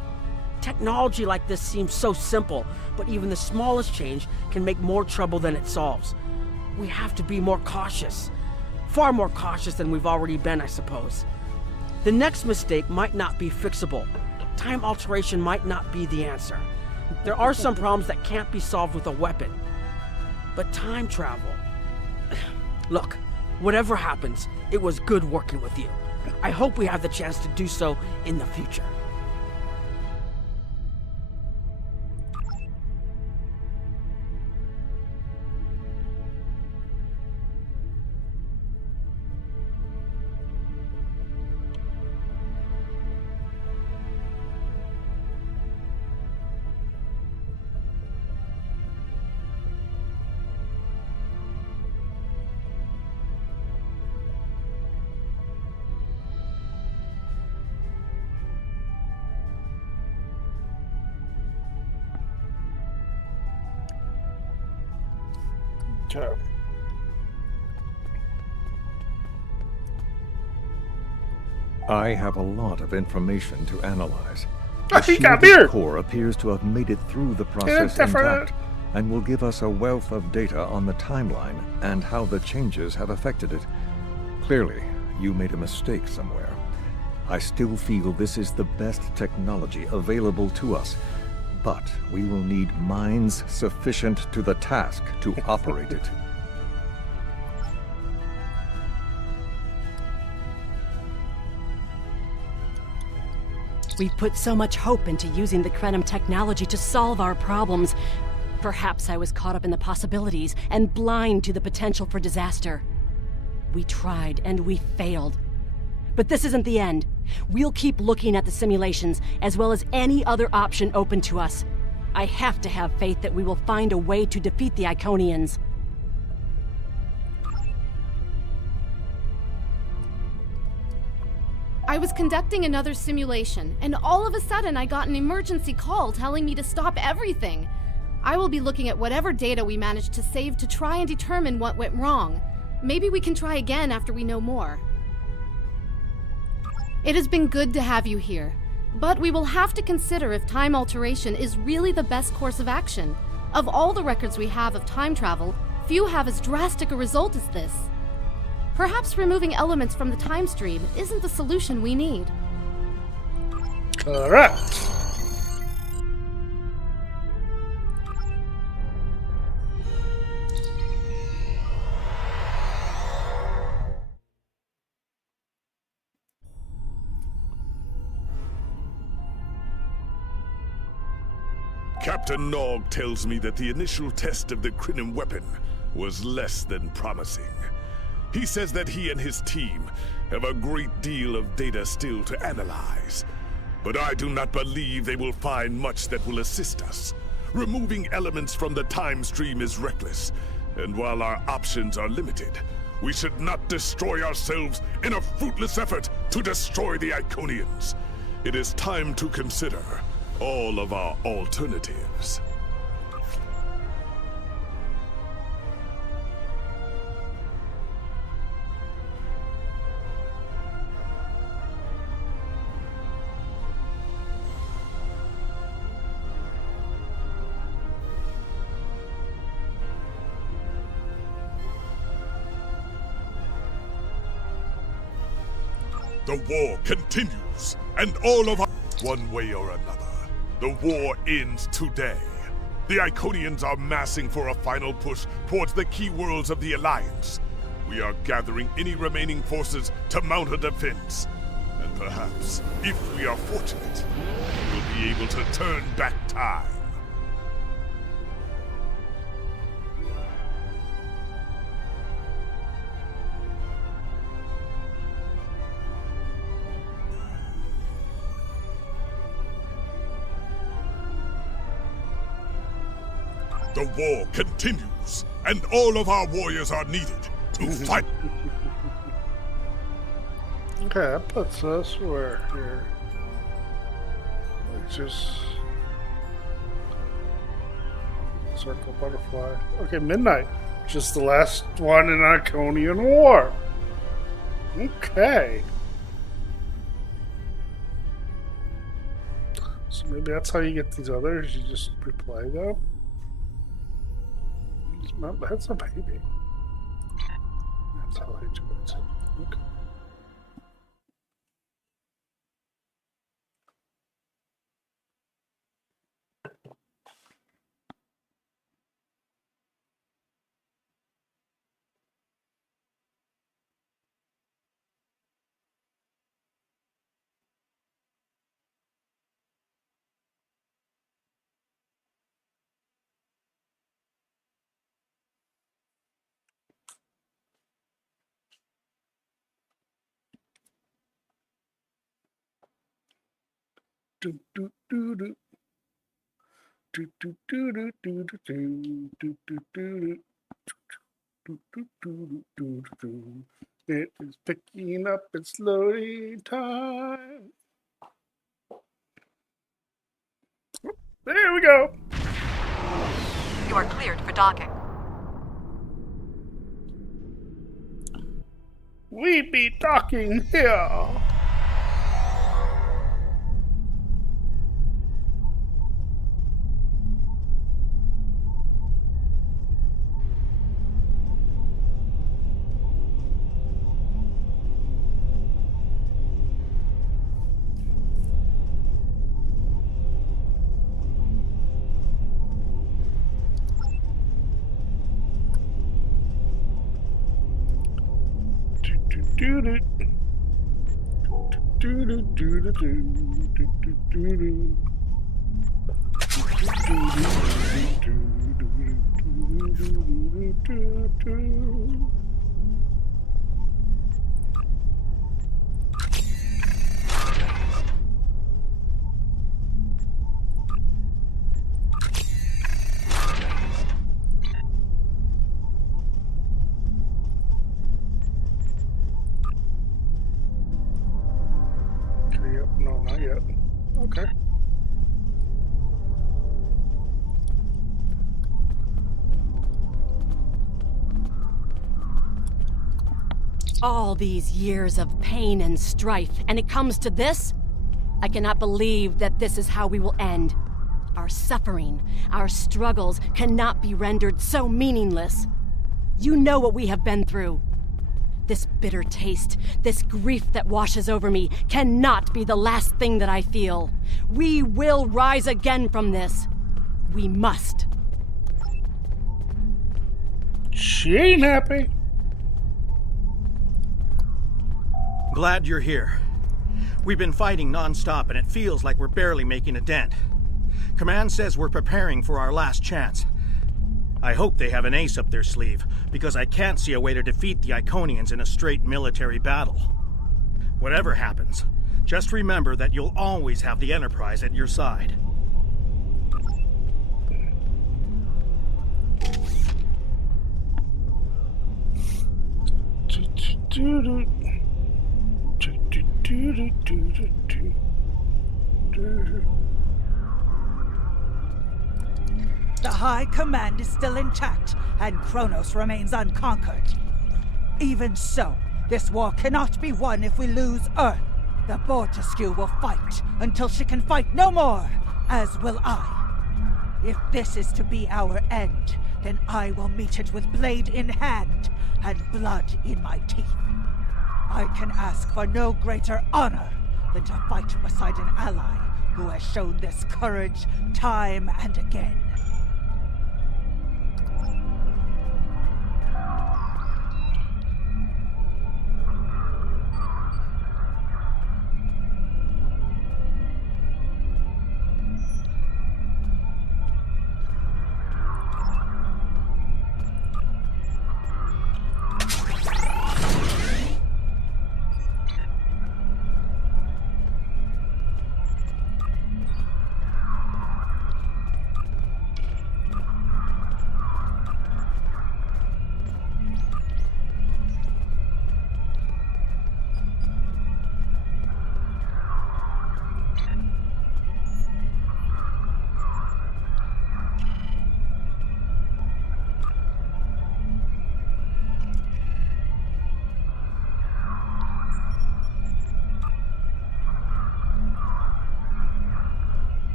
Technology like this seems so simple, but even the smallest change can make more trouble than it solves. We have to be more cautious. Far more cautious than we've already been, I suppose. The next mistake might not be fixable. Time alteration might not be the answer. There are some problems that can't be solved with a weapon. But time travel... Look, whatever happens, it was good working with you. I hope we have the chance to do so in the future. Okay. I have a lot of information to analyze. Oh, The he got shielded beard. core appears to have made it through the process intact, and will give us a wealth of data on the timeline and how the changes have affected it. Clearly, you made a mistake somewhere. I still feel this is the best technology available to us, but we will need minds sufficient to the task to operate it. We've put so much hope into using the Krenim technology to solve our problems. Perhaps I was caught up in the possibilities and blind to the potential for disaster. We tried and we failed. But this isn't the end. We'll keep looking at the simulations, as well as any other option open to us. I have to have faith that we will find a way to defeat the Iconians. I was conducting another simulation, and all of a sudden I got an emergency call telling me to stop everything. I will be looking at whatever data we managed to save to try and determine what went wrong. Maybe we can try again after we know more. It has been good to have you here, but we will have to consider if time alteration is really the best course of action. Of all the records we have of time travel, few have as drastic a result as this. Perhaps removing elements from the time stream isn't the solution we need. Correct. Captain Nog tells me that the initial test of the Krenim weapon was less than promising. He says that he and his team have a great deal of data still to analyze. But I do not believe they will find much that will assist us. Removing elements from the time stream is reckless, and while our options are limited, we should not destroy ourselves in a fruitless effort to destroy the Iconians. It is time to consider all of our alternatives. The war continues, and all of us, one way or another. The war ends today. The Iconians are massing for a final push towards the key worlds of the Alliance. We are gathering any remaining forces to mount a defense. And perhaps, if we are fortunate, we will be able to turn back time. The war continues, and all of our warriors are needed to fight. Okay, that puts us where here? It's just circle butterfly. Okay, midnight. Just the last one in Iconian War. Okay. So maybe that's how you get these others. You just replay them. That's a baby. That's how I do it. Okay. Do do do do. Do do do do do do do do do do. It is picking up its loading time. There we go. You are cleared for docking. We be docking here. Do do Yep, no, not yet. Okay. All these years of pain and strife, and it comes to this? I cannot believe that this is how we will end. Our suffering, our struggles cannot be rendered so meaningless. You know what we have been through. This bitter taste, this grief that washes over me, cannot be the last thing that I feel. We will rise again from this. We must. She ain't happy. Glad you're here. We've been fighting non-stop and it feels like we're barely making a dent. Command says we're preparing for our last chance. I hope they have an ace up their sleeve, because I can't see a way to defeat the Iconians in a straight military battle. Whatever happens, just remember that you'll always have the Enterprise at your side. The High Command is still intact, and Kronos remains unconquered. Even so, this war cannot be won if we lose Earth. The Bortesque will fight until she can fight no more, as will I. If this is to be our end, then I will meet it with blade in hand and blood in my teeth. I can ask for no greater honor than to fight beside an ally who has shown this courage time and again.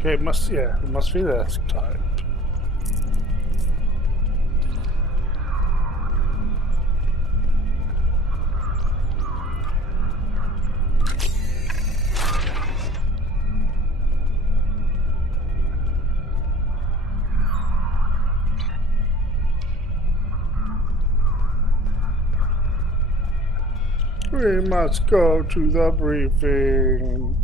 Okay, it must be this time. We must go to the briefing.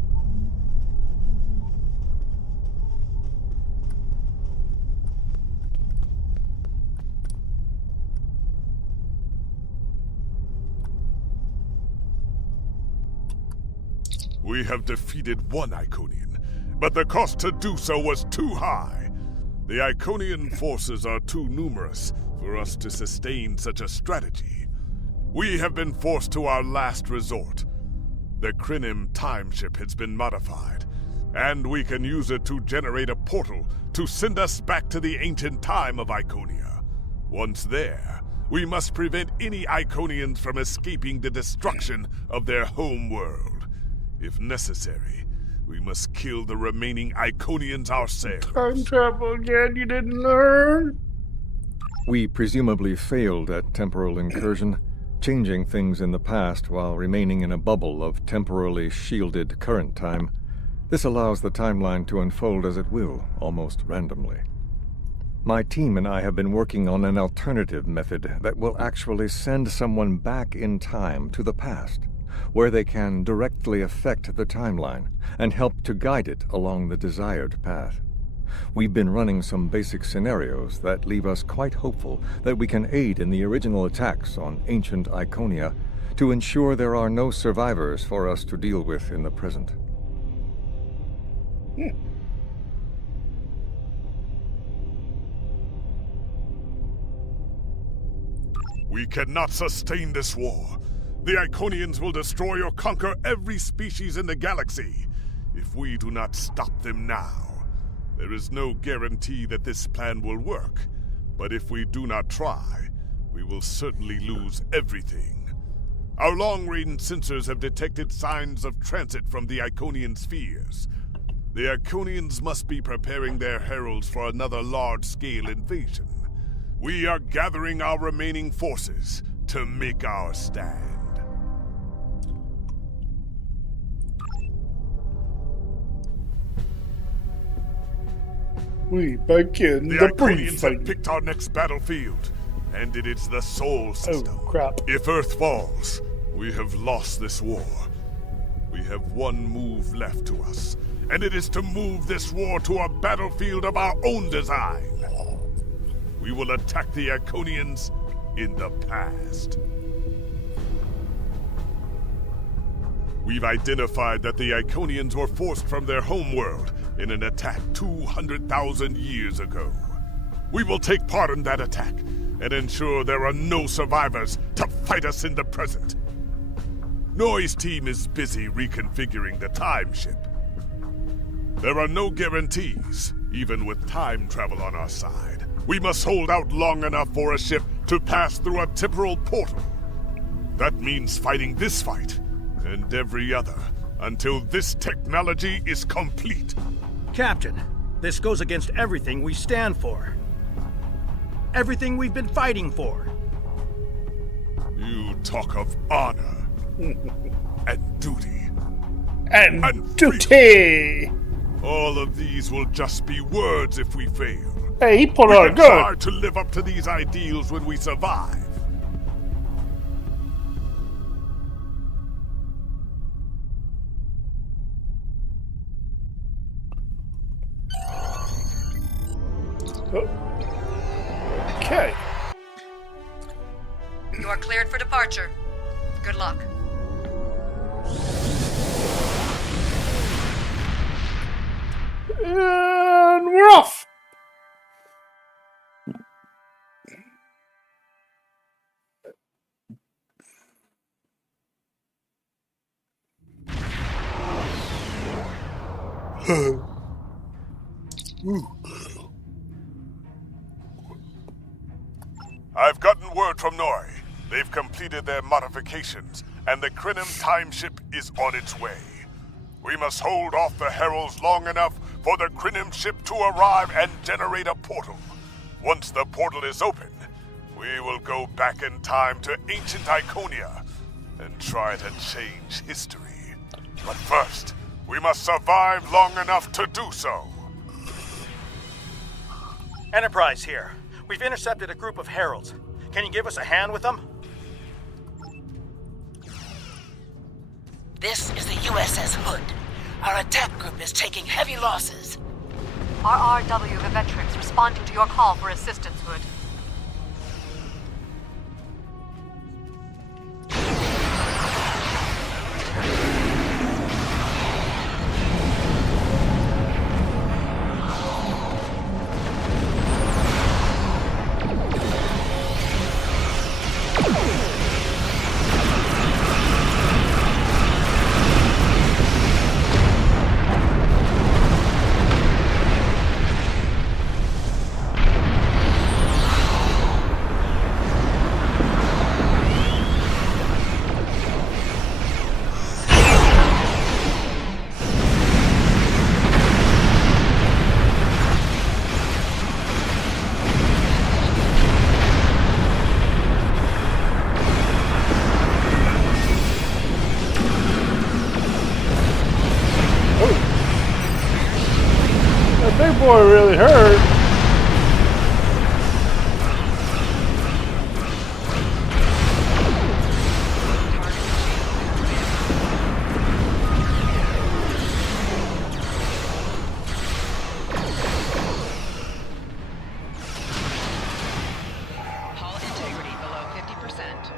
We have defeated one Iconian, but the cost to do so was too high. The Iconian forces are too numerous for us to sustain such a strategy. We have been forced to our last resort. The Krinim time ship has been modified, and we can use it to generate a portal to send us back to the ancient time of Iconia. Once there, we must prevent any Iconians from escaping the destruction of their home world. If necessary, we must kill the remaining Iconians ourselves. Time travel again, you didn't learn? We presumably failed at temporal incursion, changing things in the past while remaining in a bubble of temporally shielded current time. This allows the timeline to unfold as it will, almost randomly. My team and I have been working on an alternative method that will actually send someone back in time to the past, where they can directly affect the timeline and help to guide it along the desired path. We've been running some basic scenarios that leave us quite hopeful that we can aid in the original attacks on ancient Iconia to ensure there are no survivors for us to deal with in the present. We cannot sustain this war. The Iconians will destroy or conquer every species in the galaxy if we do not stop them now. There is no guarantee that this plan will work, but if we do not try, we will certainly lose everything. Our long-range sensors have detected signs of transit from the Iconian spheres. The Iconians must be preparing their heralds for another large-scale invasion. We are gathering our remaining forces to make our stand. We begin the Iconians have picked our next battlefield, and it is the Sol system. Oh, crap. If Earth falls, we have lost this war. We have one move left to us, and it is to move this war to a battlefield of our own design. We will attack the Iconians in the past. We've identified that the Iconians were forced from their homeworld in an attack 200,000 years ago. We will take part in that attack and ensure there are no survivors to fight us in the present. Noi's team is busy reconfiguring the time ship. There are no guarantees, even with time travel on our side. We must hold out long enough for a ship to pass through a temporal portal. That means fighting this fight and every other until this technology is complete. Captain, this goes against everything we stand for. Everything we've been fighting for. You talk of honor and duty. And duty! All of these will just be words if we fail. Hey, he put we on can good. try to live up to these ideals when we survive. Okay. You are cleared for departure. Good luck. And we're off. I've gotten word from Noi. They've completed their modifications, and the Krenim time ship is on its way. We must hold off the heralds long enough for the Krenim ship to arrive and generate a portal. Once the portal is open, we will go back in time to ancient Iconia and try to change history. But first, we must survive long enough to do so. Enterprise here. We've intercepted a group of heralds. Can you give us a hand with them? This is the USS Hood. Our attack group is taking heavy losses. RRW Vivetrix responding to your call for assistance, Hood. boy really hurt. Hull integrity below 50%.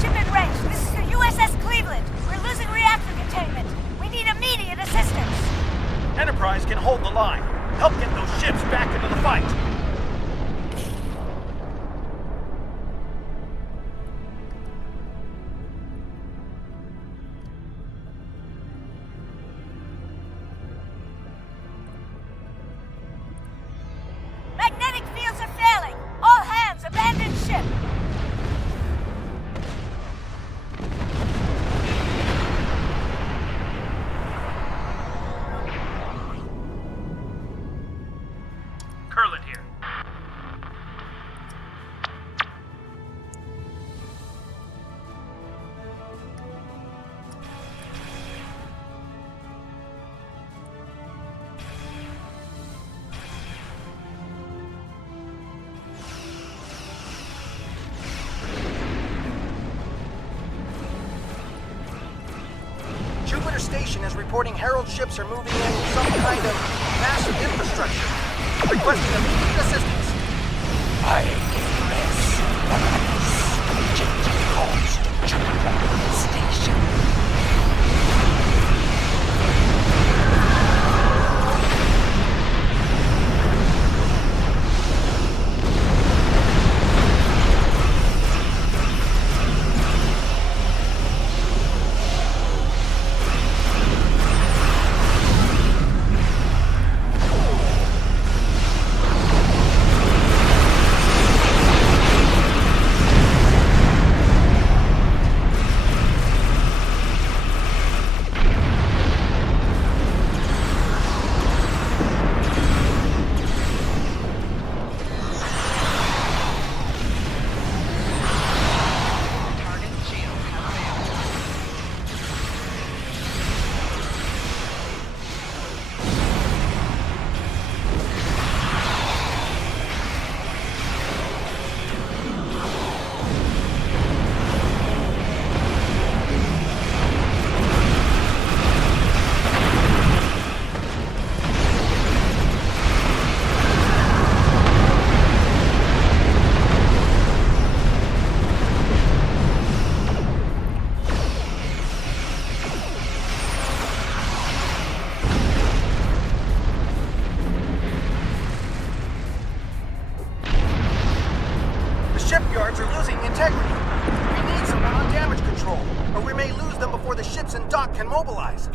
Shipment range. This is the USS Cleveland. We're losing reactor containment. We need immediate assistance. Enterprise can hold the line. Help get those ships back into the fight. Magnetic fields are failing. All hands, abandon ship. Curlin here. Jupiter Station is reporting Herald ships are moving in some kind of massive infrastructure. Requesting immediate assistance. I press changing course to Jupiter Station. Shipyards are losing integrity. We need someone on damage control, or we may lose them before the ships in dock can mobilize.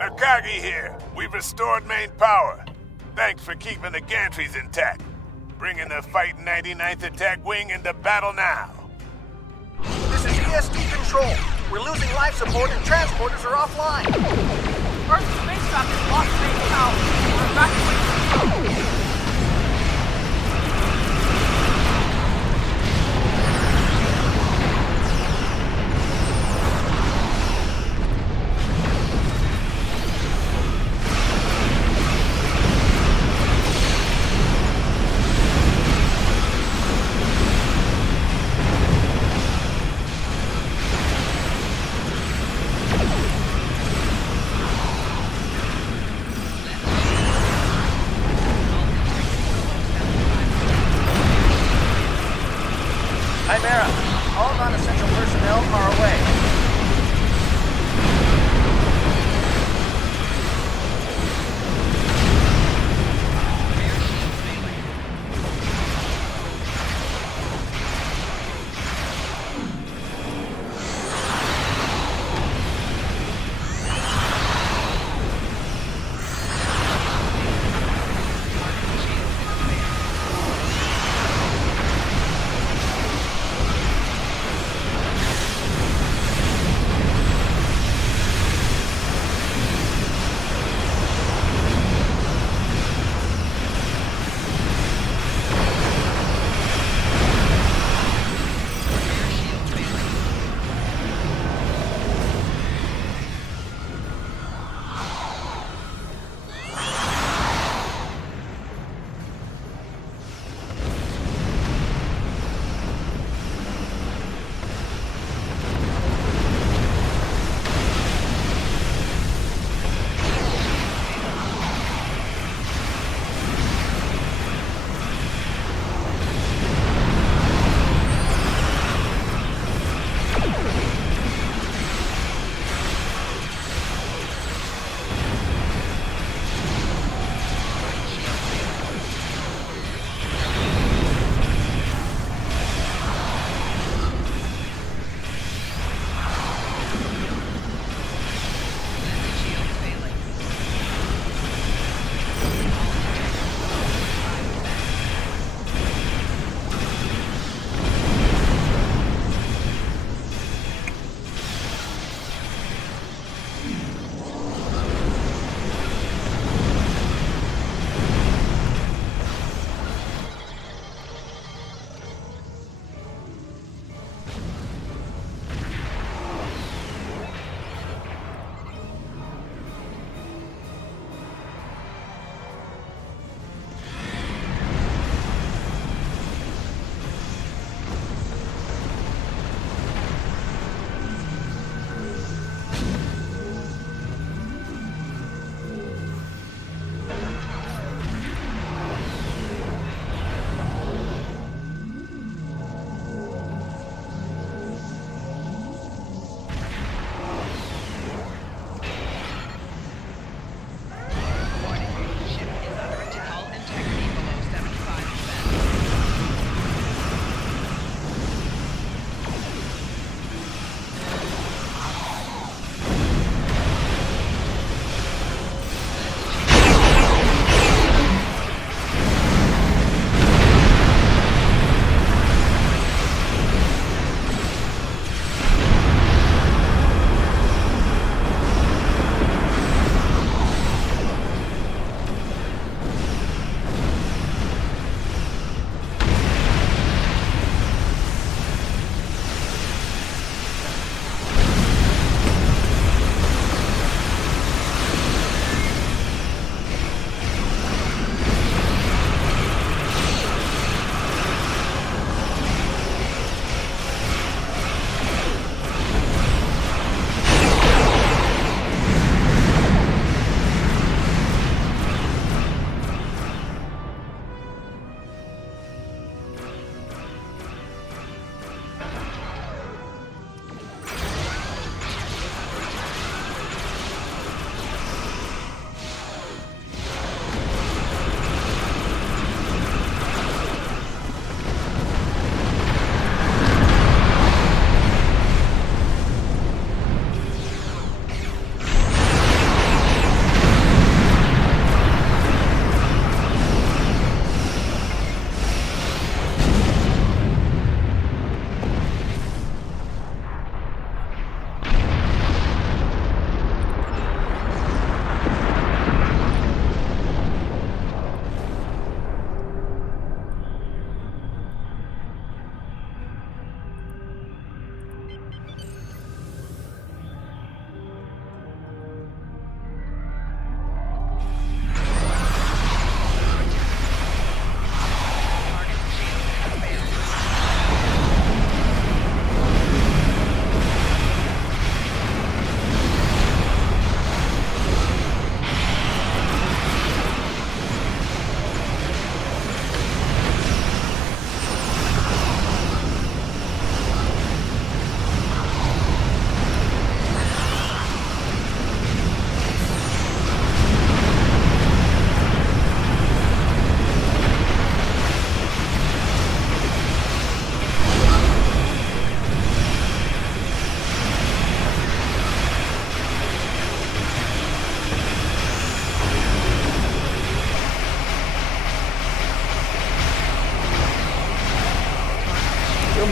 Akagi here. We've restored main power. Thanks for keeping the gantries intact. Bringing the Fighting 99th Attack Wing into battle now. This is EST Control. We're losing life support and transporters are offline. Earth's space dock has lost main power. We're evacuating.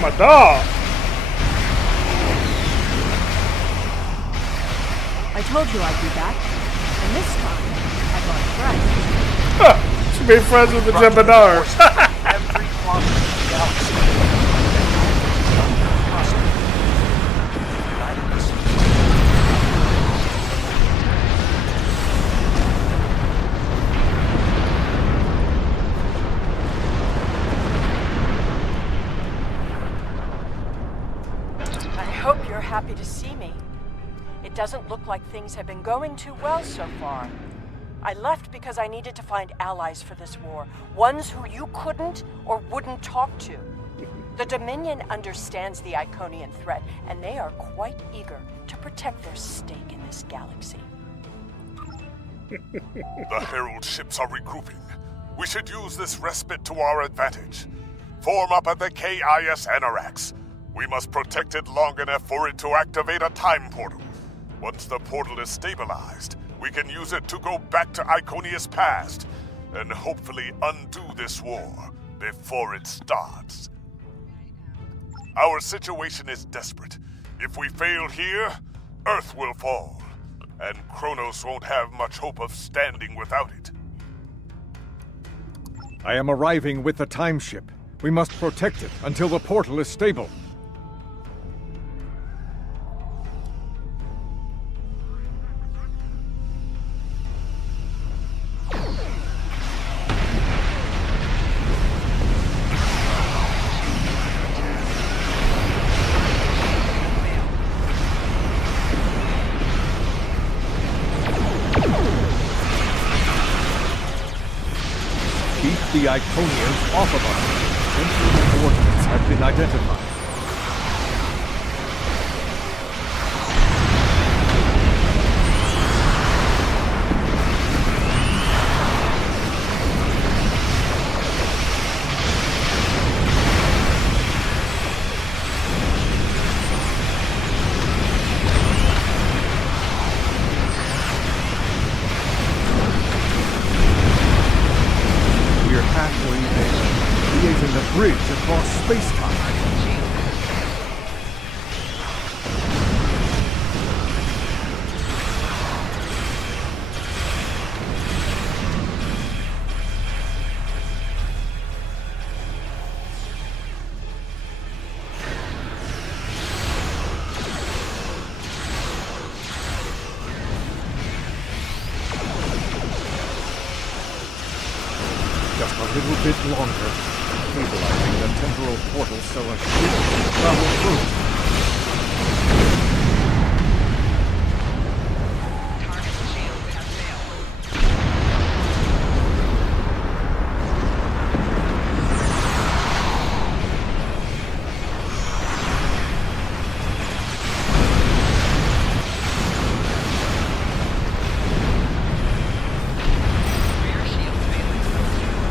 My dog. I told you I'd be back. And this time, I brought a friend. She made friends with the Jebediah. Every quadrant of the galaxy. I hope you're happy to see me. It doesn't look like things have been going too well so far. I left because I needed to find allies for this war, ones who you couldn't or wouldn't talk to. The Dominion understands the Iconian threat, and they are quite eager to protect their stake in this galaxy. The Herald ships are regrouping. We should use this respite to our advantage. Form up at the KIS Anorax. We must protect it long enough for it to activate a time portal. Once the portal is stabilized, we can use it to go back to Iconia's past and hopefully undo this war before it starts. Our situation is desperate. If we fail here, Earth will fall, and Kronos won't have much hope of standing without it. I am arriving with the time ship. We must protect it until the portal is stable. The Iconians off of us. Central coordinates have been identified. Creating a bridge across space-time. Just a little bit longer. Stabilizing the temporal portal so a ship can travel through.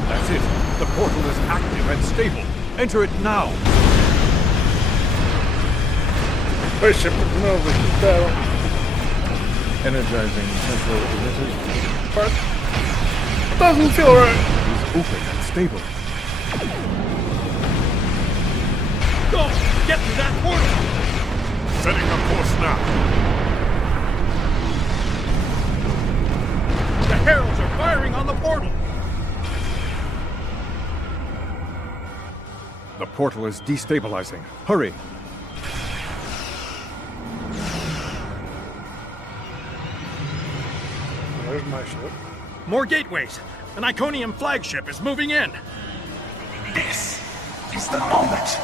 That's it. The portal is active and stable. Enter it now. Spaceship is over. Battle. Energizing central emitters. What? Doesn't feel right. Is open and stable. Go! Get to that portal! Setting a course now. The Heralds are firing on the portal! The portal is destabilizing. Hurry! There's my ship. More gateways. An Iconian flagship is moving in. This is the moment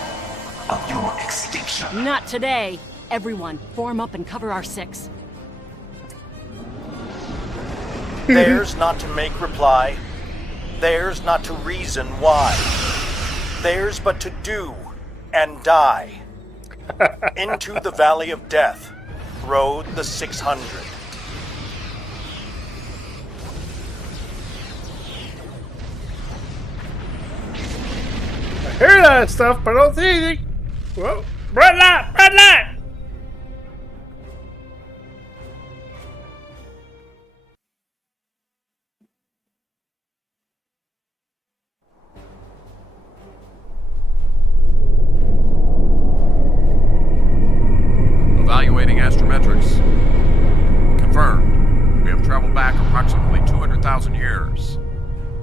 of your extinction. Not today. Everyone, form up and cover our six. Theirs not to make reply. Theirs not to reason why. Theirs but to do and die. Into the Valley of Death rode the 600. I hear that stuff, but I don't see anything. Whoa. Red light! Red light! approximately 200,000 years.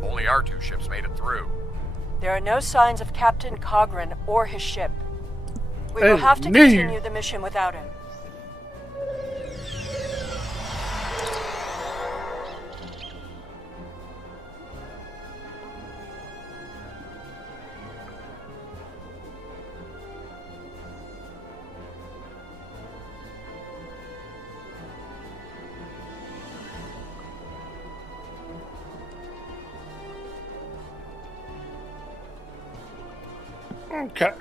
Only our two ships made it through. There are no signs of Captain Cogran or his ship. We will have to continue the mission without him. Okay.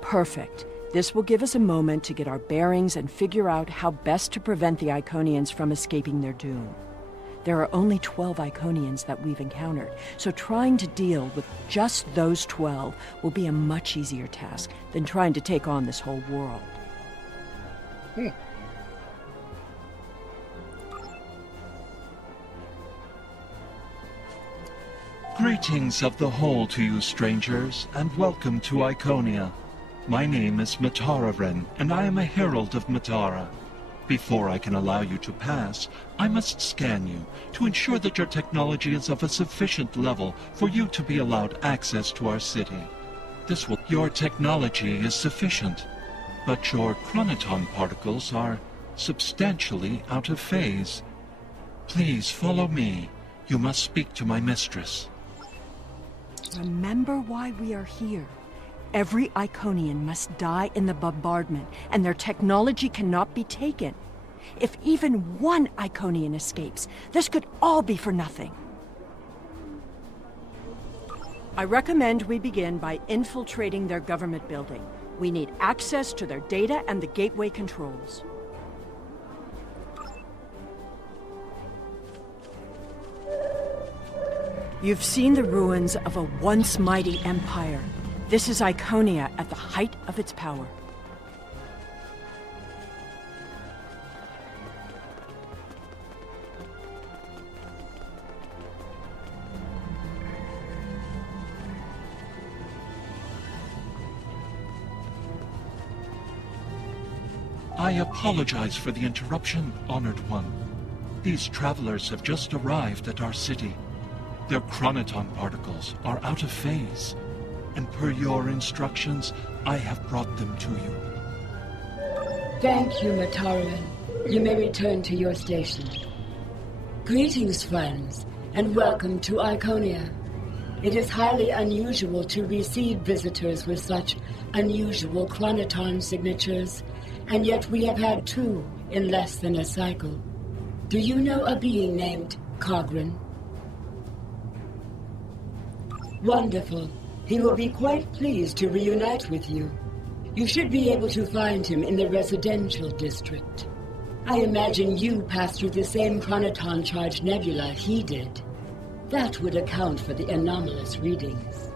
Perfect. This will give us a moment to get our bearings and figure out how best to prevent the Iconians from escaping their doom. There are only 12 Iconians that we've encountered, so trying to deal with just those 12 will be a much easier task than trying to take on this whole world. Greetings of the whole to you, strangers, and welcome to Iconia. My name is Matararen, and I am a herald of Matara. Before I can allow you to pass, I must scan you to ensure that your technology is of a sufficient level for you to be allowed access to our city. Your technology is sufficient, but your chronoton particles are substantially out of phase. Please follow me. You must speak to my mistress. Remember why we are here. Every Iconian must die in the bombardment, and their technology cannot be taken. If even one Iconian escapes, this could all be for nothing. I recommend we begin by infiltrating their government building. We need access to their data and the gateway controls. You've seen the ruins of a once mighty empire. This is Iconia at the height of its power. I apologize for the interruption, Honored One. These travelers have just arrived at our city. Their chronoton particles are out of phase, and per your instructions, I have brought them to you. Thank you, Mataran. You may return to your station. Greetings, friends, and welcome to Iconia. It is highly unusual to receive visitors with such unusual chronoton signatures, and yet we have had 2 in less than a cycle. Do you know a being named Cogran? Wonderful. He will be quite pleased to reunite with you. You should be able to find him in the residential district. I imagine you passed through the same chronoton-charged nebula he did. That would account for the anomalous readings.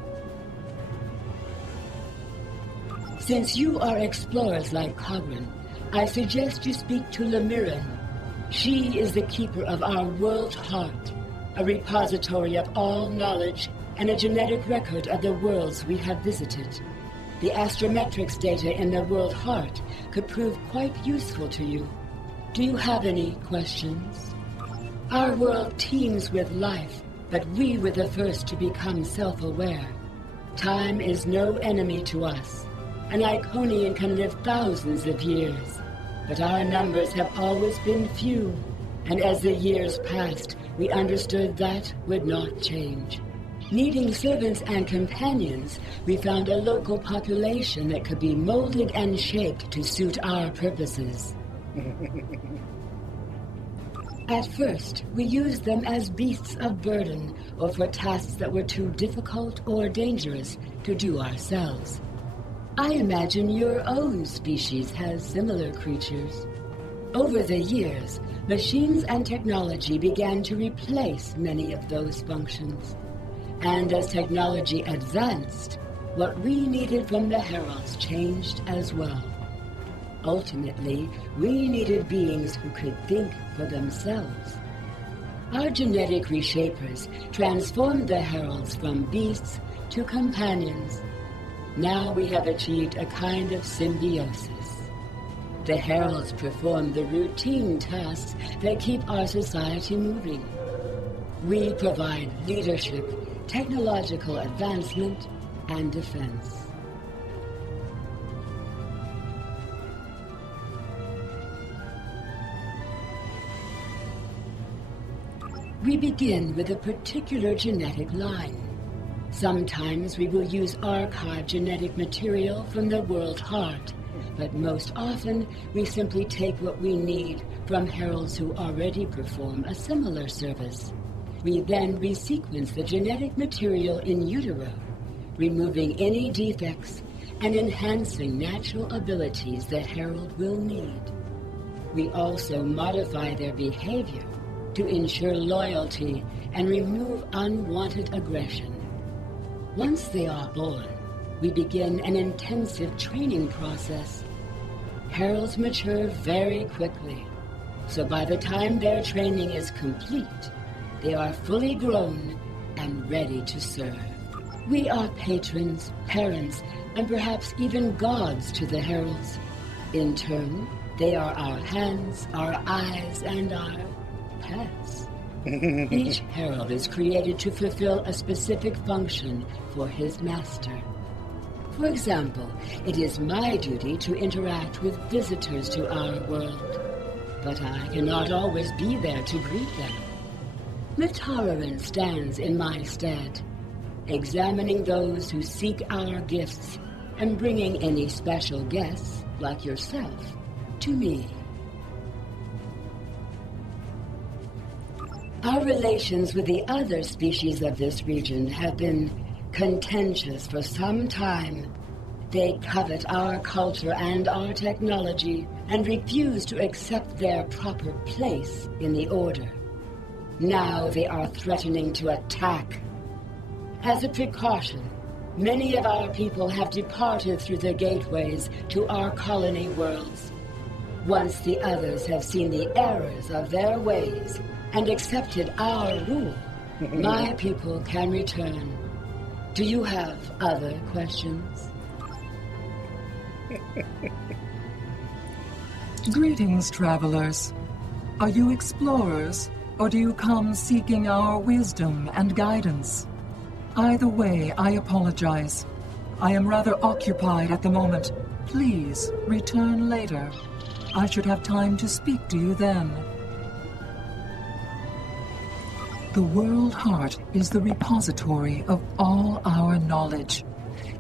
Since you are explorers like Cogran, I suggest you speak to Lemiran. She is the keeper of our world heart, a repository of all knowledge and a genetic record of the worlds we have visited. The astrometrics data in the world heart could prove quite useful to you. Do you have any questions? Our world teems with life, but we were the first to become self-aware. Time is no enemy to us. An Iconian can live thousands of years, but our numbers have always been few, and as the years passed, we understood that would not change. Needing servants and companions, we found a local population that could be molded and shaped to suit our purposes. At first, we used them as beasts of burden or for tasks that were too difficult or dangerous to do ourselves. I imagine your own species has similar creatures. Over the years, machines and technology began to replace many of those functions. And as technology advanced, what we needed from the Heralds changed as well. Ultimately, we needed beings who could think for themselves. Our genetic reshapers transformed the Heralds from beasts to companions. Now we have achieved a kind of symbiosis. The Heralds perform the routine tasks that keep our society moving. We provide leadership, technological advancement, and defense. We begin with a particular genetic line. Sometimes we will use archived genetic material from the world heart, but most often we simply take what we need from heralds who already perform a similar service. We then resequence the genetic material in utero, removing any defects and enhancing natural abilities the herald will need. We also modify their behavior to ensure loyalty and remove unwanted aggression. Once they are born, we begin an intensive training process. Heralds mature very quickly, so by the time their training is complete, they are fully grown and ready to serve. We are patrons, parents, and perhaps even gods to the heralds. In turn, they are our hands, our eyes, and our pets. Each herald is created to fulfill a specific function for his master. For example, it is my duty to interact with visitors to our world, but I cannot always be there to greet them. Mitararan stands in my stead, examining those who seek our gifts and bringing any special guests, like yourself, to me. Our relations with the other species of this region have been contentious for some time. They covet our culture and our technology and refuse to accept their proper place in the Order. Now they are threatening to attack. As a precaution, many of our people have departed through the gateways to our colony worlds. Once the others have seen the errors of their ways and accepted our rule, my people can return. Do you have other questions? Greetings, travelers. Are you explorers, or do you come seeking our wisdom and guidance? Either way, I apologize. I am rather occupied at the moment. Please return later. I should have time to speak to you then. The World Heart is the repository of all our knowledge.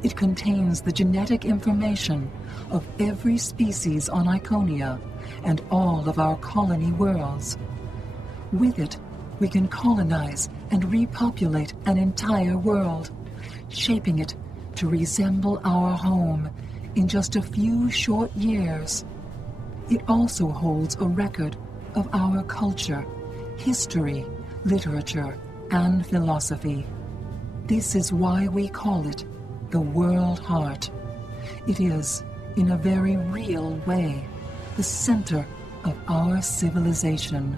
It contains the genetic information of every species on Iconia and all of our colony worlds. With it, we can colonize and repopulate an entire world, shaping it to resemble our home in just a few short years. It also holds a record of our culture, history, literature, and philosophy. This is why we call it the World Heart. It is, in a very real way, the center of our civilization.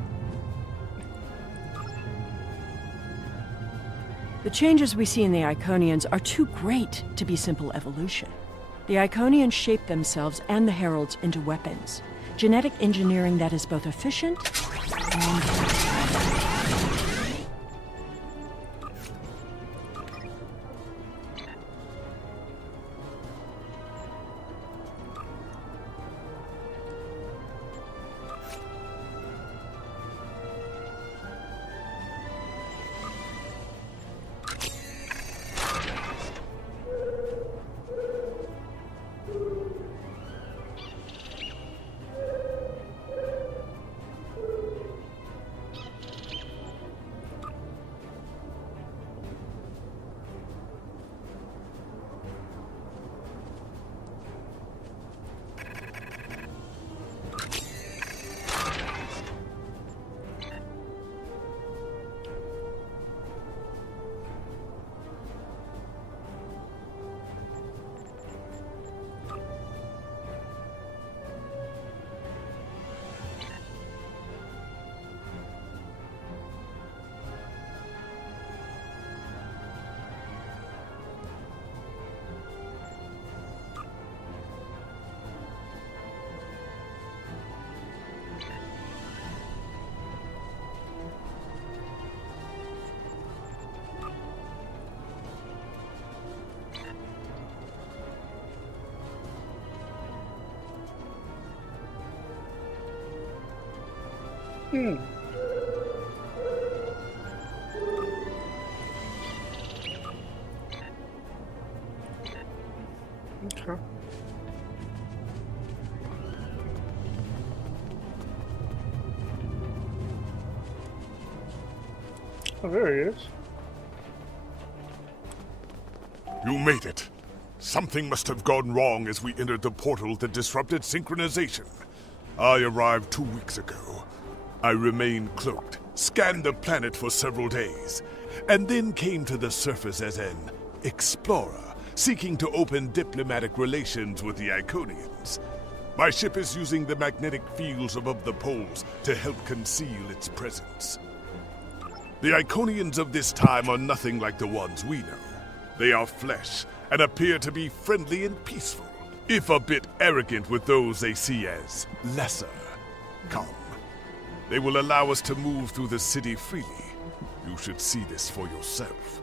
The changes we see in the Iconians are too great to be simple evolution. The Iconians shape themselves and the Heralds into weapons. Genetic engineering that is both efficient and... Okay. Oh, there he is. You made it. Something must have gone wrong as we entered the portal that disrupted synchronization. I arrived 2 weeks ago. I remained cloaked, scanned the planet for several days, and then came to the surface as an explorer, seeking to open diplomatic relations with the Iconians. My ship is using the magnetic fields above the poles to help conceal its presence. The Iconians of this time are nothing like the ones we know. They are flesh and appear to be friendly and peaceful, if a bit arrogant with those they see as lesser. Come. They will allow us to move through the city freely. You should see this for yourself.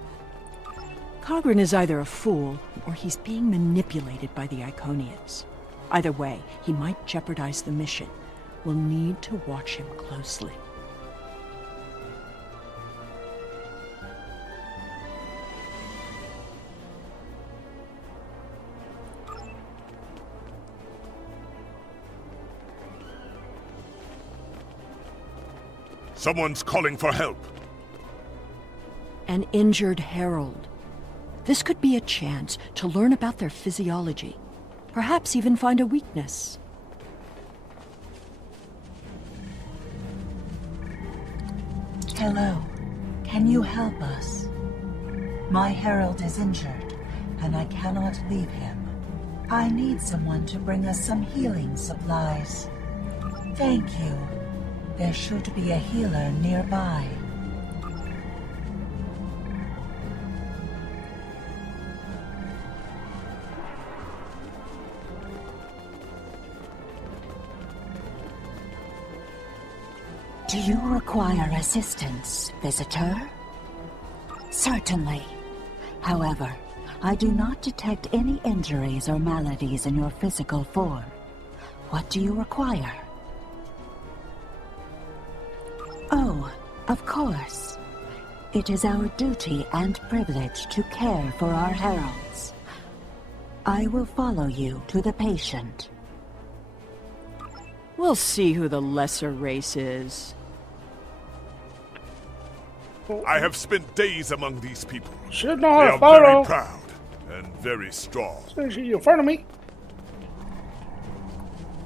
Cogran is either a fool, or he's being manipulated by the Iconians. Either way, he might jeopardize the mission. We'll need to watch him closely. Someone's calling for help. An injured herald. This could be a chance to learn about their physiology. Perhaps even find a weakness. Hello. Can you help us? My herald is injured, and I cannot leave him. I need someone to bring us some healing supplies. Thank you. There should be a healer nearby. Do you require assistance, visitor? Certainly. However, I do not detect any injuries or maladies in your physical form. What do you require? Oh, of course. It is our duty and privilege to care for our heralds. I will follow you to the patient. We'll see who the lesser race is. I have spent days among these people. Should know how to They are photo. very proud and very strong. You in front of me.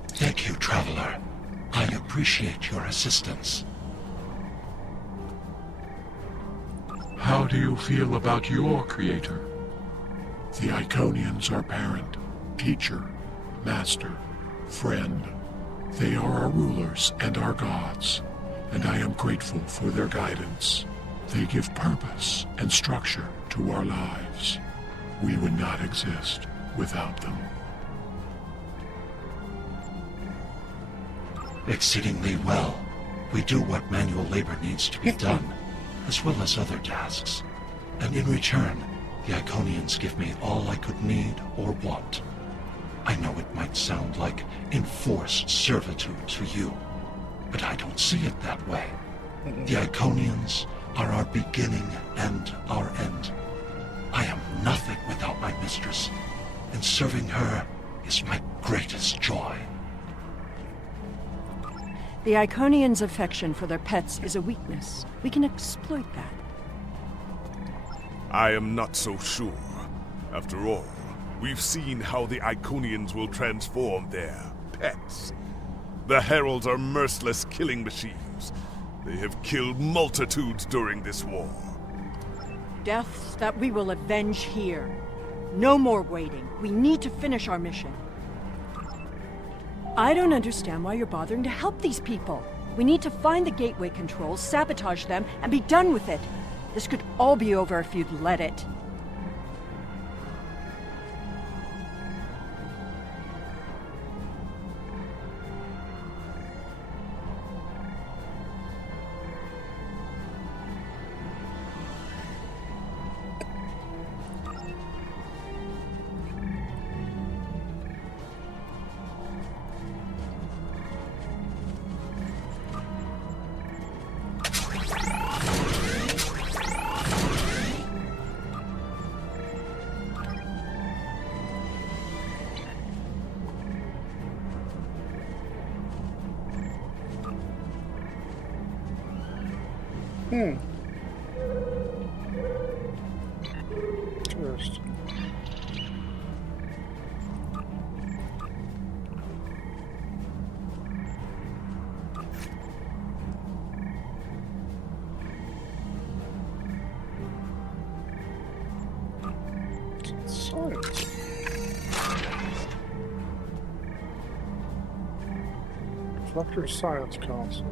Thank you, Traveler. I appreciate your assistance. How do you feel about your creator? The Iconians are parent, teacher, master, friend. They are our rulers and our gods, and I am grateful for their guidance. They give purpose and structure to our lives. We would not exist without them. Exceedingly well. We do what manual labor needs to be done, as well as other tasks. And in return, the Iconians give me all I could need or want. I know it might sound like enforced servitude to you, but I don't see it that way. The Iconians are our beginning and our end. I am nothing without my mistress, and serving her is my greatest joy. The Iconians' affection for their pets is a weakness. We can exploit that. I am not so sure. After all, we've seen how the Iconians will transform their pets. The Heralds are merciless killing machines. They have killed multitudes during this war. Deaths that we will avenge here. No more waiting. We need to finish our mission. I don't understand why you're bothering to help these people. We need to find the gateway controls, sabotage them, and be done with it. This could all be over if you'd let it. Tourist. Science. Reflector Science Council.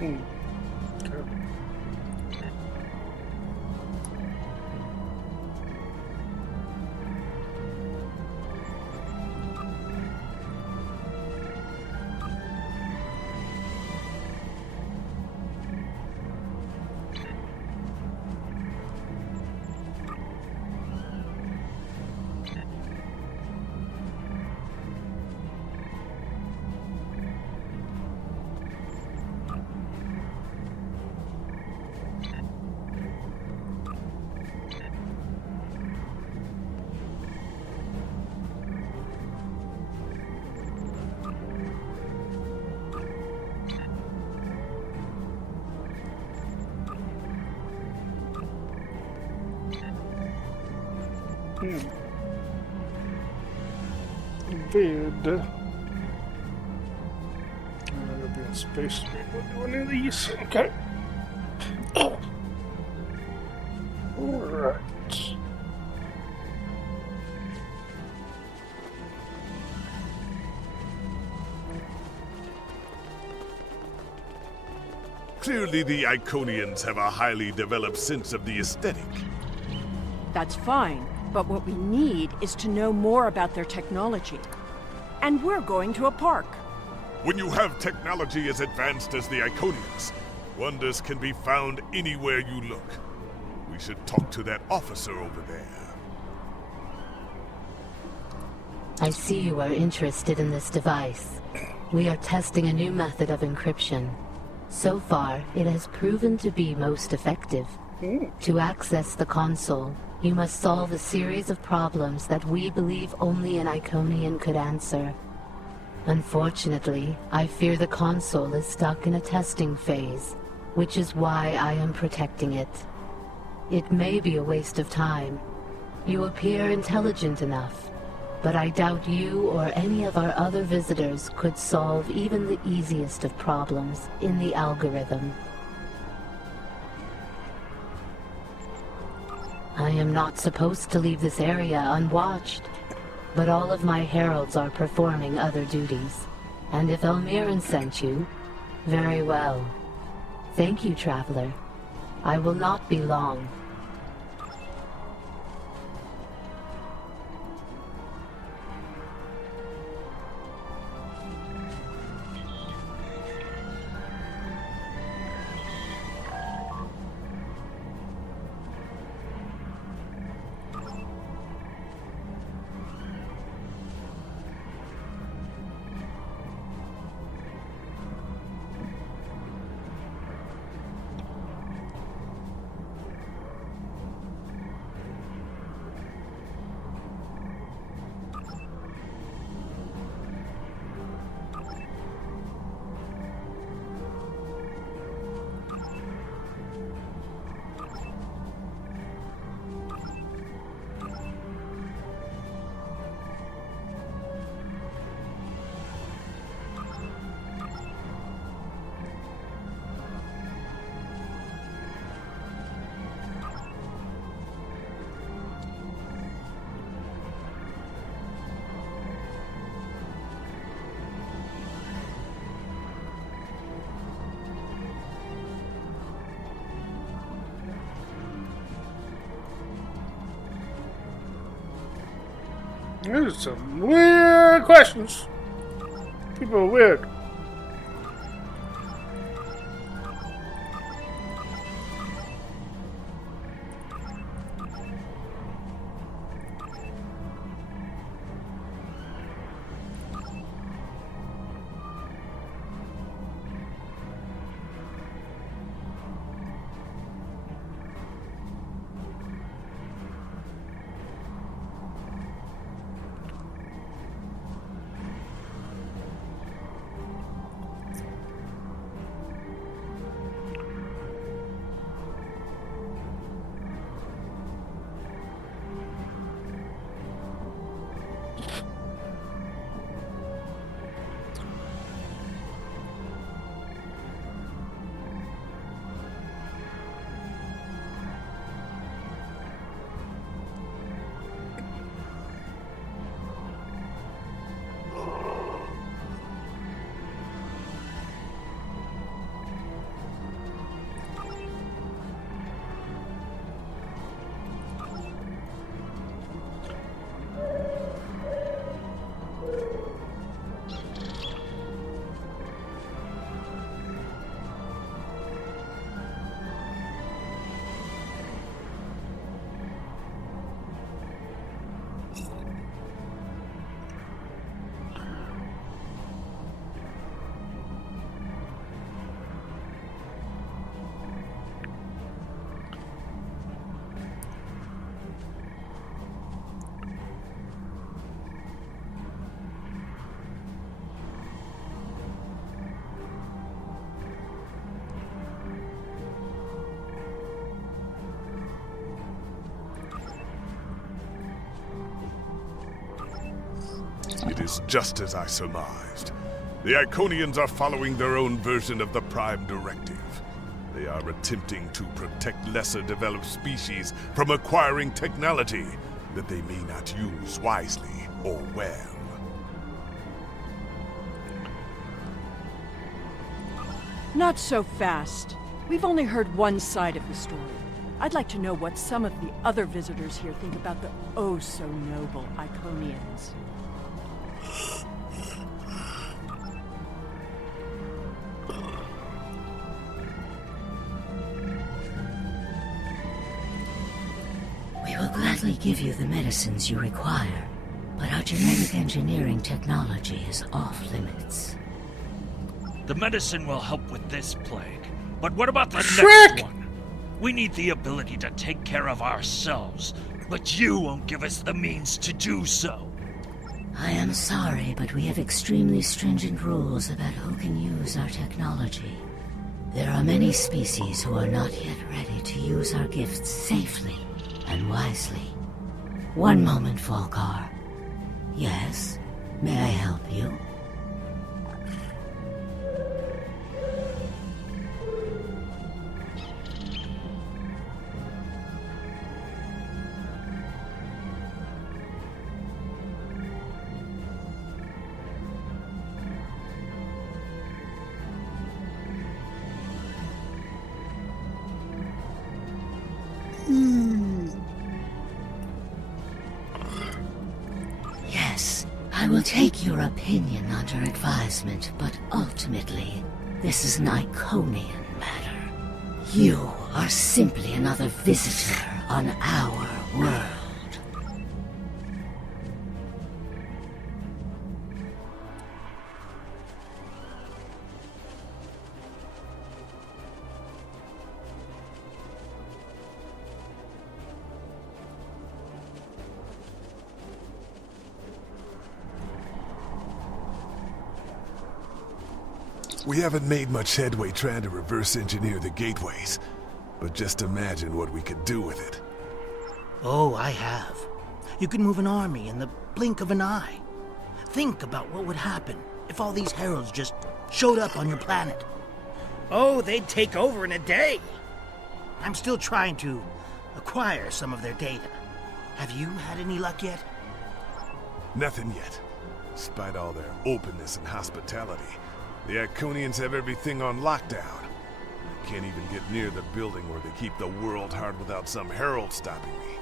Okay. Vid. There'll be a space to be able to do any of these. Okay. Alright. Clearly the Iconians have a highly developed sense of the aesthetic. That's fine, but what we need is to know more about their technology. And we're going to a park. When you have technology as advanced as the Iconians, wonders can be found anywhere you look. We should talk to that officer over there. I see you are interested in this device. We are testing a new method of encryption. So far, it has proven to be most effective. To access the console, you must solve a series of problems that we believe only an Iconian could answer. Unfortunately, I fear the console is stuck in a testing phase, which is why I am protecting it. It may be a waste of time. You appear intelligent enough, but I doubt you or any of our other visitors could solve even the easiest of problems in the algorithm. I am not supposed to leave this area unwatched, but all of my heralds are performing other duties. And if Elmiran sent you, very well. Thank you, Traveler. I will not be long. There's some weird questions. People are weird. It is just as I surmised. The Iconians are following their own version of the Prime Directive. They are attempting to protect lesser developed species from acquiring technology that they may not use wisely or well. Not so fast. We've only heard one side of the story. I'd like to know what some of the other visitors here think about the oh-so-noble Iconians. We will gladly give you the medicines you require, but our genetic engineering technology is off limits. The medicine will help with this plague, but what about the next one? We need the ability to take care of ourselves, but you won't give us the means to do so. I am sorry, but we have extremely stringent rules about who can use our technology. There are many species who are not yet ready to use our gifts safely and wisely. One moment, Volkar. Yes? May I help you? Yes, I will take your opinion under advisement, but ultimately, this is an Iconian matter. You are simply another visitor on our world. We haven't made much headway trying to reverse engineer the gateways, but just imagine what we could do with it. Oh, I have. You could move an army in the blink of an eye. Think about what would happen if all these heralds just showed up on your planet. Oh, they'd take over in a day. I'm still trying to acquire some of their data. Have you had any luck yet? Nothing yet. Despite all their openness and hospitality, the Iconians have everything on lockdown. I can't even get near the building where they keep the world hard without some herald stopping me.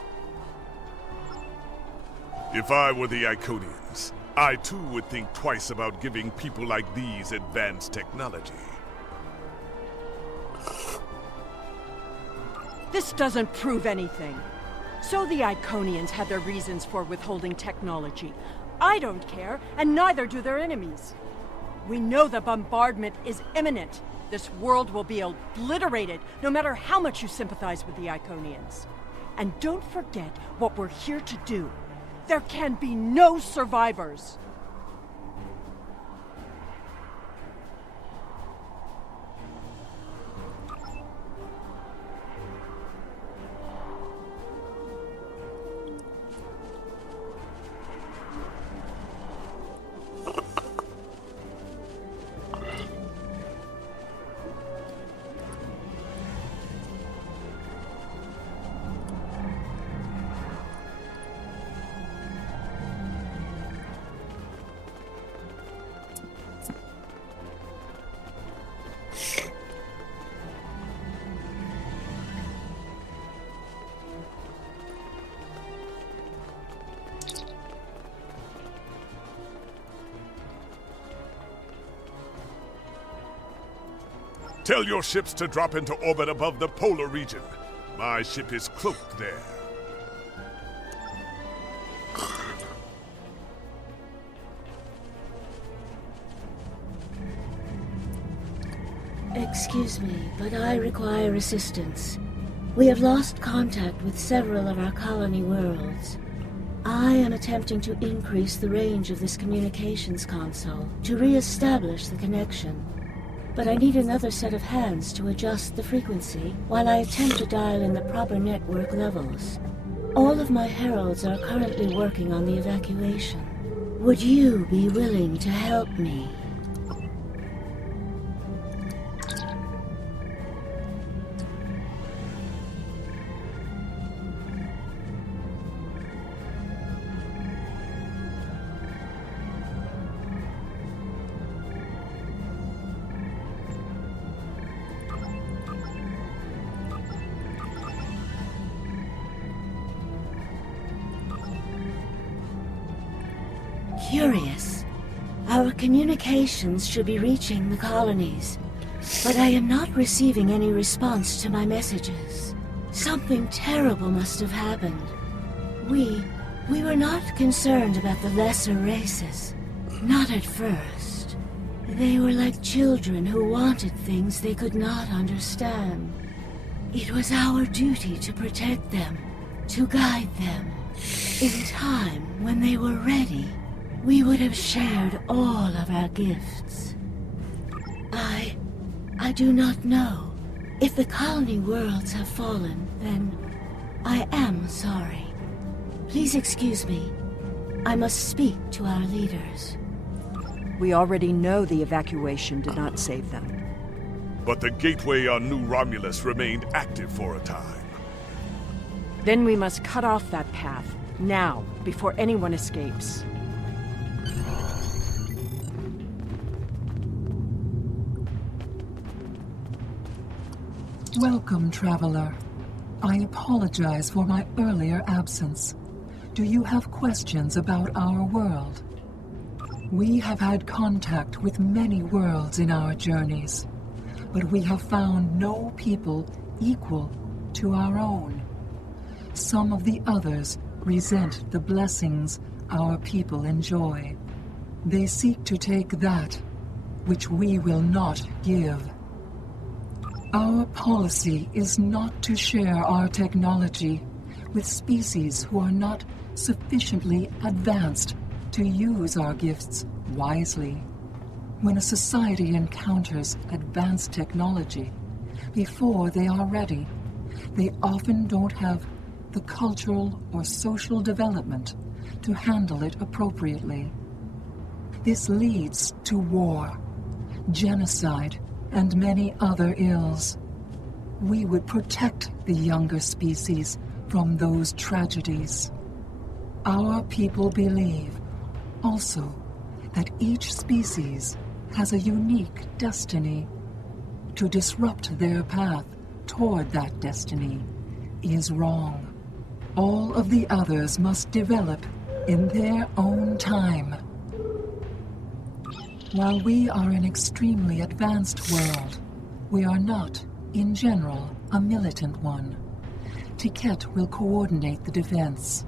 If I were the Iconians, I too would think twice about giving people like these advanced technology. This doesn't prove anything. So the Iconians had their reasons for withholding technology. I don't care, and neither do their enemies. We know the bombardment is imminent. This world will be obliterated, no matter how much you sympathize with the Iconians. And don't forget what we're here to do. There can be no survivors. Tell your ships to drop into orbit above the polar region. My ship is cloaked there. Excuse me, but I require assistance. We have lost contact with several of our colony worlds. I am attempting to increase the range of this communications console to re-establish the connection. But I need another set of hands to adjust the frequency while I attempt to dial in the proper network levels. All of my heralds are currently working on the evacuation. Would you be willing to help me? Curious. Our communications should be reaching the colonies, but I am not receiving any response to my messages. Something terrible must have happened. We were not concerned about the lesser races. Not at first. They were like children who wanted things they could not understand. It was our duty to protect them, to guide them. In time, when they were ready, we would have shared all of our gifts. I do not know. If the colony worlds have fallen, then I am sorry. Please excuse me. I must speak to our leaders. We already know the evacuation did not save them. But the gateway on New Romulus remained active for a time. Then we must cut off that path, now, before anyone escapes. Welcome, traveler. I apologize for my earlier absence. Do you have questions about our world? We have had contact with many worlds in our journeys, but we have found no people equal to our own. Some of the others resent the blessings our people enjoy. They seek to take that which we will not give. Our policy is not to share our technology with species who are not sufficiently advanced to use our gifts wisely. When a society encounters advanced technology, before they are ready, they often don't have the cultural or social development to handle it appropriately. This leads to war, genocide, and many other ills. We would protect the younger species from those tragedies. Our people believe, also, that each species has a unique destiny. To disrupt their path toward that destiny is wrong. All of the others must develop in their own time. While we are an extremely advanced world, we are not, in general, a militant one. Tiquette will coordinate the defense,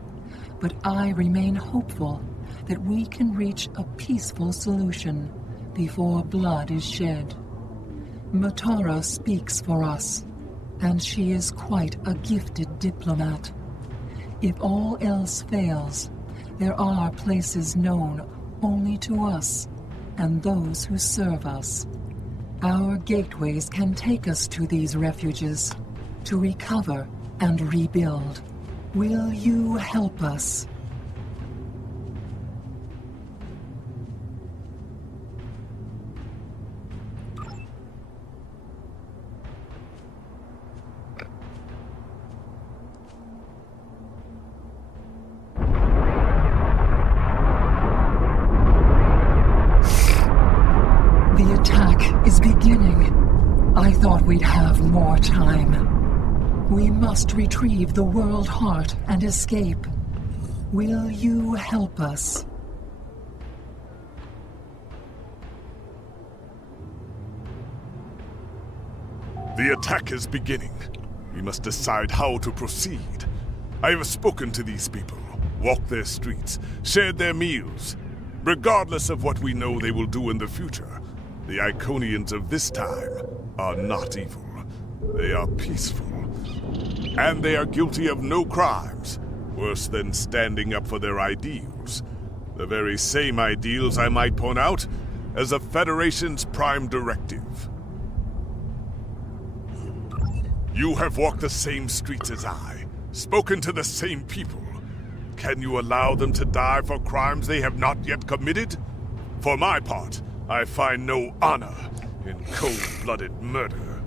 but I remain hopeful that we can reach a peaceful solution before blood is shed. Matara speaks for us, and she is quite a gifted diplomat. If all else fails, there are places known only to us and those who serve us. Our gateways can take us to these refuges, to recover and rebuild. Will you help us? The attack is beginning. I thought we'd have more time. We must retrieve the World Heart and escape. Will you help us? The attack is beginning. We must decide how to proceed. I have spoken to these people, walked their streets, shared their meals. Regardless of what we know they will do in the future, the Iconians of this time are not evil. They are peaceful. And they are guilty of no crimes, worse than standing up for their ideals. The very same ideals, I might point out, as the Federation's prime directive. You have walked the same streets as I, spoken to the same people. Can you allow them to die for crimes they have not yet committed? For my part, I find no honor in cold-blooded murder.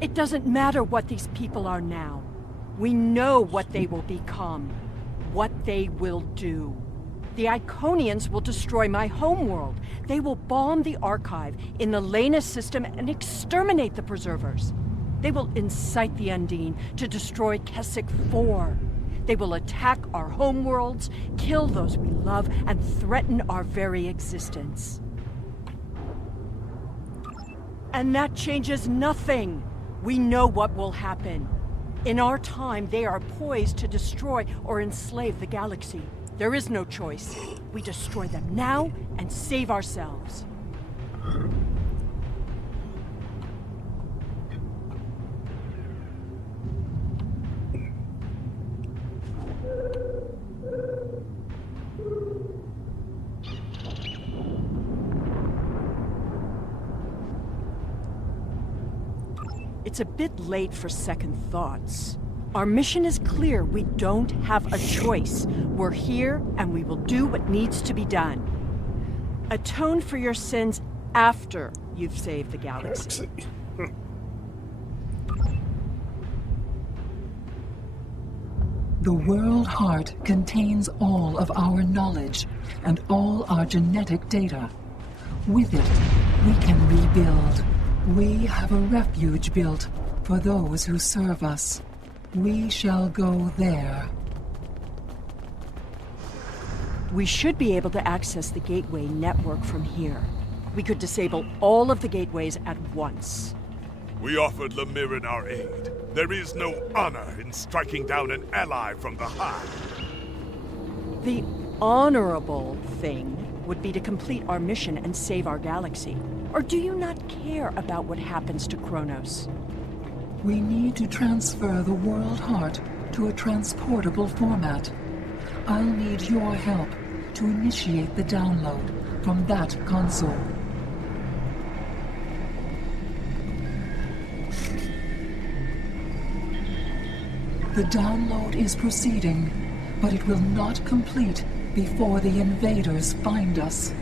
It doesn't matter what these people are now. We know what they will become, what they will do. The Iconians will destroy my homeworld. They will bomb the archive in the Lena system and exterminate the Preservers. They will incite the Undine to destroy Keswick 4. They will attack our homeworlds, kill those we love, and threaten our very existence. And that changes nothing. We know what will happen. In our time, they are poised to destroy or enslave the galaxy. There is no choice. We destroy them now and save ourselves. It's a bit late for second thoughts. Our mission is clear. We don't have a choice. We're here, and we will do what needs to be done. Atone for your sins after you've saved the galaxy. The World Heart contains all of our knowledge and all our genetic data. With it, we can rebuild. We have a refuge built for those who serve us. We shall go there. We should be able to access the gateway network from here. We could disable all of the gateways at once. We offered Lemirin our aid. There is no honor in striking down an ally from the Hive. The honorable thing would be to complete our mission and save our galaxy. Or do you not care about what happens to Kronos? We need to transfer the World Heart to a transportable format. I'll need your help to initiate the download from that console. The download is proceeding, but it will not complete before the invaders find us.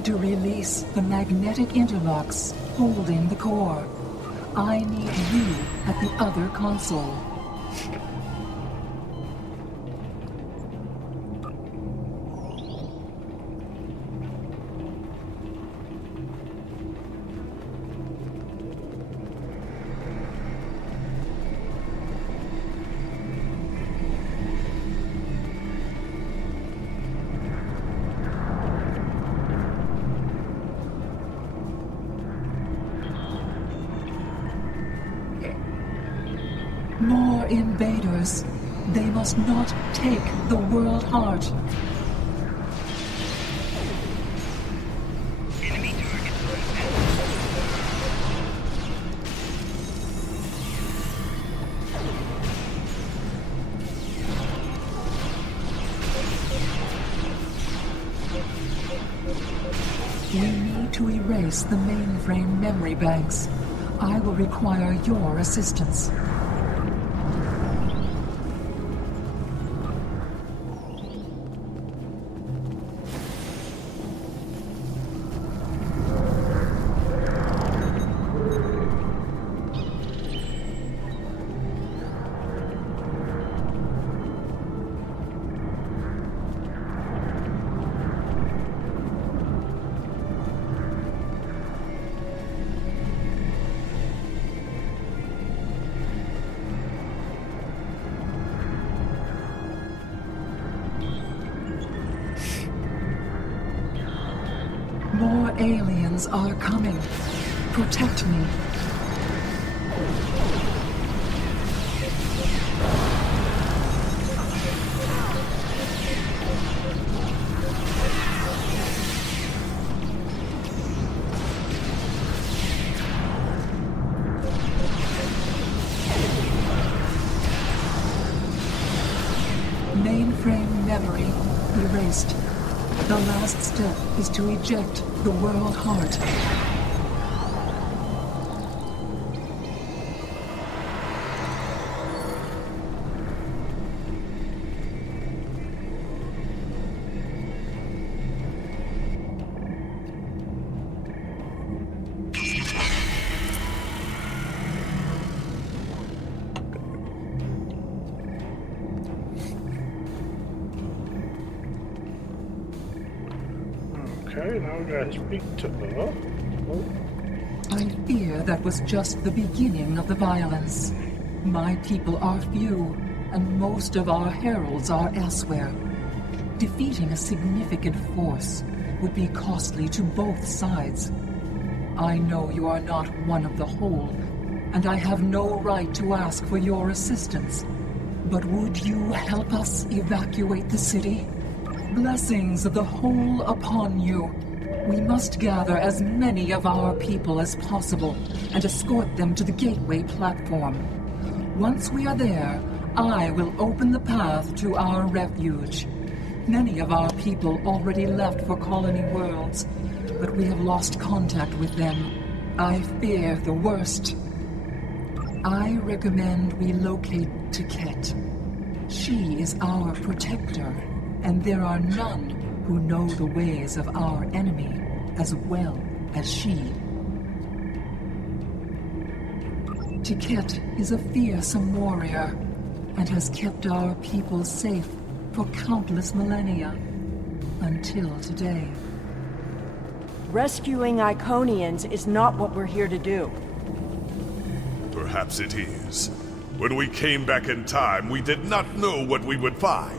need to release the magnetic interlocks holding the core. I need you at the other console. More invaders. They must not take the world heart. Enemy target. We need to erase the mainframe memory banks. I will require your assistance. More aliens are coming. Protect me. Mainframe memory erased. The last step is to eject the world heart. Okay, now we gotta speak to her. I fear that was just the beginning of the violence. My people are few, and most of our heralds are elsewhere. Defeating a significant force would be costly to both sides. I know you are not one of the whole, and I have no right to ask for your assistance. But would you help us evacuate the city? Blessings of the whole upon you. We must gather as many of our people as possible and escort them to the gateway platform. Once we are there, I will open the path to our refuge. Many of our people already left for Colony Worlds, but we have lost contact with them. I fear the worst. I recommend we locate Tiket. She is our protector, and there are none who know the ways of our enemy as well as she. Tiket is a fearsome warrior and has kept our people safe for countless millennia, until today. Rescuing Iconians is not what we're here to do. Perhaps it is. When we came back in time, we did not know what we would find.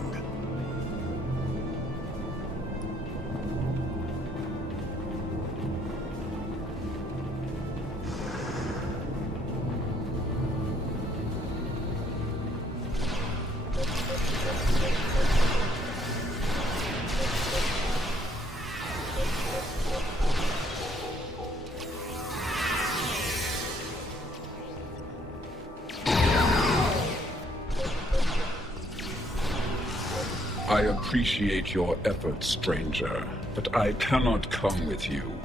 I appreciate your efforts, stranger, but I cannot come with you.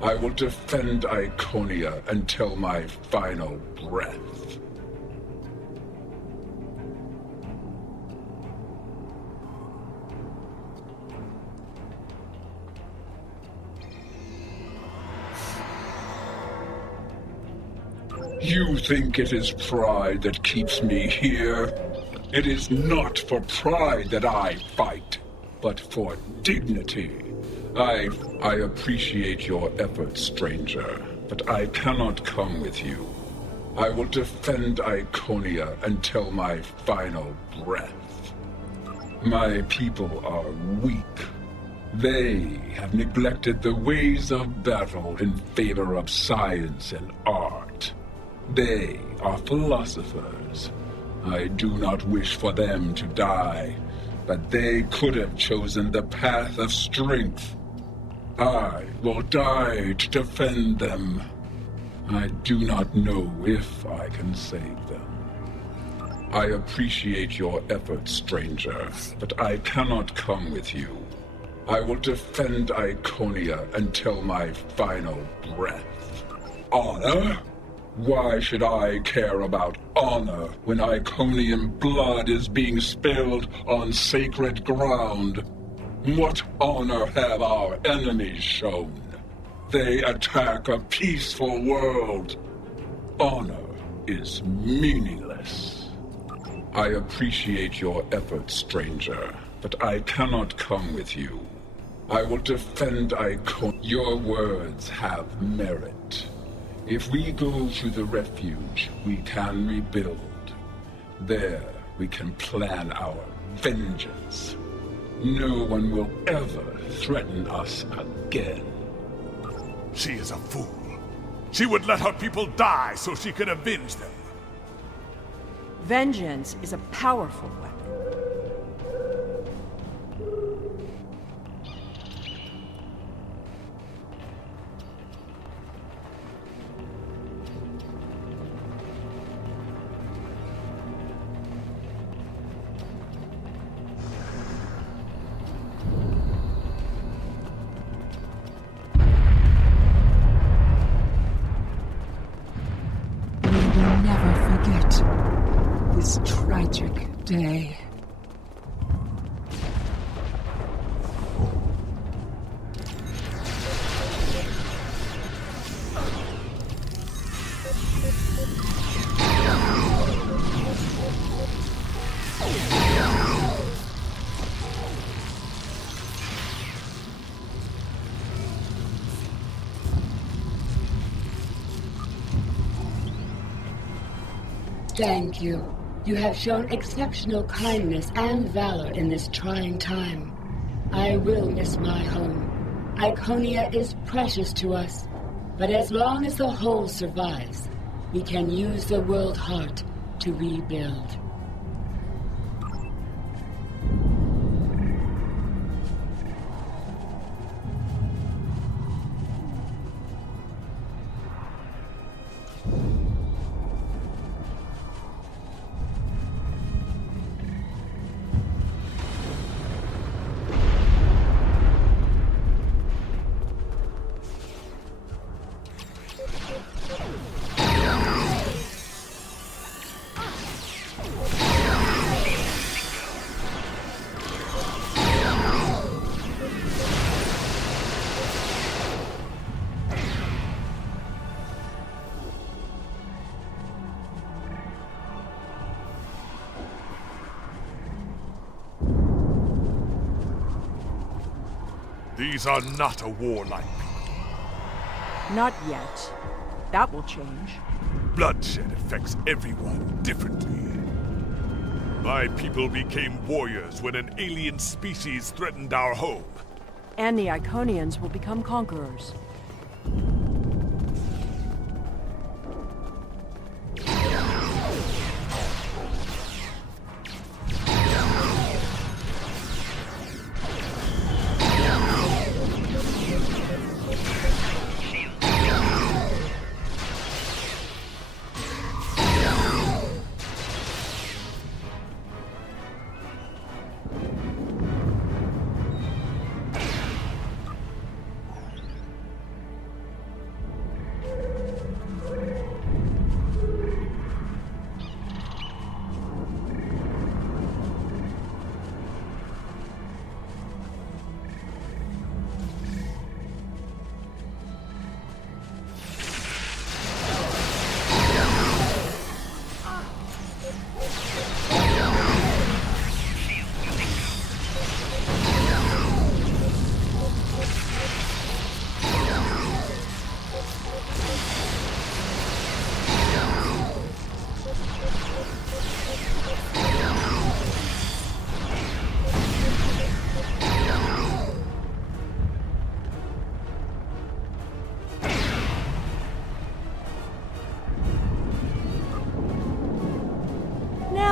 I will defend Iconia until my final breath. You think it is pride that keeps me here? It is not for pride that I fight, but for dignity. I appreciate your efforts, stranger, but I cannot come with you. I will defend Iconia until my final breath. My people are weak. They have neglected the ways of battle in favor of science and art. They are philosophers. I do not wish for them to die, but they could have chosen the path of strength. I will die to defend them. I do not know if I can save them. I appreciate your efforts, stranger, but I cannot come with you. I will defend Iconia until my final breath. Honor? Why should I care about honor when Iconian blood is being spilled on sacred ground? What honor have our enemies shown? They attack a peaceful world. Honor is meaningless. I appreciate your efforts, stranger, but I cannot come with you. I will defend Iconia. Your words have merit. If we go to the refuge, we can rebuild. There, we can plan our vengeance. No one will ever threaten us again. She is a fool. She would let her people die so she could avenge them. Vengeance is a powerful weapon. This tragic day. Thank you. You have shown exceptional kindness and valor in this trying time. I will miss my home. Iconia is precious to us, but as long as the whole survives, we can use the world heart to rebuild. These are not a warlike people. Not yet. That will change. Bloodshed affects everyone differently. My people became warriors when an alien species threatened our home. And the Iconians will become conquerors.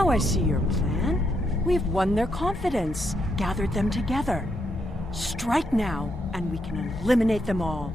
Now I see your plan. We've won their confidence, gathered them together. Strike now, and we can eliminate them all.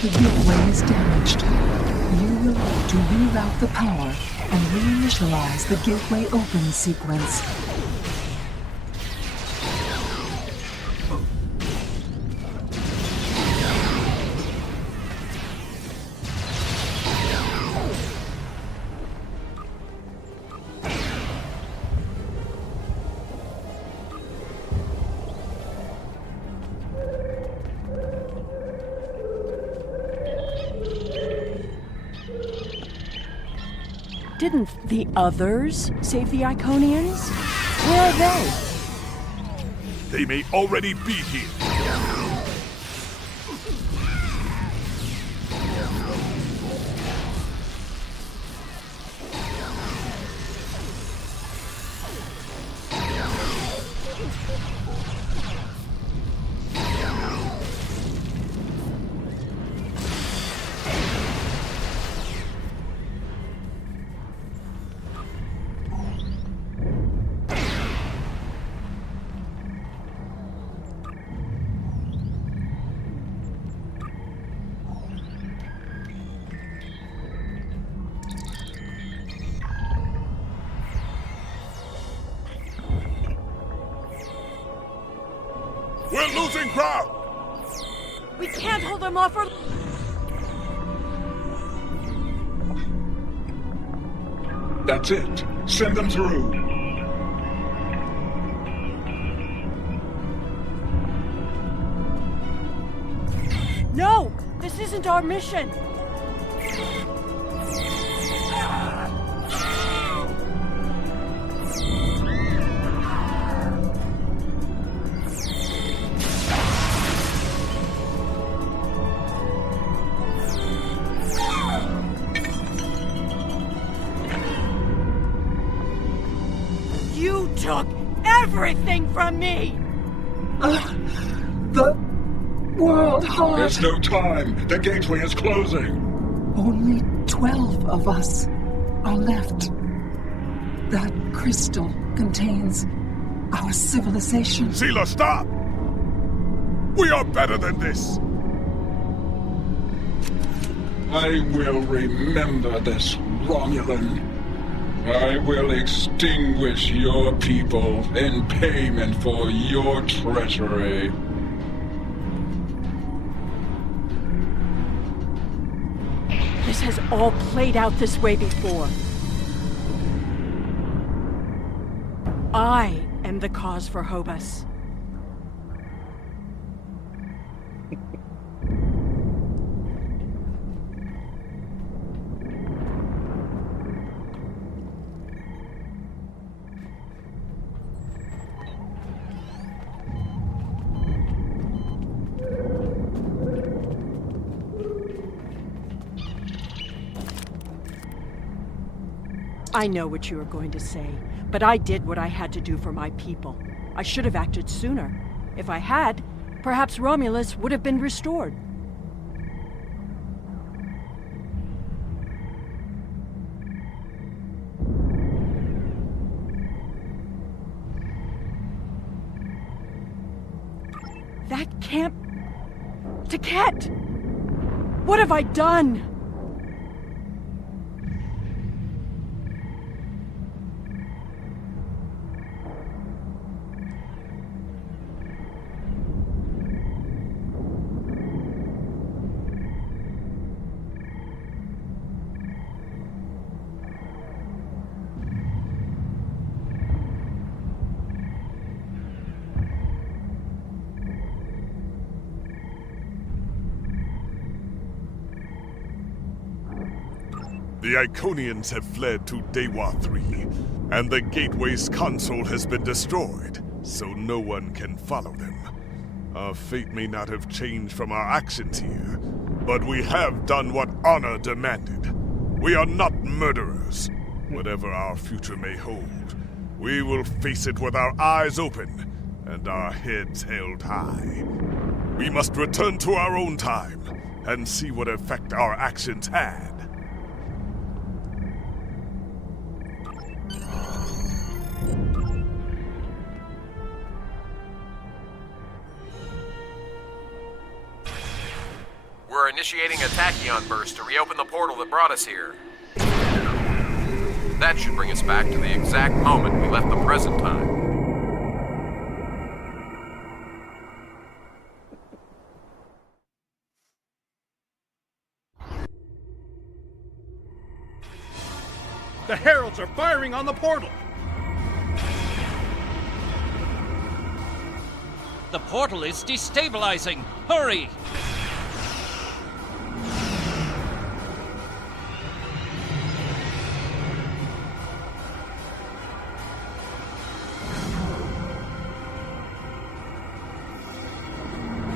The gateway is damaged. You will need to reroute the power and reinitialize the gateway open sequence. Didn't the others save the Iconians? Where are they? They may already be here. We're losing ground! We can't hold them off for... That's it. Send them through. No! This isn't our mission! You took everything from me! The World Heart. There's no time. The gateway is closing. Only 12 of us are left. That crystal contains our civilization. Seela, stop! We are better than this! I will remember this, Romulan. I will extinguish your people in payment for your treachery. This has all played out this way before. I am the cause for Hobus. I know what you are going to say, but I did what I had to do for my people. I should have acted sooner. If I had, perhaps Romulus would have been restored. That can't... Taket! What have I done? The Iconians have fled to Dewa 3, and the Gateway's console has been destroyed, so no one can follow them. Our fate may not have changed from our actions here, but we have done what honor demanded. We are not murderers. Whatever our future may hold, we will face it with our eyes open and our heads held high. We must return to our own time and see what effect our actions had. We're initiating a tachyon burst to reopen the portal that brought us here. That should bring us back to the exact moment we left the present time. The heralds are firing on the portal! The portal is destabilizing! Hurry!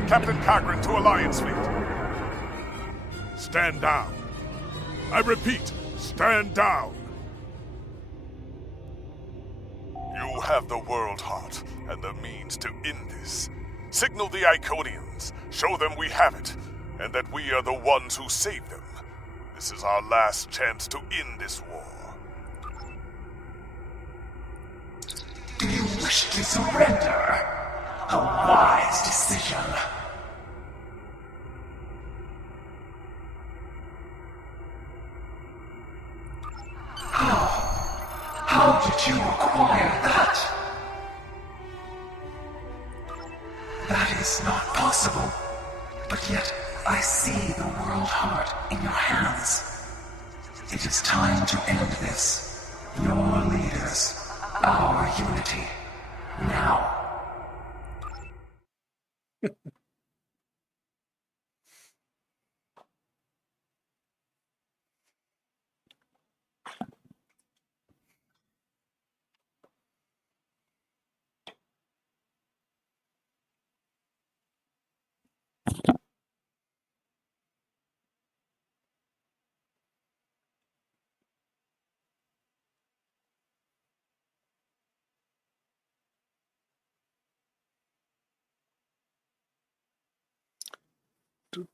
Captain Cagran to Alliance Fleet. Stand down. I repeat, stand down. You have the World Heart and the means to end this. Signal the Iconians, show them we have it, and that we are the ones who saved them. This is our last chance to end this war. Do you wish to surrender? A wise decision. How did you acquire that? That is not possible. But yet, I see the World Heart in your hands. It is time to end this. Your leaders, our unity. Now.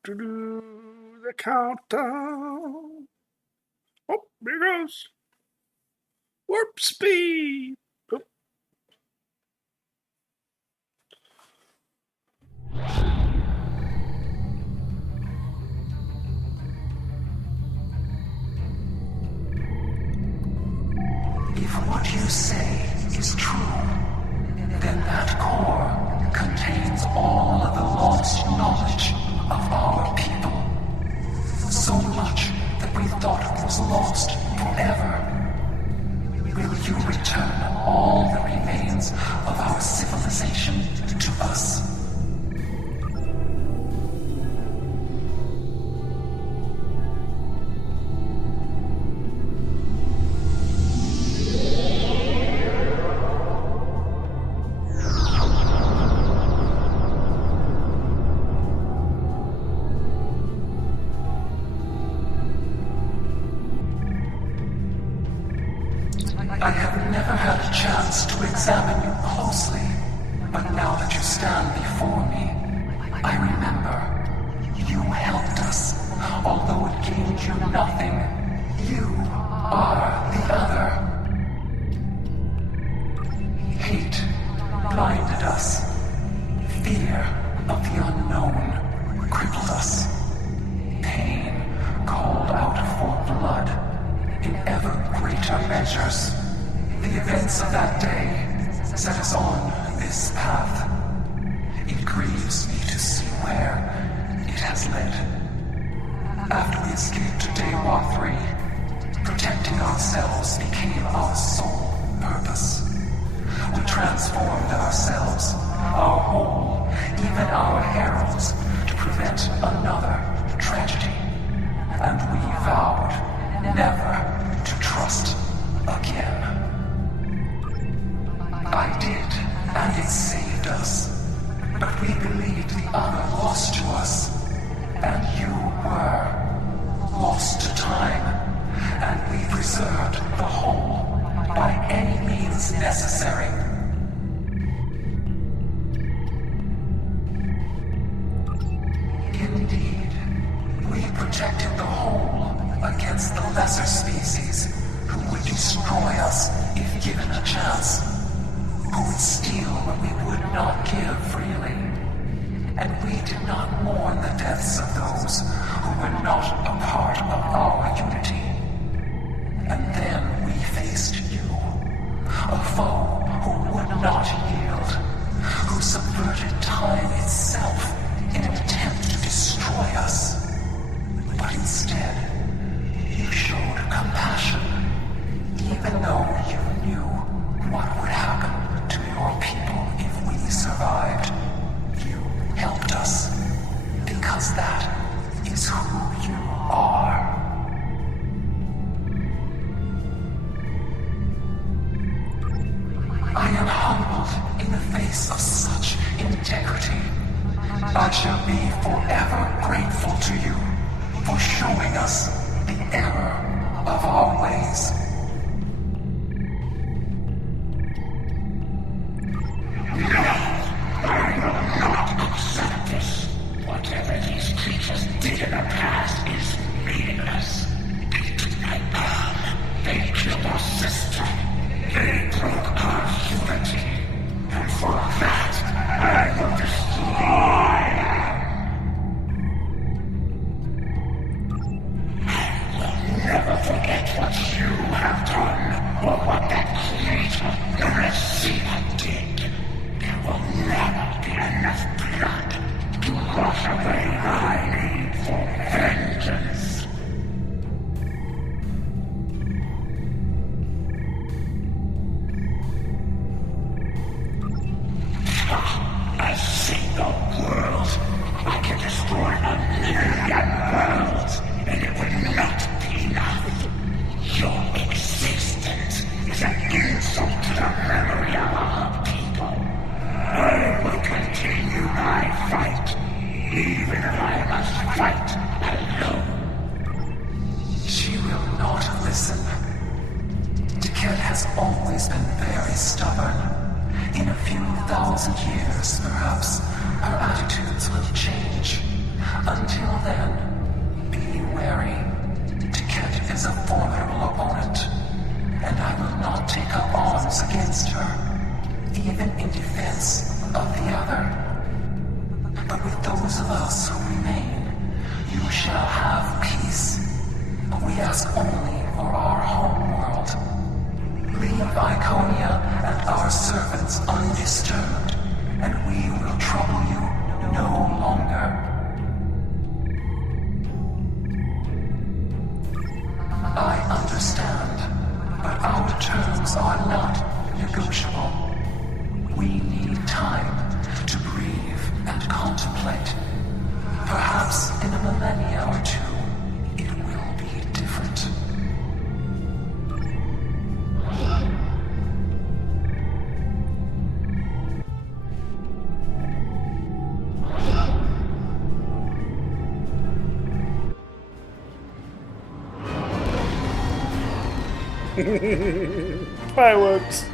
The countdown. Oh, here goes. Warp speed. Oh. If what you say is true, then that core contains all of the lost knowledge of our people. So much that we've was lost forever. Will you return all the remains of our civilization to us? I have never had a chance to examine you closely, but now that you stand before me, I remember. You helped us, although it gained you nothing. You are the other. Hate blinded us. Fear of the unknown crippled us. Pain called out for blood in ever greater measures. The events of that day set us on this path. It grieves me to see where it has led. After we escaped to Daywalk 3, protecting ourselves became our sole purpose. We transformed ourselves, our whole, even our heralds, to prevent another tragedy. And we vowed never to trust again. I did, and it saved us. But we believed the other lost to us, and you were lost to time, and we preserved the whole by any means necessary. Indeed, we protected the whole against the lesser species who would destroy us if given a chance, who would steal what we would not give freely. And we did not mourn the deaths of those who were not a part of our unity. And then we faced you, a foe who would not yield, who subverted time itself in an attempt to destroy us. But instead, you showed compassion, even though you knew what would happen to your people if we survived. You helped us, because that is who you are. I am humbled in the face of such integrity. I shall be forever grateful to you for showing us the error of our ways. No, I will not accept this. Whatever these creatures did in the past is meaningless. They killed our sister. They broke our unity. And for that, I will destroy them. I will never forget what you have done, or what that creature, the receiver, did. There will never be enough blood to wash away my need for vengeance. A single world. I can destroy 1,000,000 worlds, and it would not be enough. Your existence is an insult to the memory of our people. I will continue my fight, even if I must fight alone. She will not listen. Tiket has always been very stubborn. In a few thousand years, perhaps, her attitudes will change. Until then, be wary. Tiket is a formidable opponent, and I will not take up arms against her, even in defense of the other. But with those of us who remain, you shall have peace. We ask only for our home world. Leave Iconia and our servants undisturbed, and we will trouble you no longer. understand, but our terms are not negotiable. We need time to breathe and contemplate. Perhaps in a millennia or two, it will be different. Fireworks.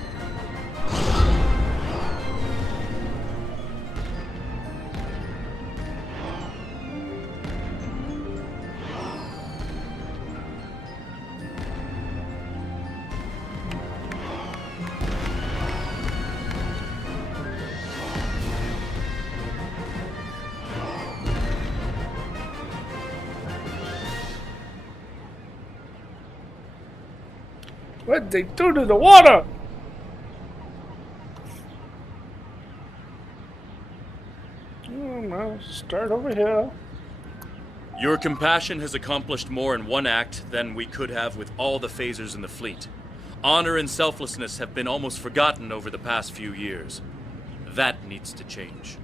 What'd they do to the water? Well, start over here. Your compassion has accomplished more in one act than we could have with all the phasers in the fleet. Honor and selflessness have been almost forgotten over the past few years. That needs to change.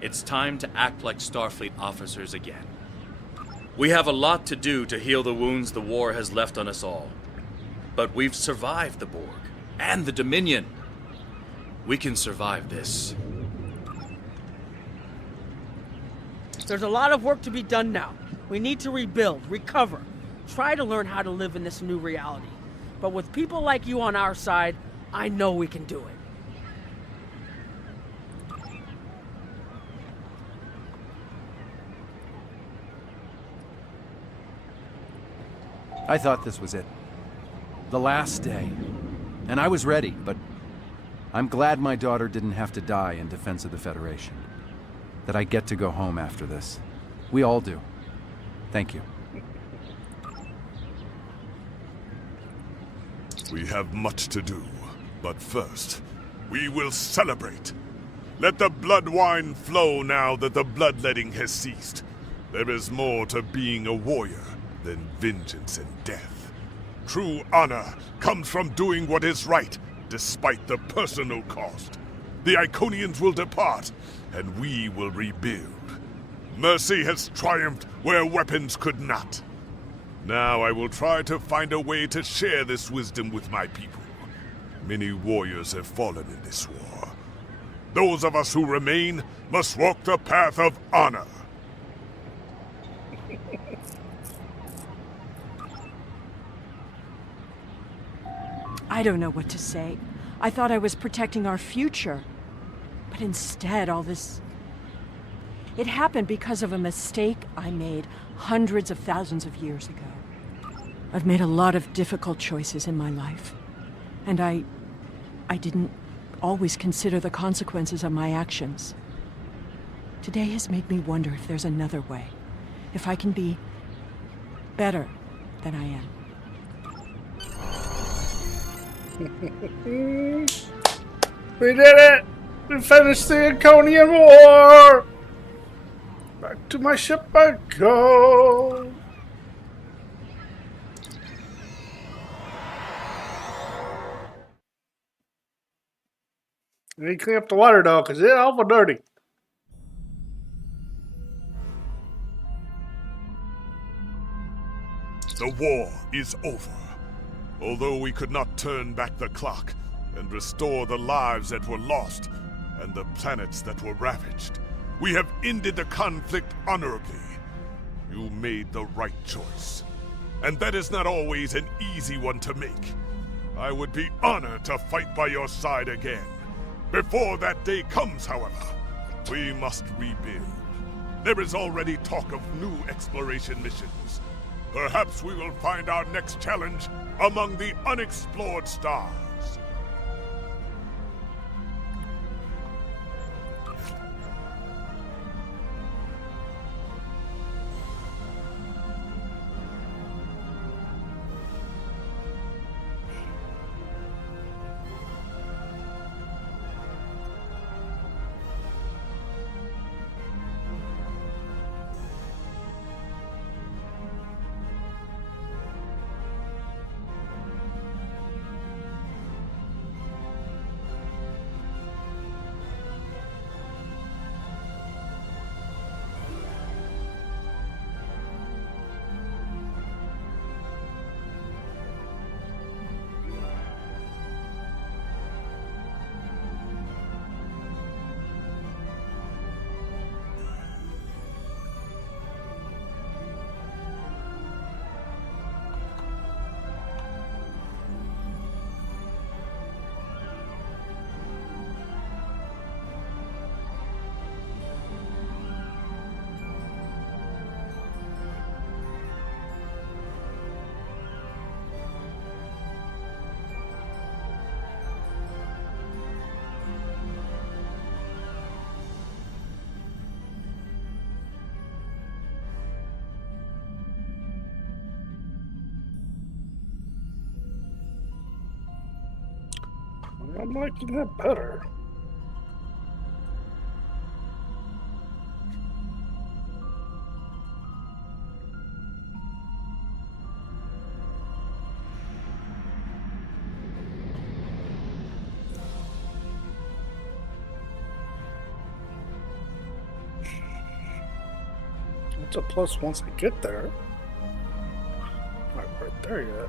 It's time to act like Starfleet officers again. We have a lot to do to heal the wounds the war has left on us all. But we've survived the Borg and the Dominion. We can survive this. There's a lot of work to be done now. We need to rebuild, recover, try to learn how to live in this new reality. But with people like you on our side, I know we can do it. I thought this was it. The last day. And I was ready, but I'm glad my daughter didn't have to die in defense of the Federation. That I get to go home after this. We all do. Thank you. We have much to do, but first, we will celebrate. Let the blood wine flow now that the bloodletting has ceased. There is more to being a warrior than vengeance and death. True honor comes from doing what is right, despite the personal cost. The Iconians will depart, and we will rebuild. Mercy has triumphed where weapons could not. Now I will try to find a way to share this wisdom with my people. Many warriors have fallen in this war. Those of us who remain must walk the path of honor. I don't know what to say. I thought I was protecting our future. But instead, all this... It happened because of a mistake I made hundreds of thousands of years ago. I've made a lot of difficult choices in my life. And I didn't always consider the consequences of my actions. Today has made me wonder if there's another way. If I can be better than I am. We did it! We finished the Iconian War! Back to my ship I go! I need to clean up the water though, because it's awful dirty. The war is over. Although we could not turn back the clock and restore the lives that were lost and the planets that were ravaged, we have ended the conflict honorably. You made the right choice. And that is not always an easy one to make. I would be honored to fight by your side again. Before that day comes, however, we must rebuild. There is already talk of new exploration missions. Perhaps we will find our next challenge among the unexplored stars. I'm liking that better. It's a plus once I get there. Not right there yet.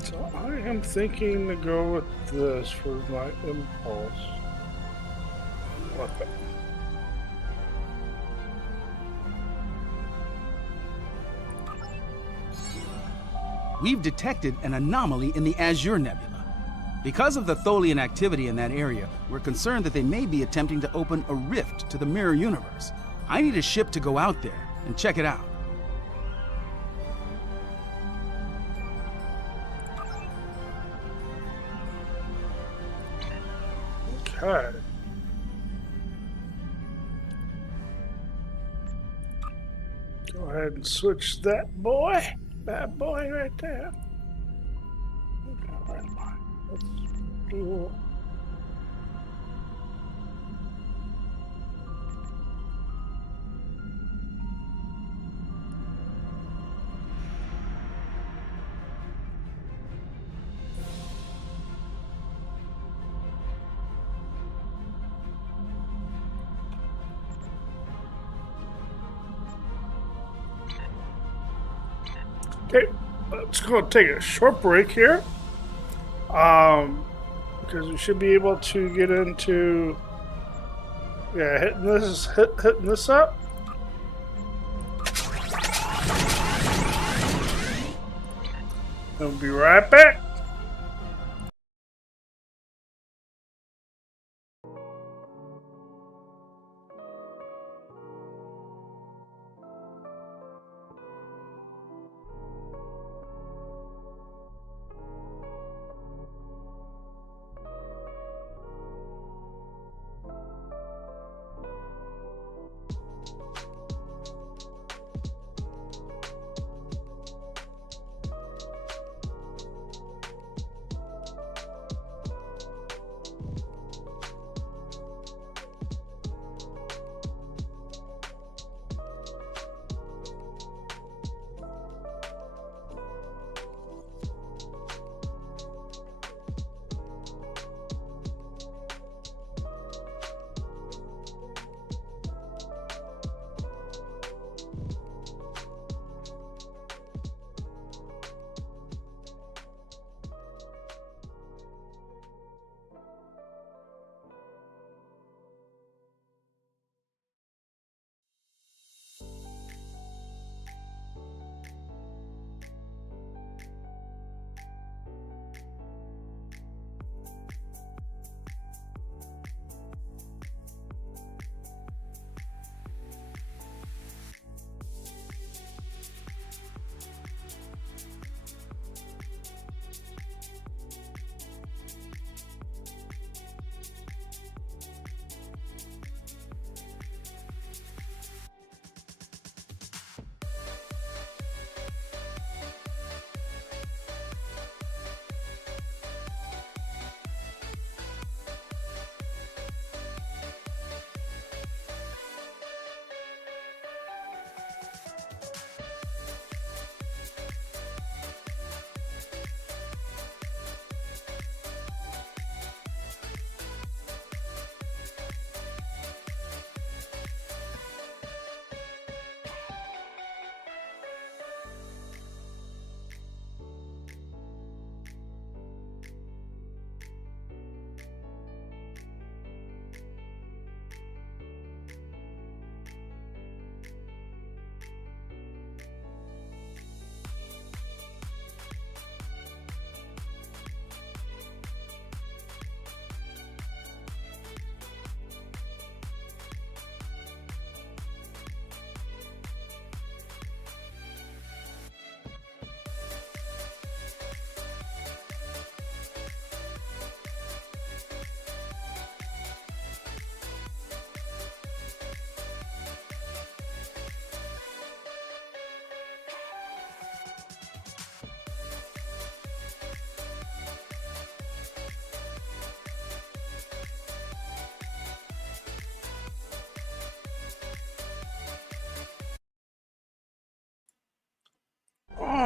So I am thinking to go with this for my impulse weapon. We've detected an anomaly in the Azure Nebula. Because of the Tholian activity in that area, we're concerned that they may be attempting to open a rift to the mirror universe. I need a ship to go out there and check it out. Okay. Go ahead and switch that boy. Bad boy right there. Okay, where am I? Let's do... Okay, let's go take a short break here. Because we should be able to get into hitting this up. We'll be right back.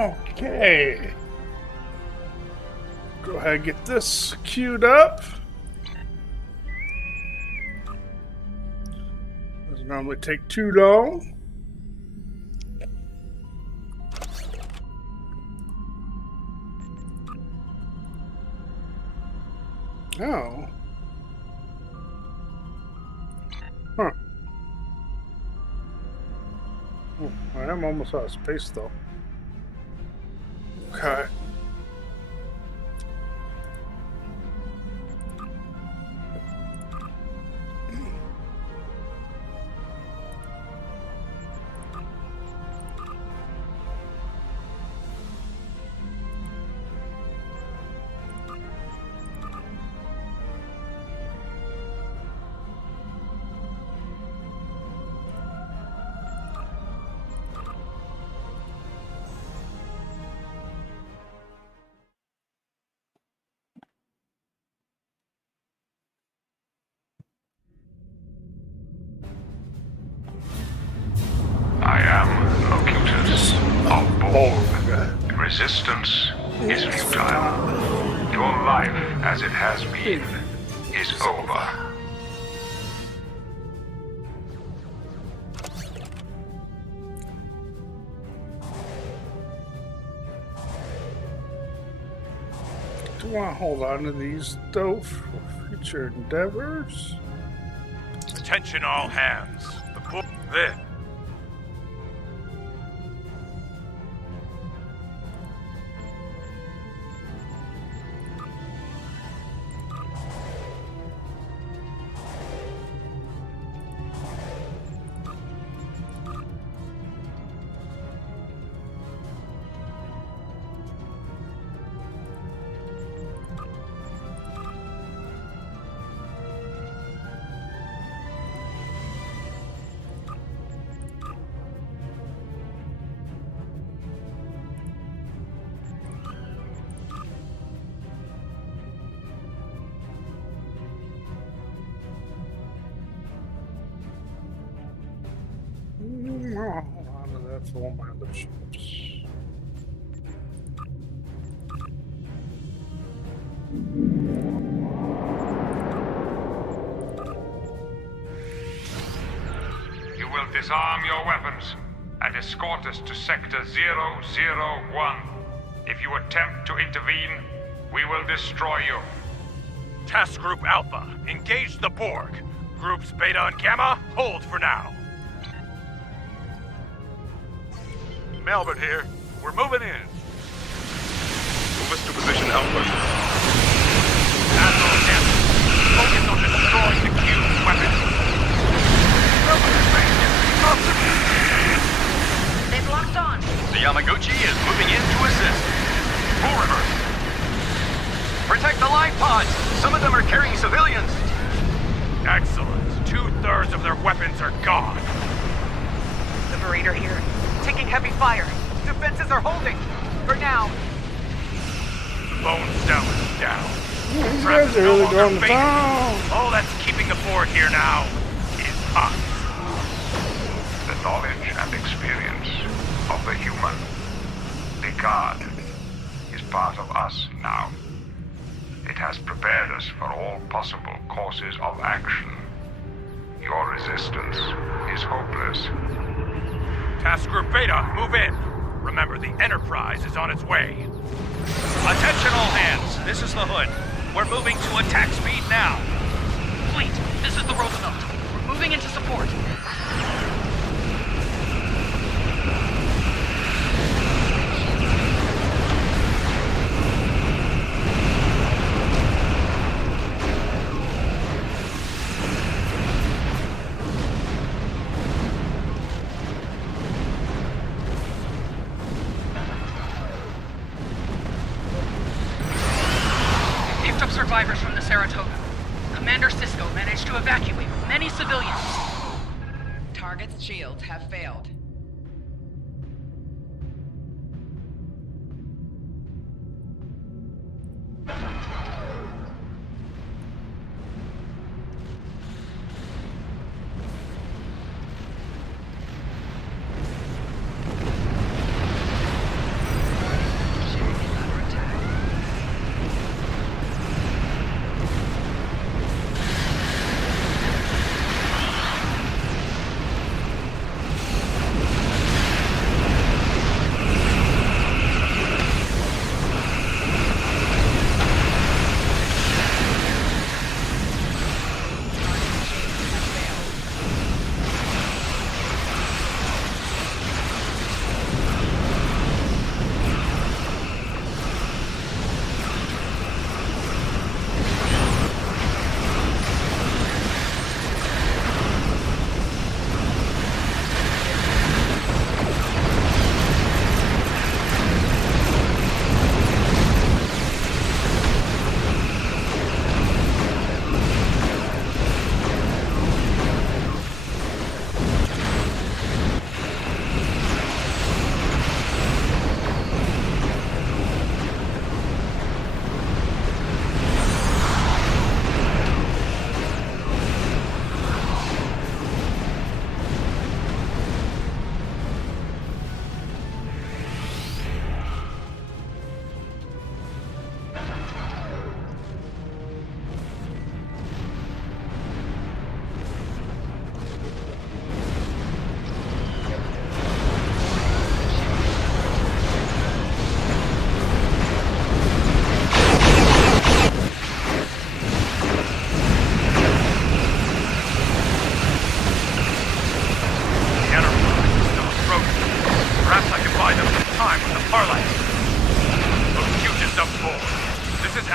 Okay. Go ahead and get this queued up. Doesn't normally take too long. Oh. Huh. Oh, I am almost out of space, though. Okay. I am Locutus of Borg. Resistance is futile. Your life, as it has been, is over. Do I want to hold on to these, though, for future endeavors? Attention all hands. The pool... There. I'll hold on to that for all my other ships. You will disarm your weapons and escort us to Sector 001. If you attempt to intervene, we will destroy you. Task Group Alpha, engage the Borg. Groups Beta and Gamma, hold for now. Melbourne here. We're moving in. Move us to position Alpha. Admiral Hammond, focus on destroying the Cube's weapons. They've locked on. The Yamaguchi is moving in to assist. Full reverse. Protect the life pods. Some of them are carrying civilians. Excellent. 2/3 of their weapons are gone. Liberator here. Taking heavy fire. Defenses are holding. For now. Lone Cell is down. These guys are really going to town. All that's keeping the Borg here now is us. The knowledge and experience of the human, the God, is part of us now. It has prepared us for all possible courses of action. Your resistance is hopeless. Task Group Beta, move in. Remember, the Enterprise is on its way. Attention all hands, this is the Hood. We're moving to attack speed now. Fleet, this is the Roosevelt. We're moving into support. Survivors from the Saratoga. Commander Sisko managed to evacuate many civilians. Target's shields have failed.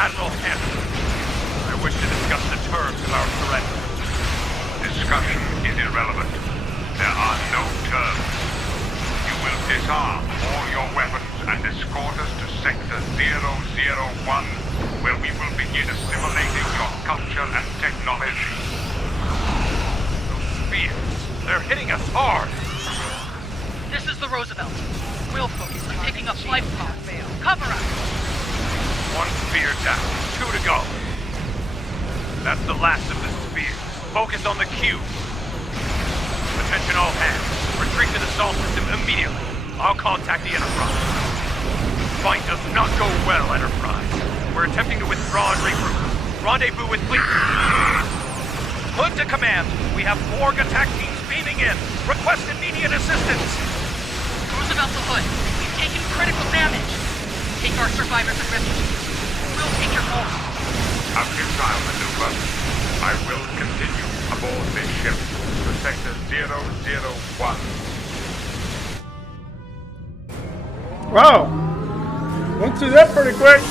Admiral Hampton, I wish to discuss the terms of our surrender. Discussion is irrelevant. There are no terms. You will disarm all your weapons and escort us to Sector 001, where we will begin assimilating your culture and technology. Those spears, they're hitting us hard. This is the Roosevelt. We'll focus on picking up life pods. Cover us! One spear down, 2 to go. That's the last of the spears. Focus on the cube. Attention all hands. Retreat to the salt system immediately. I'll contact the Enterprise. Fight does not go well, Enterprise. We're attempting to withdraw and regroup. Rendezvous with fleet. Hood to command. We have Borg attack teams beaming in. Request immediate assistance. Roosevelt to Hood. We've taken critical damage. Take our survivors and refugees. We'll take your home. Up-missile maneuver. I will continue aboard this ship to Sector 001. Wow! Went through that pretty quick.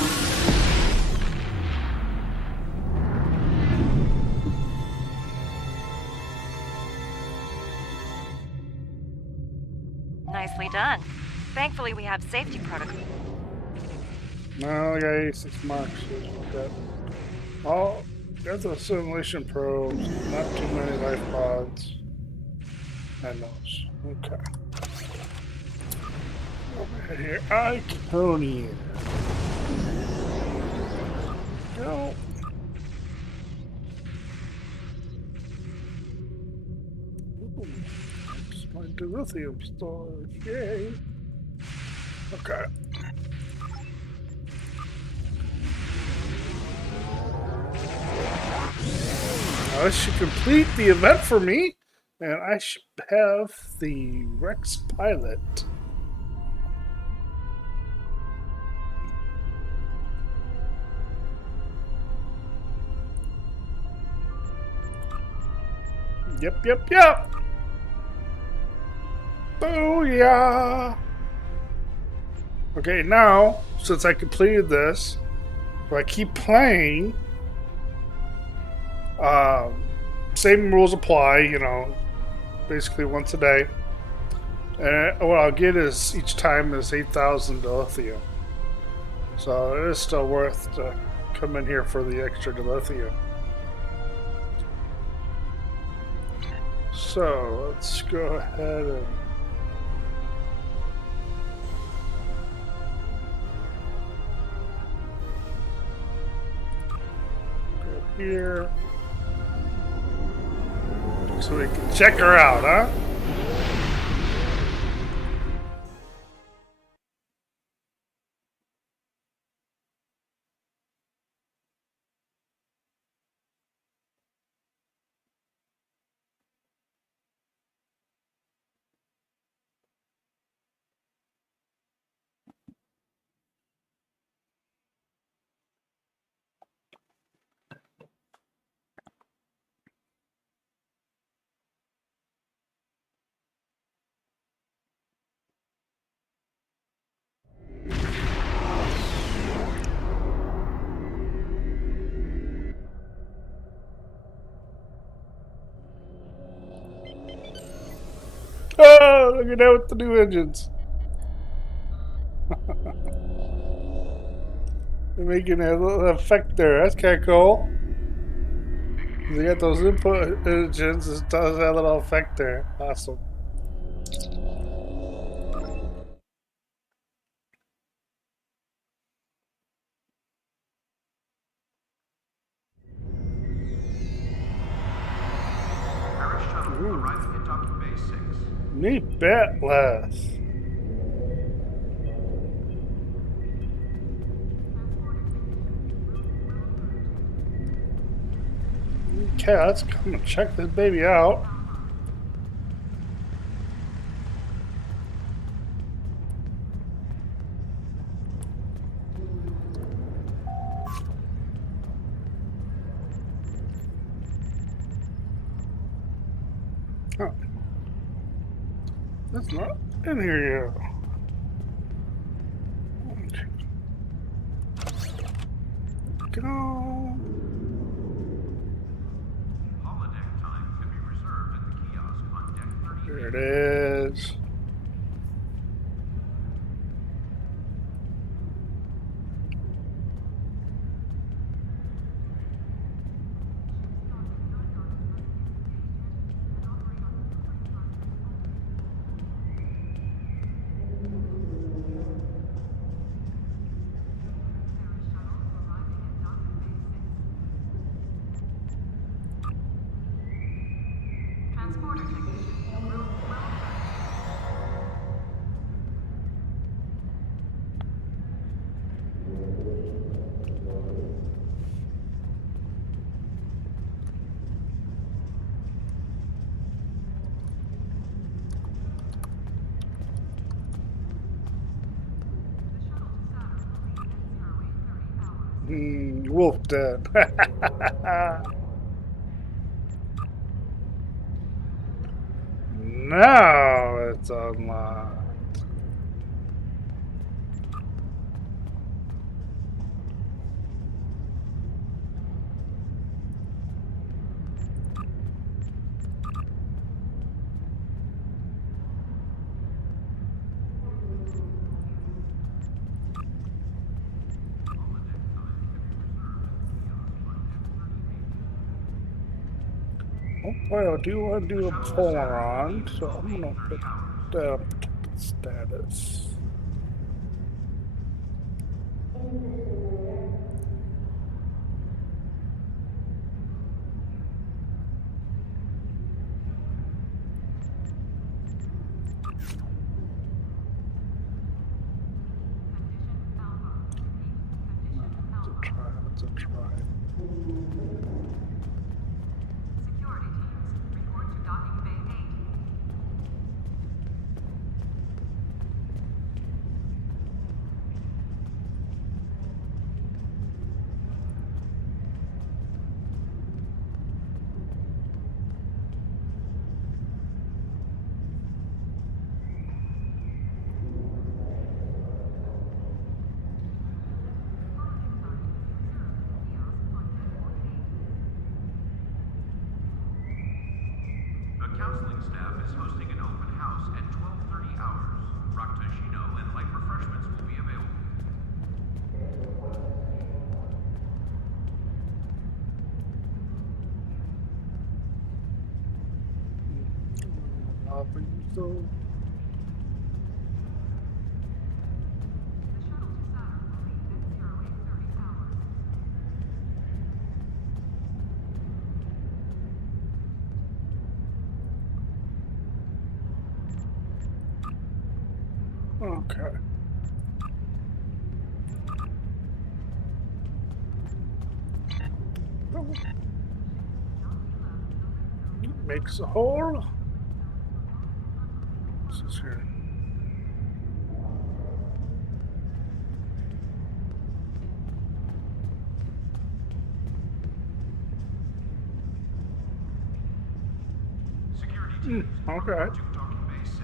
Nicely done. Thankfully, we have safety protocols. No, I got 86 marks. Okay. Oh, there's a simulation probes. Not too many life pods. And those. Okay. Over here, Iconia. Go. My dilithium storage. Yay. Okay. Now this should complete the event for me, and I should have the Rex pilot. Yep. Booyah! Okay, now, since I completed this, if I keep playing, same rules apply, you know, basically once a day. And what I'll get is, each time is 8,000 dilithium. So it is still worth to come in here for the extra dilithium. So let's go ahead and go here so we can check her out, huh? Oh, look at that with the new engines. They're making a little effect there. That's kind of cool. They got those input engines. It does that little effect there. Awesome. Neat bet, Les. Okay, let's come and check this baby out. Oh. That's not in here yet. go. Holodeck time can be reserved at the kiosk on deck 30. There it is. Transporter technician, room well. Wolf dead. Now it's unlocked. Oh boy, I do want to do a Polaron, so I'm gonna put that up to status. Let's try. Security teams, report to docking bay 8. The counseling staff is hosting an open house at 12:30 hours. Raktajino and light refreshments will be available. So. Okay. Makes a hole. What's this here? Security teams, okay. report to docking bay 6.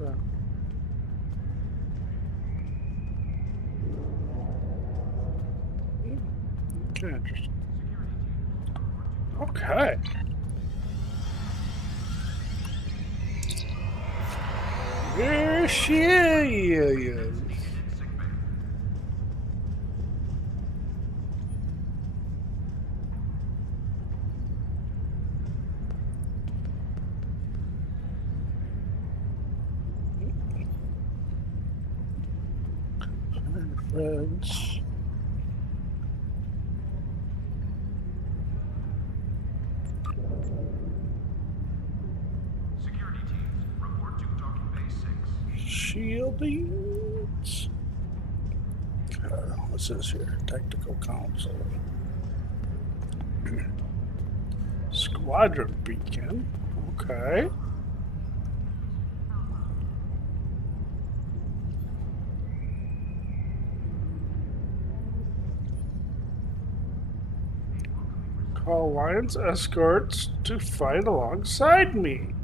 Okay. Okay, interesting. Okay. There she is. Friends. Okay. Security teams, report to docking bay 6. Shieldings. What's this here? Tactical console. Squadron beacon. Okay. Call Alliance escorts to fight alongside me.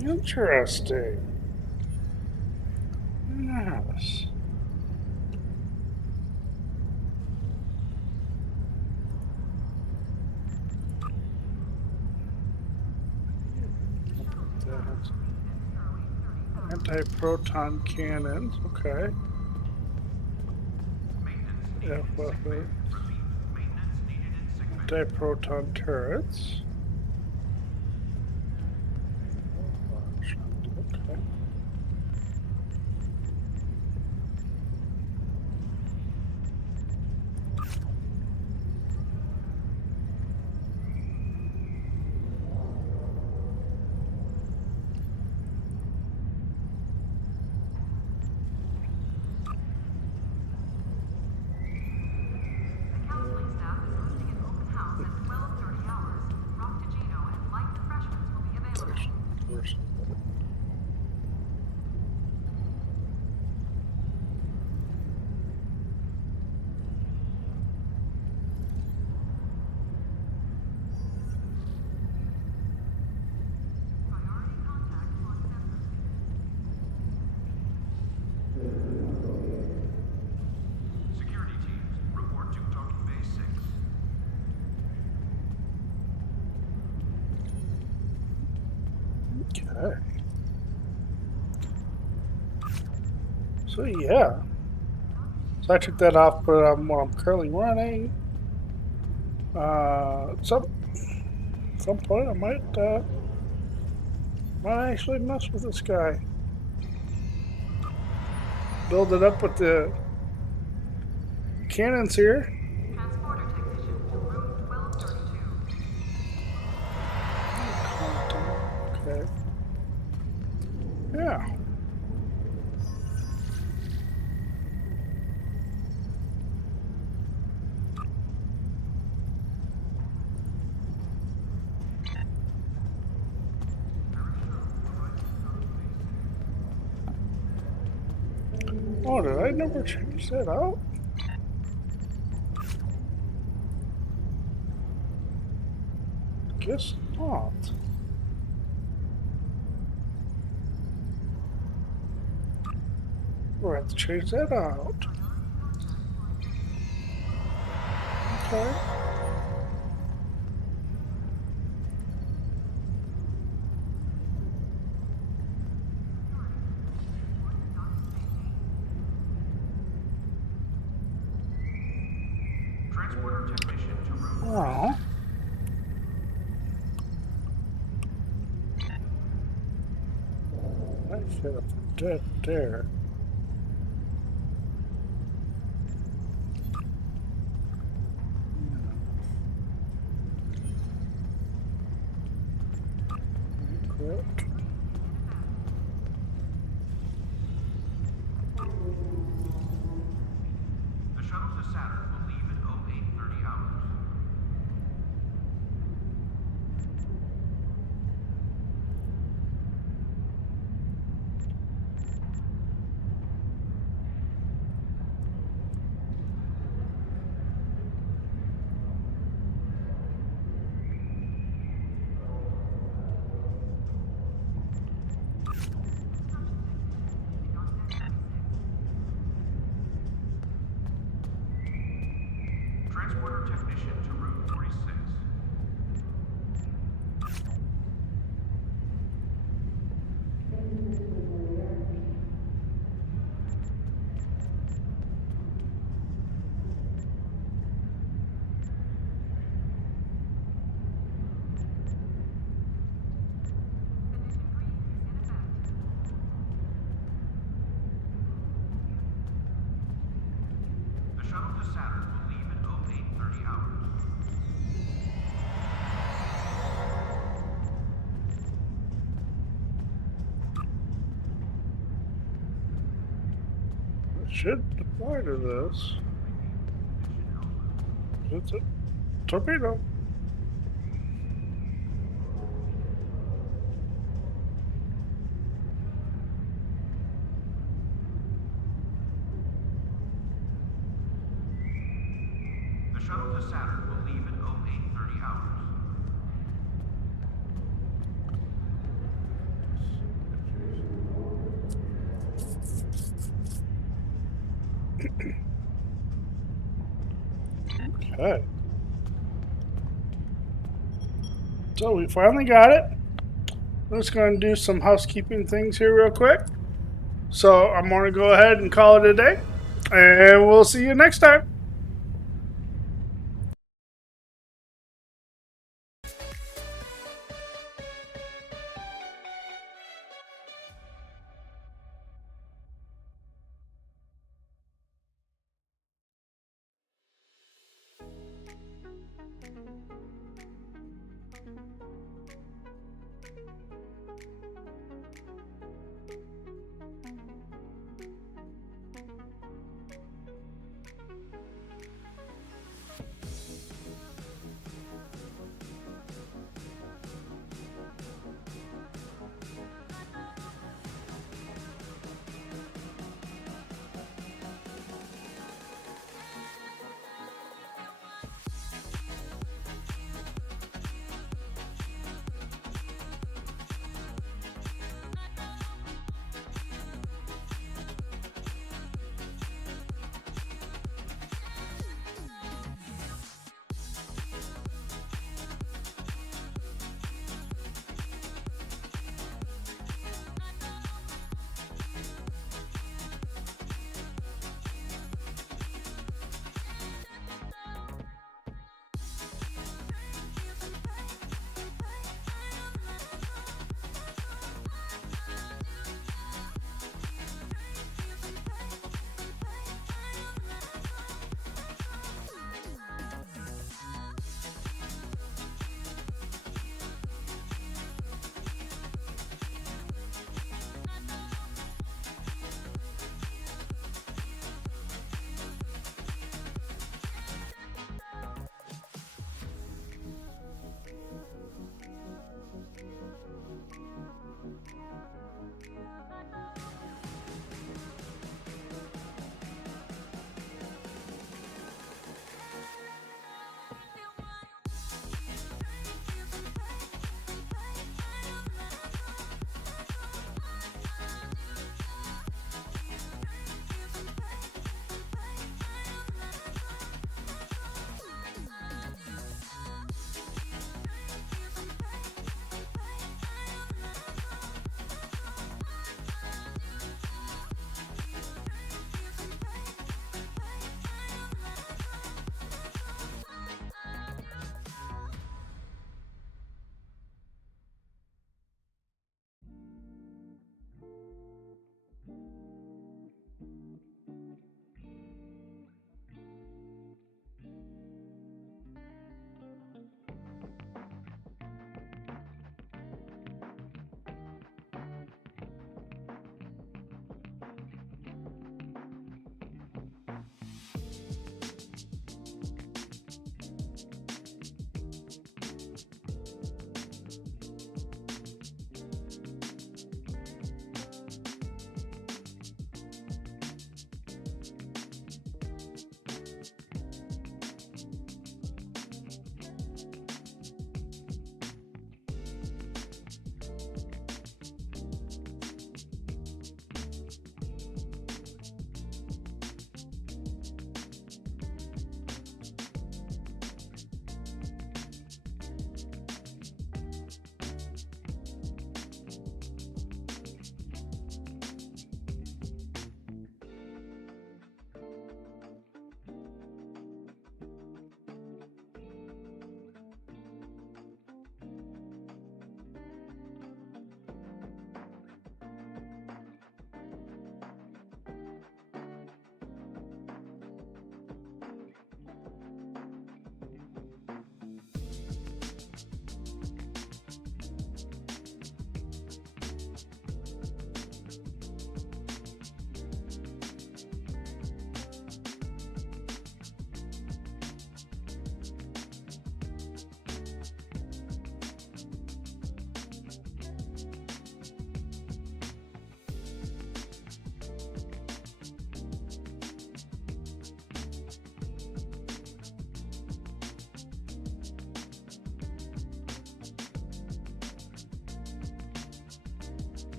Interesting. Yes. Anti-proton cannons, okay. FFA. Anti-proton turrets. Okay. Security teams, report to docking bay 6. Okay. So yeah. So I took that off, but while I'm currently running. Some point I might actually mess with this guy. Build it up with the cannons here. Transporter technician to room 1232. Okay. Yeah. Oh, did I never change that out? Guess not. We'll have to change that out. Okay. Transporter technician to room. Oh. I should have put that there. Correct. The shuttle to Saturn will leave in 0830 hours. to Saturn will leave at 0830 hours. Should deploy to this. It's a torpedo. The shuttle to Saturn will leave at 0830 hours. Okay. So we finally got it. I'm just going to do some housekeeping things here real quick. So I'm going to go ahead and call it a day. And we'll see you next time.